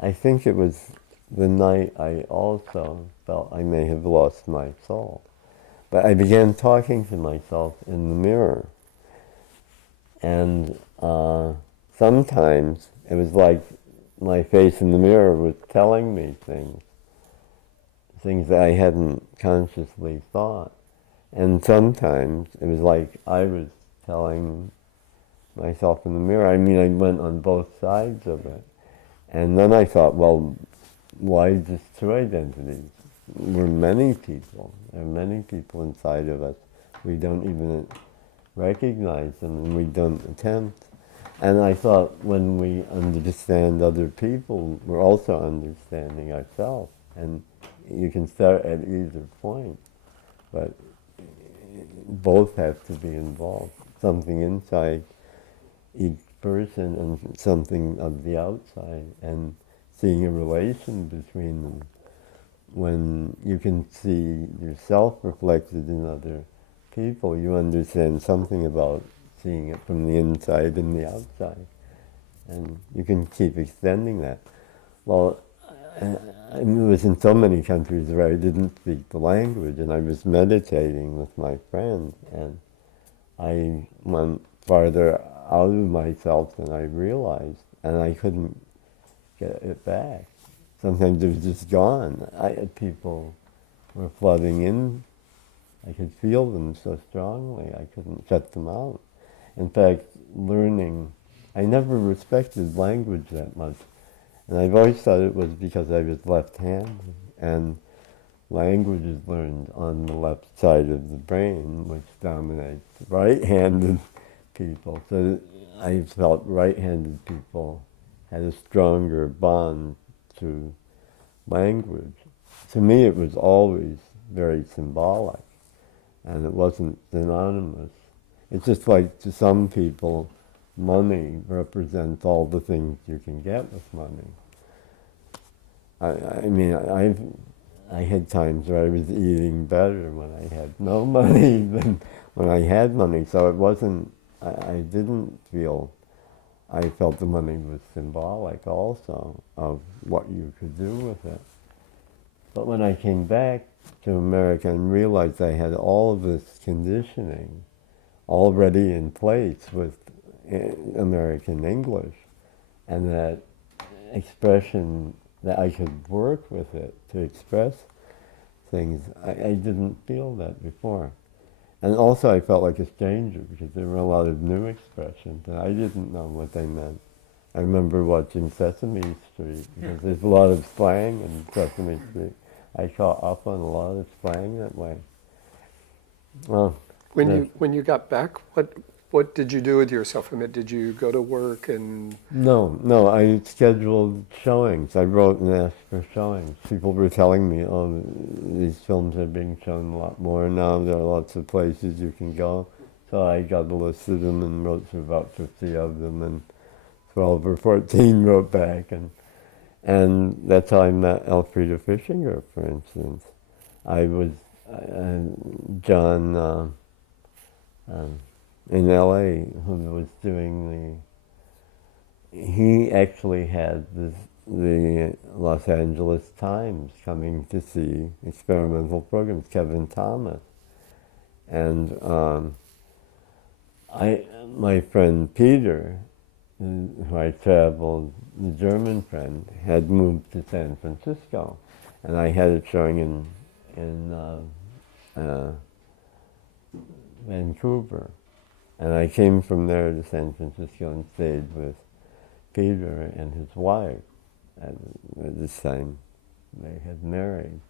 I think it was the night I also felt I may have lost my soul. But I began talking to myself in the mirror. And sometimes it was like my face in the mirror was telling me things that I hadn't consciously thought. And sometimes it was like I was telling myself in the mirror. I mean, I went on both sides of it. And then I thought, well, why just two identities? We're many people. There are many people inside of us. We don't even recognize them and we don't attempt. And I thought when we understand other people, we're also understanding ourselves. And you can start at either point, but both have to be involved. Something inside each person and something of the outside, and seeing a relation between them. When you can see yourself reflected in other people, you understand something about seeing it from the inside and the outside. And you can keep extending that. Well, I was in so many countries where I didn't speak the language, and I was meditating with my friends, and I went farther out of myself than I realized, and I couldn't get it back. Sometimes it was just gone. People were flooding in. I could feel them so strongly, I couldn't shut them out. In fact, learning, I never respected language that much. And I've always thought it was because I was left-handed, and language is learned on the left side of the brain, which dominates right-handed people. So I felt right-handed people had a stronger bond to language. To me, it was always very symbolic, and it wasn't synonymous. It's just like to some people, money represents all the things you can get with money. I had times where I was eating better when I had no money than when I had money. So it wasn't, I didn't feel, I felt the money was symbolic also of what you could do with it. But when I came back to America and realized I had all of this conditioning already in place with American English, and that expression, that I could work with it to express things, I didn't feel that before. And also I felt like a stranger because there were a lot of new expressions and I didn't know what they meant. I remember watching Sesame Street because there's a lot of slang in Sesame Street. I caught up on a lot of slang that way. Well, when you got back, what did you do with yourself? I mean, did you go to work and? No, I scheduled showings. I wrote and asked for showings. People were telling me, oh, these films are being shown a lot more now. There are lots of places you can go. So I got a list of them and wrote to about 50 of them, and 12 or 14 wrote back. And that's how I met Elfriede Fischinger, for instance. I was, John, in LA, who was doing he actually had the Los Angeles Times coming to see experimental programs, Kevin Thomas. And my friend Peter, who I traveled, the German friend, had moved to San Francisco. And I had it showing in Vancouver. And I came from there to San Francisco and stayed with Peter and his wife. At this time, they had married,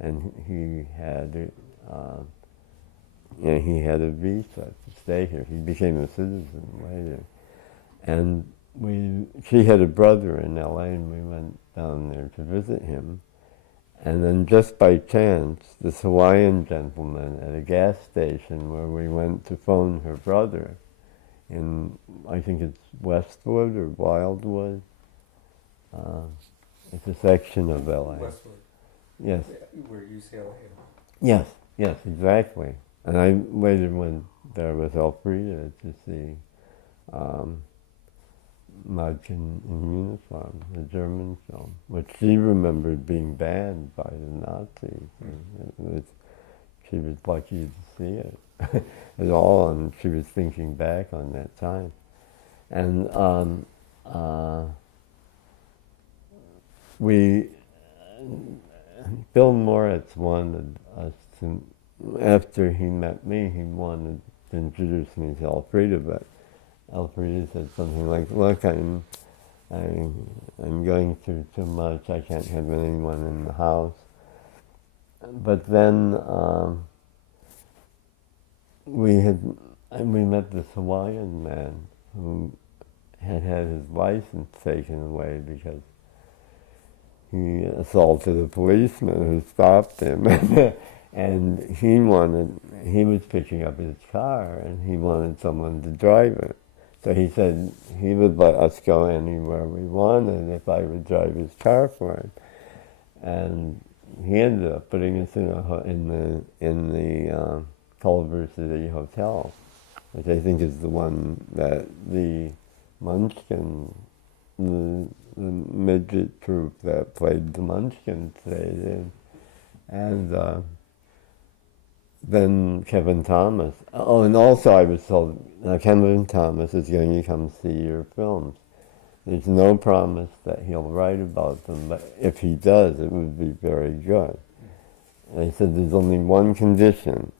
and he had a visa to stay here. He became a citizen later, and she had a brother in LA, and we went down there to visit him. And then just by chance, this Hawaiian gentleman at a gas station where we went to phone her brother in, I think it's Westwood or Wildwood. It's a section of LA. Westwood. Yes. Where UCLA is. Yes, exactly. And I later went there with Elfriede to see Madchen in Uniform, the German film, which she remembered being banned by the Nazis. She was lucky to see it at all, and she was thinking back on that time. And Bill Moritz wanted us to, after he met me, he wanted to introduce me to Elfriede, but Elfriede said something like, look, I'm going through too much, I can't have anyone in the house. But then we met this Hawaiian man who had his license taken away because he assaulted a policeman who stopped him. And he was picking up his car and he wanted someone to drive it. So he said he would let us go anywhere we wanted if I would drive his car for him. And he ended up putting us in the Culver City Hotel, which I think is the one that the Munchkin, the midget troupe that played the Munchkin stayed in. And then Kevin Thomas. Oh, and also I was told, Kevin Thomas is going to come see your films. There's no promise that he'll write about them, but if he does, it would be very good. And I said, there's only one condition,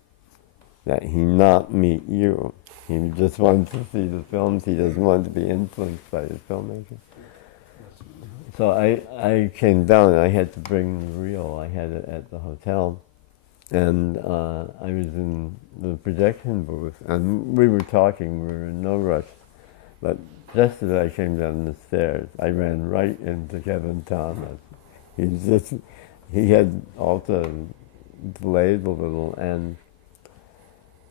that he not meet you. He just wants to see the films. He doesn't want to be influenced by the filmmaker. So I came down and I had to bring the reel. I had it at the hotel. And I was in the projection booth, and we were talking. We were in no rush But just as I came down the stairs, I ran right into Kevin Thomas. He had also delayed a little, and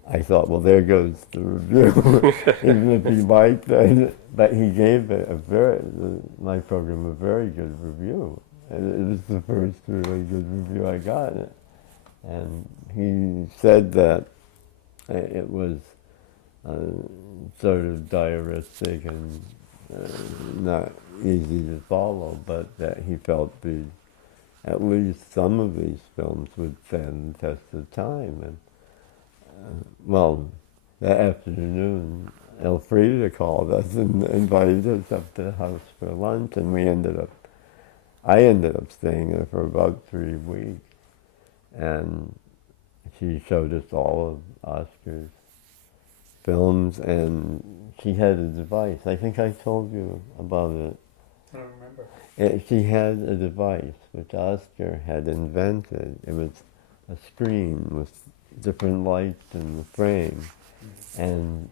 I thought, well, there goes the review, even if he liked it. But he gave it my program a very good review. It was the first really good review I got. And he said that it was sort of diaristic and not easy to follow, but that he felt at least some of these films would stand the test of time. And well, that afternoon, Elfrida called us and invited us up to the house for lunch, and I ended up staying there for about 3 weeks. And she showed us all of Oscar's films, and she had a device. I think I told you about it. I don't remember. She had a device which Oscar had invented. It was a screen with different lights in the frame, and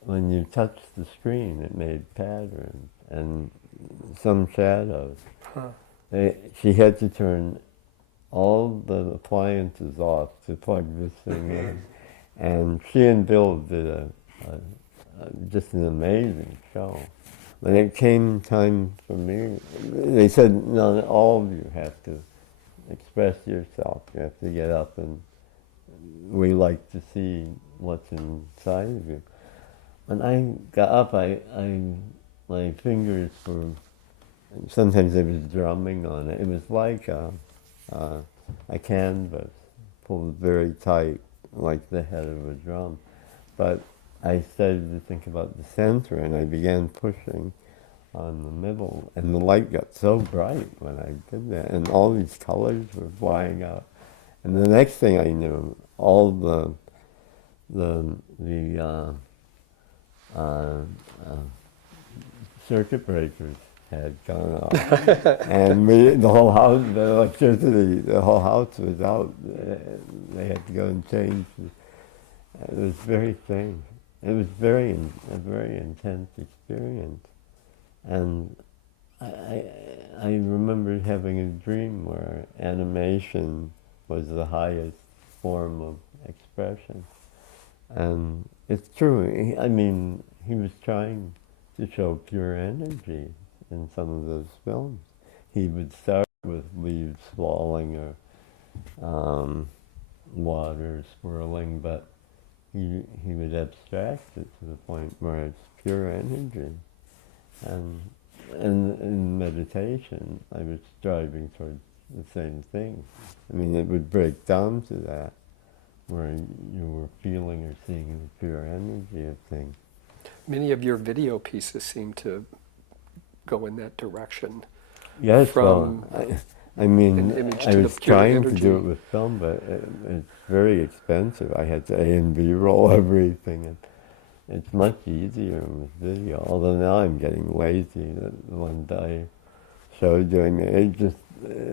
when you touched the screen, it made patterns and some shadows. She had to turn all the appliances off to plug this thing in, and she and Bill did just an amazing show. When it came time for me, they said, no, all of you have to express yourself. You have to get up, and we like to see what's inside of you. When I got up, my fingers were, sometimes I was drumming on it. It was like a canvas pulled very tight, like the head of a drum. But I started to think about the center, and I began pushing on the middle, and the light got so bright when I did that, and all these colors were flying out. And the next thing I knew, all the circuit breakers had gone off, and the whole house, the electricity, the whole house was out. They had to go and change. It was very strange. It was a very intense experience, and I remember having a dream where animation was the highest form of expression, and it's true. I mean, he was trying to show pure energy in some of those films. He would start with leaves falling or water swirling, but he would abstract it to the point where it's pure energy. And in meditation, I was striving towards the same thing. I mean, it would break down to that, where you were feeling or seeing the pure energy of things. Many of your video pieces seem to go in that direction. Yes, from I mean, an image I to was the pure trying energy. to do it with film, but it's very expensive. I had to A and B roll everything, and it's much easier with video. Although now I'm getting lazy. The one day I showed you, I mean, it just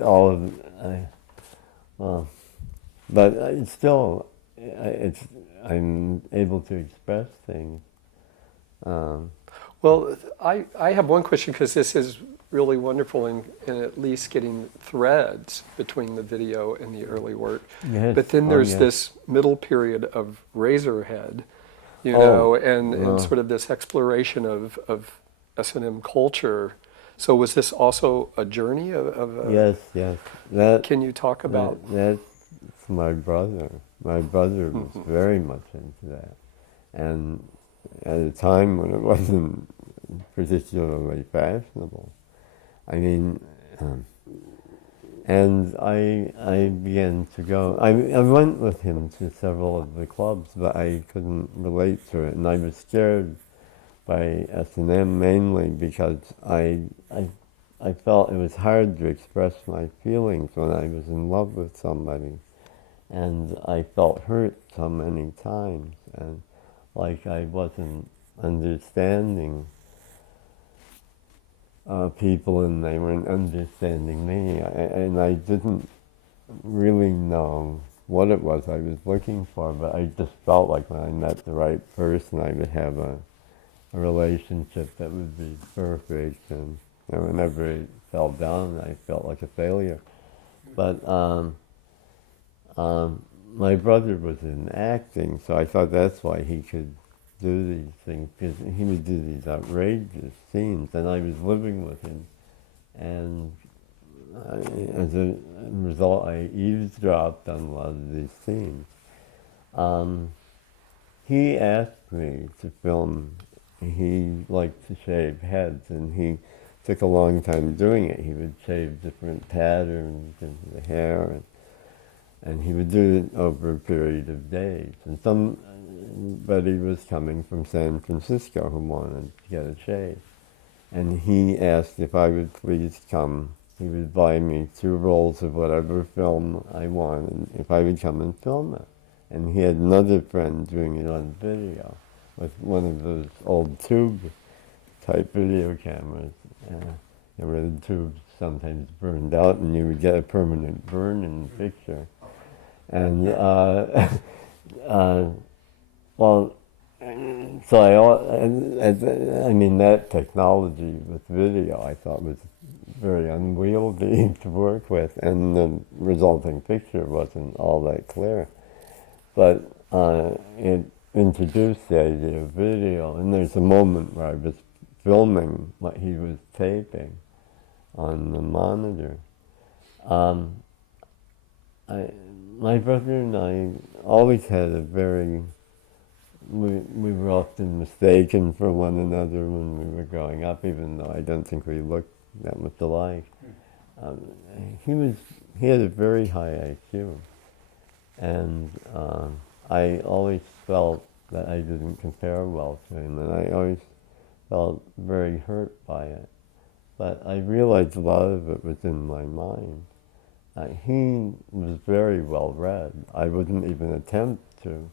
all of but it's still, I'm able to express things. Well, I have one question, because this is really wonderful in at least getting threads between the video and the early work. Yes. But then there's yes. this middle period of Razorhead, you know, and sort of this exploration of S&M culture. So was this also a journey of Yes. That, can you talk about? That's my brother. My brother was very much into that. And at a time when it wasn't particularly fashionable. I mean, and I began to go. I went with him to several of the clubs, but I couldn't relate to it, and I was scared by S&M mainly because I felt it was hard to express my feelings when I was in love with somebody, and I felt hurt so many times, and like I wasn't understanding people, and they weren't understanding me, and I didn't really know what it was I was looking for, but I just felt like when I met the right person, I would have a relationship that would be perfect, and whenever it fell down, I felt like a failure. But my brother was in acting, so I thought that's why he could do these things, because he would do these outrageous scenes, and I was living with him, and as a result, I eavesdropped on a lot of these scenes. He asked me to film. He liked to shave heads, and he took a long time doing it. He would shave different patterns into the hair, and he would do it over a period of days. And somebody was coming from San Francisco who wanted to get a shave. And he asked if I would please come. He would buy me 2 rolls of whatever film I wanted, if I would come and film it. And he had another friend doing it on video with one of those old tube-type video cameras, where the tubes sometimes burned out and you would get a permanent burn in the picture. And, well, so I mean, that technology with video I thought was very unwieldy to work with, and the resulting picture wasn't all that clear. But it introduced the idea of video, and there's a moment where I was filming what he was taping on the monitor. My brother and I always had a very, we were often mistaken for one another when we were growing up, even though I don't think we looked that much alike. He had a very high IQ, and I always felt that I didn't compare well to him, and I always felt very hurt by it. But I realized a lot of it was in my mind. He was very well read. I wouldn't even attempt to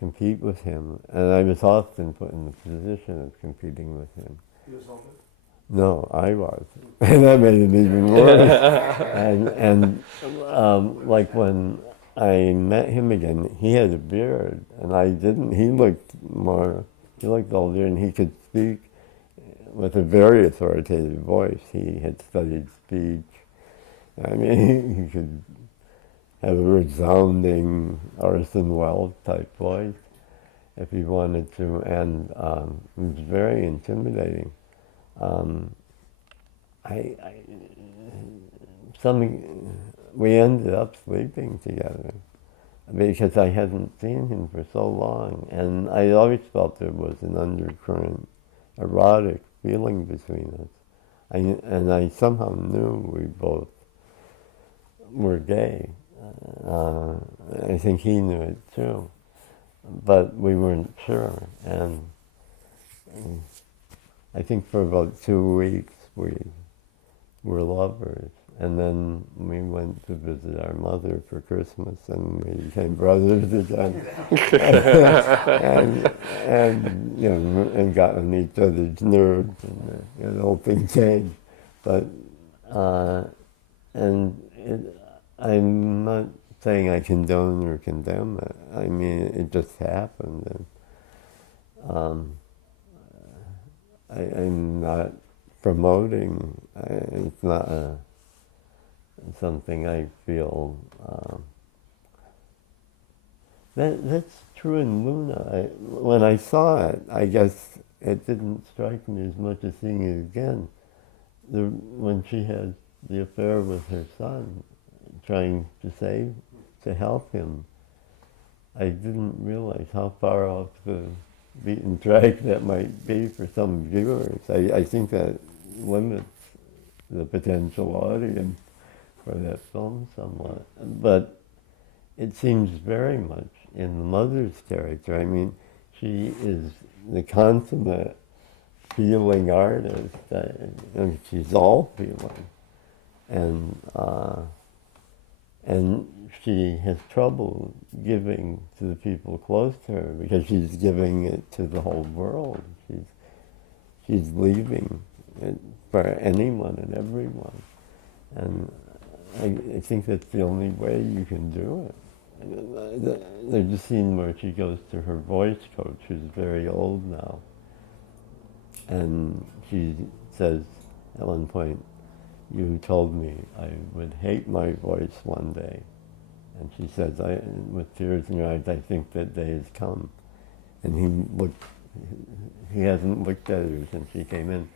compete with him, and I was often put in the position of competing with him. He was older? No, I was. And that made it even worse. and like when I met him again, he had a beard, and I didn't. He looked older, and he could speak with a very authoritative voice. He had studied speech. I mean, he could have a resounding Orson Welles type voice if he wanted to, and it was very intimidating. We ended up sleeping together because I hadn't seen him for so long, and I always felt there was an undercurrent, erotic feeling between us. And I somehow knew we both were gay. I think he knew it too, but we weren't sure. And I think for about 2 weeks we were lovers, and then we went to visit our mother for Christmas, and we became brothers again, and got on each other's nerves, and the whole thing changed. But I'm not saying I condone or condemn it. I mean, it just happened, and I'm not promoting. It's not something I feel. That's true in Luna. When I saw it, I guess it didn't strike me as much as seeing it again. When she had the affair with her son, trying to help him, I didn't realize how far off the beaten track that might be for some viewers. I think that limits the potential audience for that film somewhat. But it seems very much in the mother's character. I mean, she is the consummate feeling artist. She's all feeling. And she has trouble giving to the people close to her because she's giving it to the whole world. She's leaving it for anyone and everyone. And I think that's the only way you can do it. There's a scene where she goes to her voice coach, who's very old now, And she says at one point, "You told me I would hate my voice one day." And she says, with tears in her eyes, "I think that day has come." And he hasn't looked at her since she came in.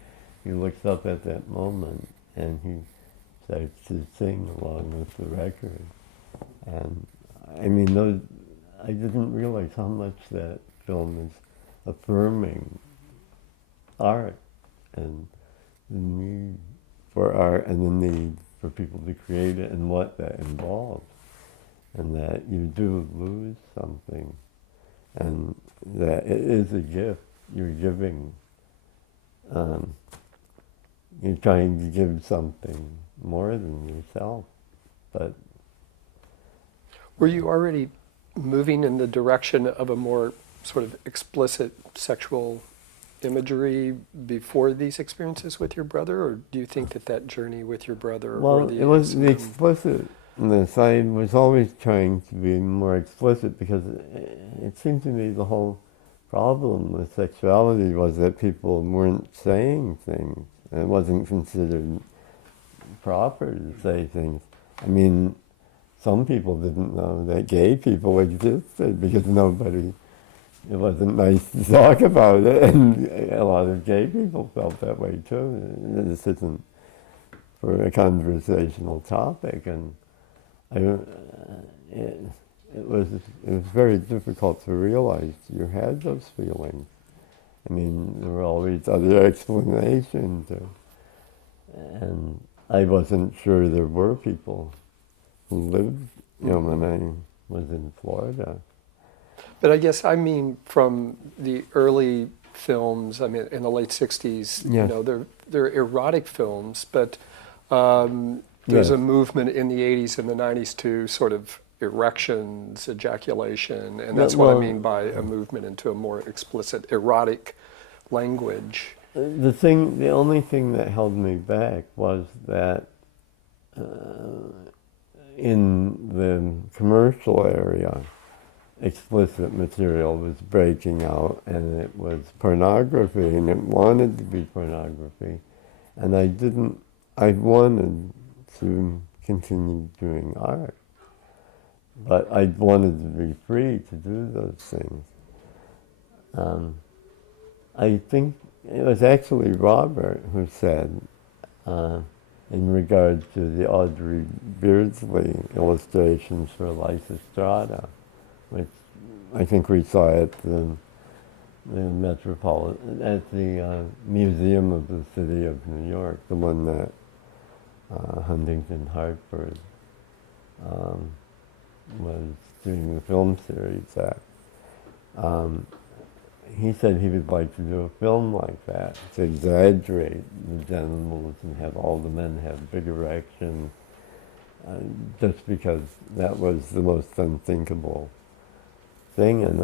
He looks up at that moment and he starts to sing along with the record. And I mean, I didn't realize how much that film is affirming art and the need for art and the need for people to create it and what that involves. And that you do lose something, and that it is a gift you're giving. You're trying to give something more than yourself. But were you already moving in the direction of a more sort of explicit sexual imagery before these experiences with your brother, or do you think that journey with your brother? Well, it was the explicitness. I was always trying to be more explicit because it seemed to me the whole problem with sexuality was that people weren't saying things. It wasn't considered proper to say things. I mean, some people didn't know that gay people existed because it wasn't nice to talk about it, and a lot of gay people felt that way too. This isn't for a conversational topic, and it was very difficult to realize you had those feelings. I mean, there were always other explanations, and I wasn't sure there were people who lived, when I was in Florida. But I guess I mean from the early films, I mean in the late 60s, Yes. they're erotic films, but there's Yes. a movement in the 80s and the 90s to sort of erections, ejaculation, and that's what I mean by a movement into a more explicit erotic language. The only thing that held me back was that in the commercial area, explicit material was breaking out, and it was pornography, and it wanted to be pornography. And I wanted to continue doing art, but I wanted to be free to do those things. I think it was actually Robert who said, in regard to the Audrey Beardsley illustrations for Lysistrata, which I think we saw at the Museum of the City of New York, the one that Huntington Hartford was doing the film series at. He said he would like to do a film like that, to exaggerate the genitals and have all the men have big erections, just because that was the most unthinkable thing, and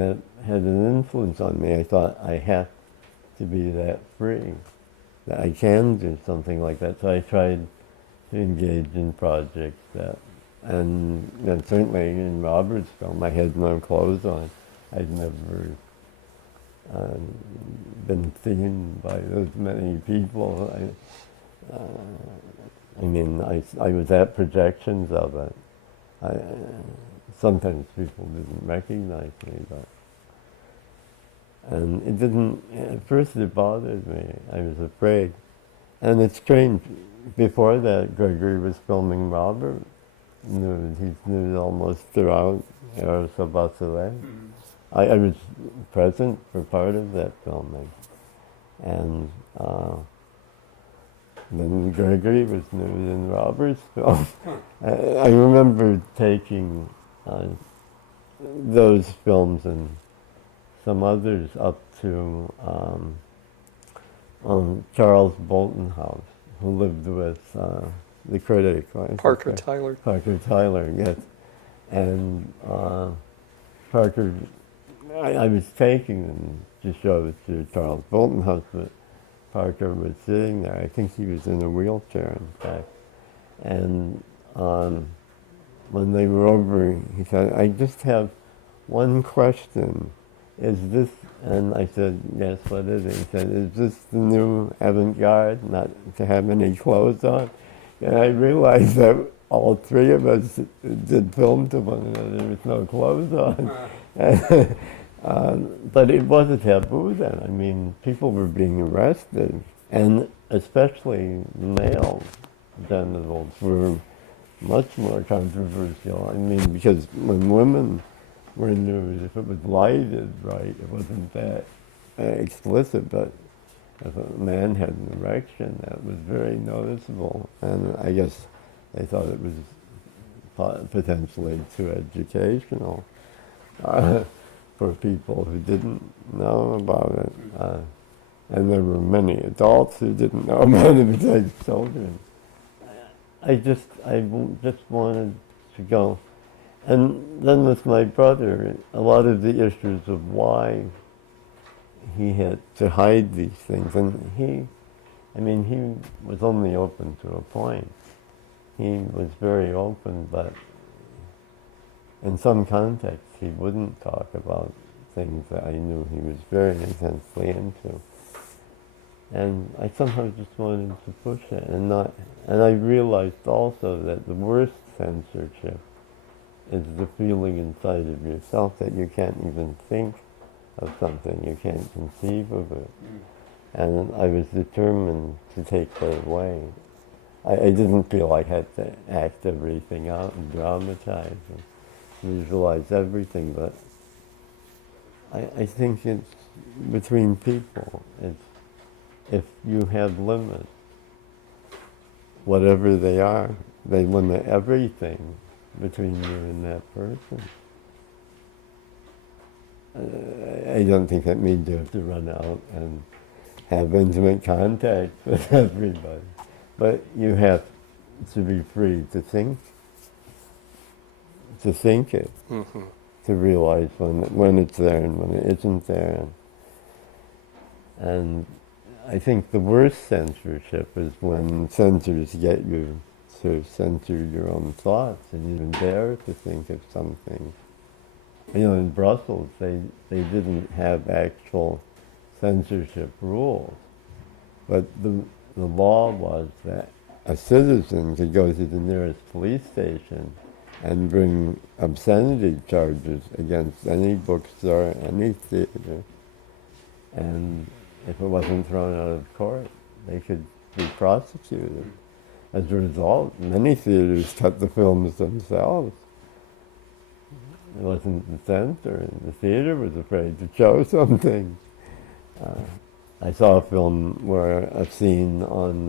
that had an influence on me. I thought I have to be that free, that I can do something like that. So I tried to engage in projects and certainly in Robert's film, I had no clothes on. I'd never been seen by those many people. I was at projections of it. Sometimes people didn't recognize me, and it didn't, at first it bothered me. I was afraid. And it's strange, before that, Gregory was filming Robert nude. He's nude almost throughout Eros Basile. I was present for part of that filming. And then Gregory was nude in Robert's film. I remember taking those films and some others up to Charles Bolton House, who lived with the critic. Parker Tyler. Parker Tyler, yes. And Parker, I was taking them to show it to Charles Bolton House, but Parker was sitting there. I think he was in a wheelchair, in fact. And when they were over, he said, "I just have one question. is this, and I said, yes, what is it? He said, is this the new avant-garde, not to have any clothes on? And I realized that all three of us did film to one another with no clothes on. But it was a taboo then. I mean, people were being arrested, and especially male genitals were much more controversial. I mean, because when women were nude, if it was lighted right, it wasn't that explicit, but if a man had an erection, that was very noticeable. And I guess they thought it was potentially too educational for people who didn't know about it. And there were many adults who didn't know about it besides children. I just wanted to go. And then with my brother, a lot of the issues of why he had to hide these things, and he was only open to a point. He was very open, but in some contexts he wouldn't talk about things that I knew he was very intensely into. And I somehow just wanted to push it, and I realized also that the worst censorship is the feeling inside of yourself that you can't even think of something, you can't conceive of it. And I was determined to take that away. I didn't feel I had to act everything out and dramatize and visualize everything, but I think it's between people. It's if you have limits, whatever they are, they limit everything between you and that person. I don't think that means you have to run out and have intimate contact with everybody. But you have to be free to think it, to realize when it's there and when it isn't there. And I think the worst censorship is when censors get you to censor your own thoughts and even dare to think of something. You know, in Brussels, they didn't have actual censorship rules, but the law was that a citizen could go to the nearest police station and bring obscenity charges against any bookstore, any theater, and if it wasn't thrown out of court, they could be prosecuted. As a result, many theaters cut the films themselves. It wasn't the censor, and the theater was afraid to show something. I saw a film where a scene on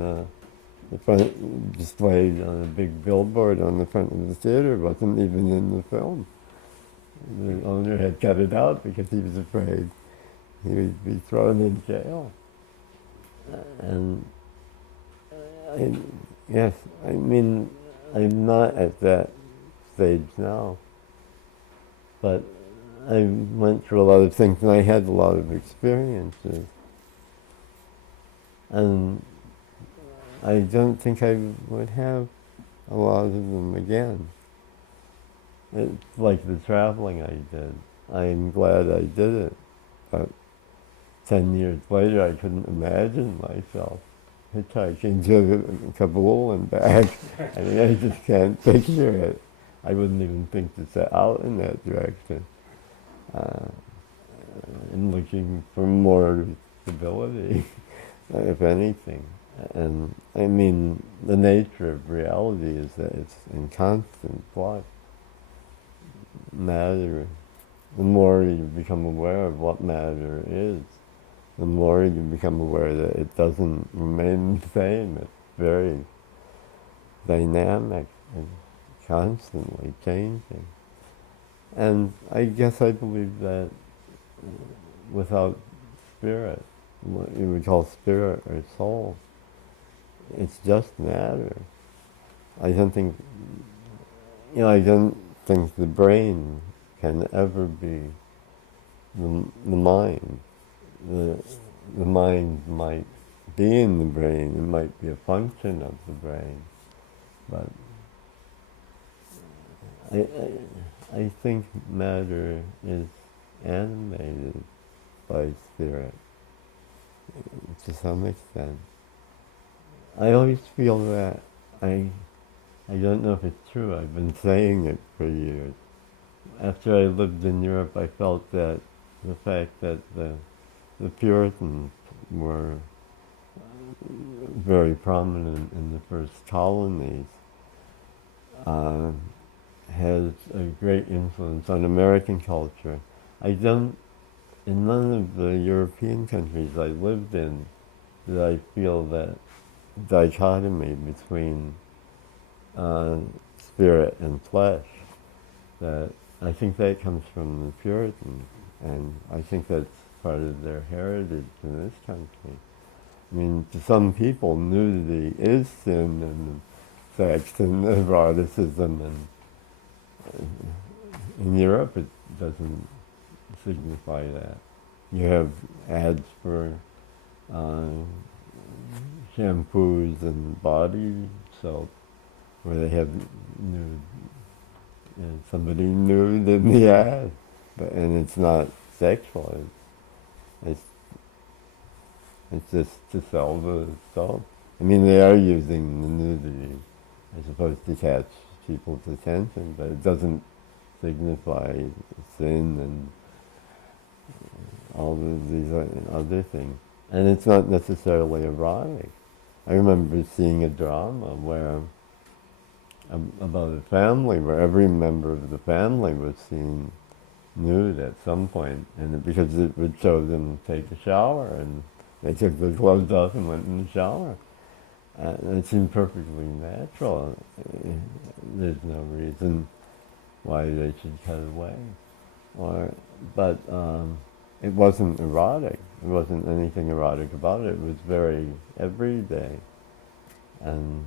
the front, displayed on a big billboard on the front of the theater, wasn't even in the film. The owner had cut it out because he was afraid he would be thrown in jail. And yes, I mean, I'm not at that stage now, but I went through a lot of things and I had a lot of experiences. And I don't think I would have a lot of them again. It's like the traveling I did. I'm glad I did it, but 10 years later I couldn't imagine myself hitchhiking to Kabul and back. I mean, I just can't picture it. I wouldn't even think to set out in that direction. I'm looking for more stability, if anything. And I mean, the nature of reality is that it's in constant flux. Matter, the more you become aware of what matter is, the more you become aware that it doesn't remain the same. It's very dynamic and constantly changing. And I guess I believe that without spirit, what you would call spirit or soul, it's just matter. I don't think the brain can ever be the mind. The mind might be in the brain, it might be a function of the brain, but I think matter is animated by spirit to some extent. I always feel that I don't know if it's true, I've been saying it for years. After I lived in Europe, I felt that the fact that the Puritans were very prominent in the first colonies has a great influence on American culture. In none of the European countries I lived in did I feel that dichotomy between spirit and flesh. That I think that comes from the Puritans, and I think that's part of their heritage in this country. I mean, to some people, nudity is sin and sex and eroticism, and in Europe it doesn't signify that. You have ads for shampoos and body soap where they have nude, somebody nude in the ad, and it's not sexual. It's just to sell the soap. I mean, they are using the nudity, I suppose, to catch people's attention, but it doesn't signify sin and all of these other things. And it's not necessarily erotic. I remember seeing a drama where about a family where every member of the family was seen nude at some point, and because it would show them take a shower, and they took their clothes off and went in the shower. And it seemed perfectly natural. There's no reason why they should cut away. But it wasn't erotic. There wasn't anything erotic about it. It was very everyday. And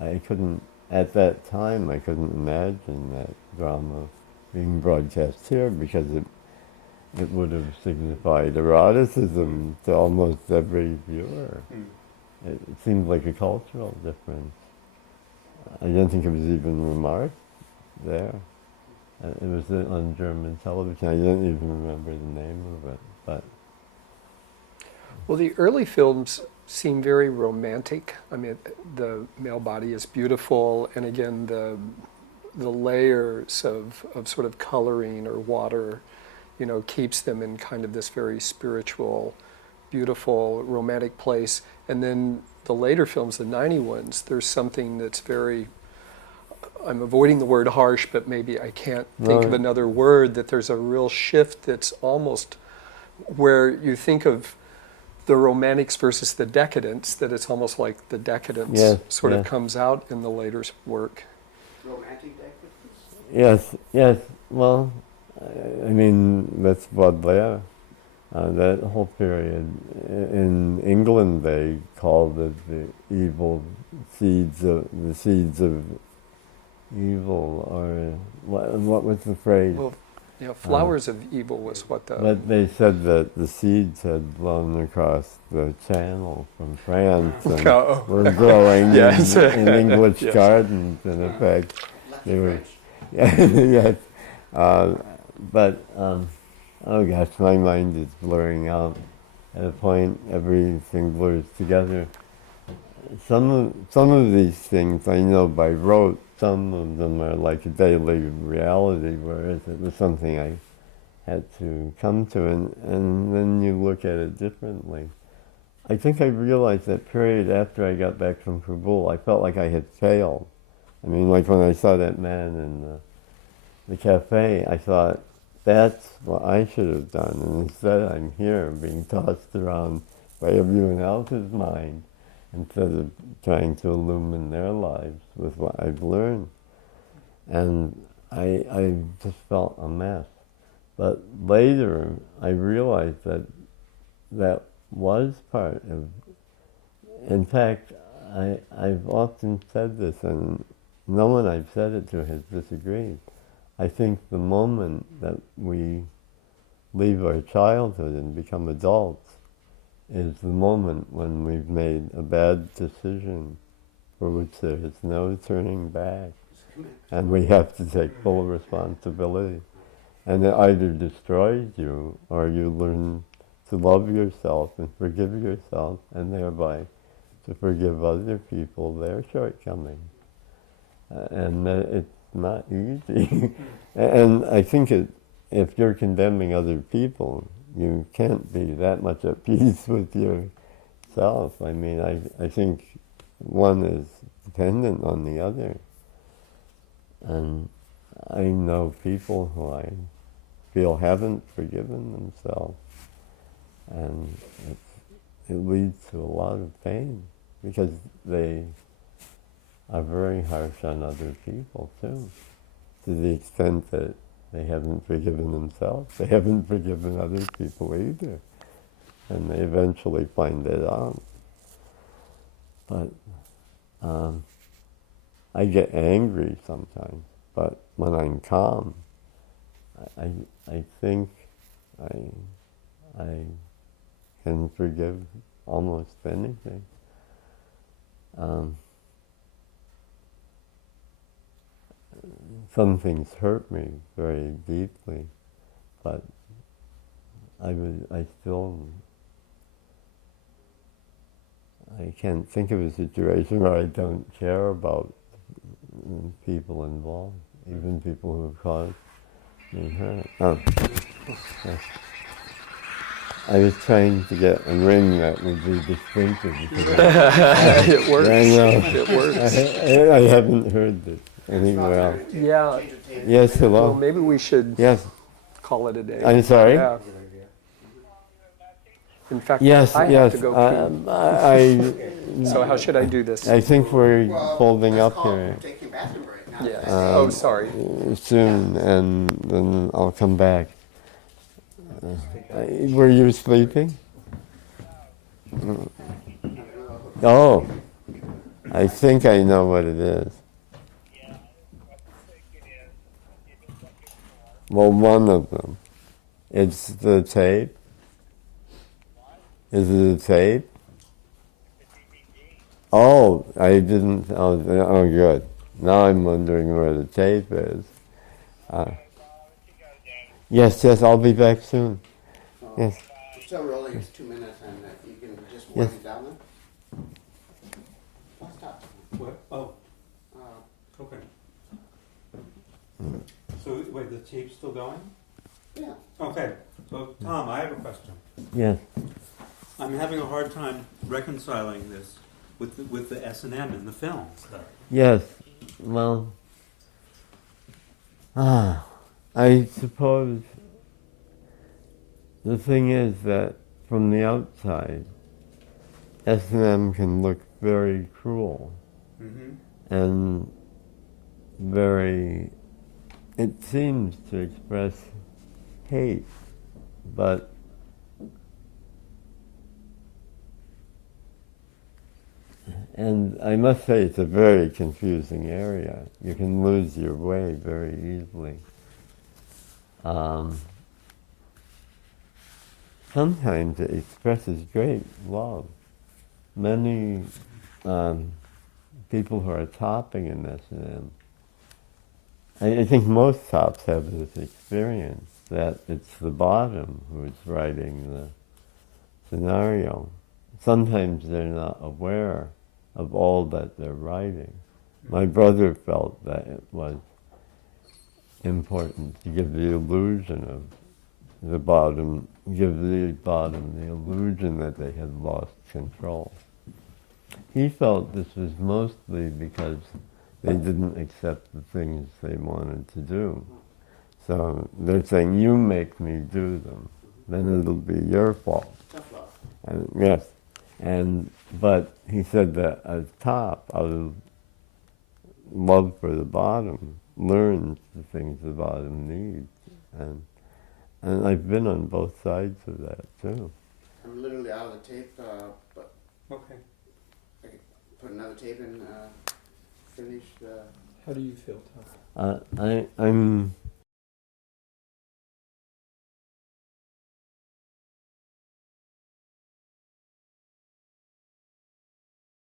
at that time, I couldn't imagine that drama being broadcast here, because it would have signified eroticism to almost every viewer. It seemed like a cultural difference. I don't think it was even remarked there. It was on German television. I don't even remember the name of it. But well, the early films seem very romantic. I mean, the male body is beautiful, and again, the layers of sort of coloring or water, keeps them in kind of this very spiritual, beautiful, romantic place. And then the later films, the 90 ones, there's something that's very, I'm avoiding the word harsh, but maybe I can't think of another word, that there's a real shift that's almost where you think of the romantics versus the decadence, that it's almost like the decadence of comes out in the later work. Romantic decadence? Yes. Well, I mean, that's Baudelaire. That whole period. In England, they called it the seeds of evil, or what was the phrase? Well, flowers of evil was what the... But they said that the seeds had blown across the channel from France and were growing in English gardens, in effect. They were, yes. But oh gosh, my mind is blurring out. At a point, everything blurs together. Some of these things I know by rote. Some of them are like a daily reality, whereas it was something I had to come to, and then you look at it differently. I think I realized that period after I got back from Kabul, I felt like I had failed. I mean, like when I saw that man in the cafe, I thought, that's what I should have done, and instead I'm here being tossed around by everyone else's mind, instead of trying to illumine their lives with what I've learned. And I just felt a mess. But later I realized that was part of, in fact, I've often said this, and no one I've said it to has disagreed. I think the moment that we leave our childhood and become adults is the moment when we've made a bad decision for which there is no turning back, and we have to take full responsibility. And it either destroys you or you learn to love yourself and forgive yourself and thereby to forgive other people their shortcomings. And it's not easy. And I think if you're condemning other people, you can't be that much at peace with yourself. I mean, I think one is dependent on the other. And I know people who I feel haven't forgiven themselves. And it leads to a lot of pain because they are very harsh on other people too, to the extent that they haven't forgiven themselves. They haven't forgiven other people either. And they eventually find it out. But I get angry sometimes, but when I'm calm, I think I can forgive almost anything. Some things hurt me very deeply, but I can't think of a situation where I don't care about people involved, even people who have caused me hurt. Oh. Yes. I was trying to get a ring that would be distinctive. It works. I know. It works. I haven't heard this anywhere else. Yeah. Yes, hello. Well, maybe we should Yes. call it a day. I'm sorry? Yeah. In fact, Yes, I yes. have to go pee. So how should I do this? I think we're folding let's up call here taking bathroom break now. Yes. Oh, sorry. soon, and then I'll come back. Were you sleeping? Oh, I think I know what it is. Well, one of them. It's the tape. Is it a tape? Oh, I didn't. Oh, good. Now I'm wondering where the tape is. Yes, I'll be back soon. Yes. We're still rolling, it's 2 minutes, and you can just Yes. wind it down then? Oh, stop. What? Oh, okay. So, wait, the tape's still going? Yeah. Okay, so Tom, I have a question. Yes. I'm having a hard time reconciling this with the S&M in the film. Yes. Well, I suppose the thing is that from the outside, S&M can look very cruel and very, it seems to express hate, but and I must say it's a very confusing area. You can lose your way very easily. Sometimes it expresses great love. Many people who are topping in S&M, I think most tops have this experience that it's the bottom who's writing the scenario. Sometimes they're not aware of all that they're writing. My brother felt that it was important to give the illusion of the bottom, give the bottom the illusion that they had lost control. He felt this was mostly because they didn't accept the things they wanted to do. So they're saying, you make me do them, then it'll be your fault. Tough love. And, yes, but he said that a top, out of love for the bottom, learns the things the bottom needs. And I've been on both sides of that, too. I'm literally out of the tape, but Okay. I could put another tape in, finish the... How do you feel, Tom? I'm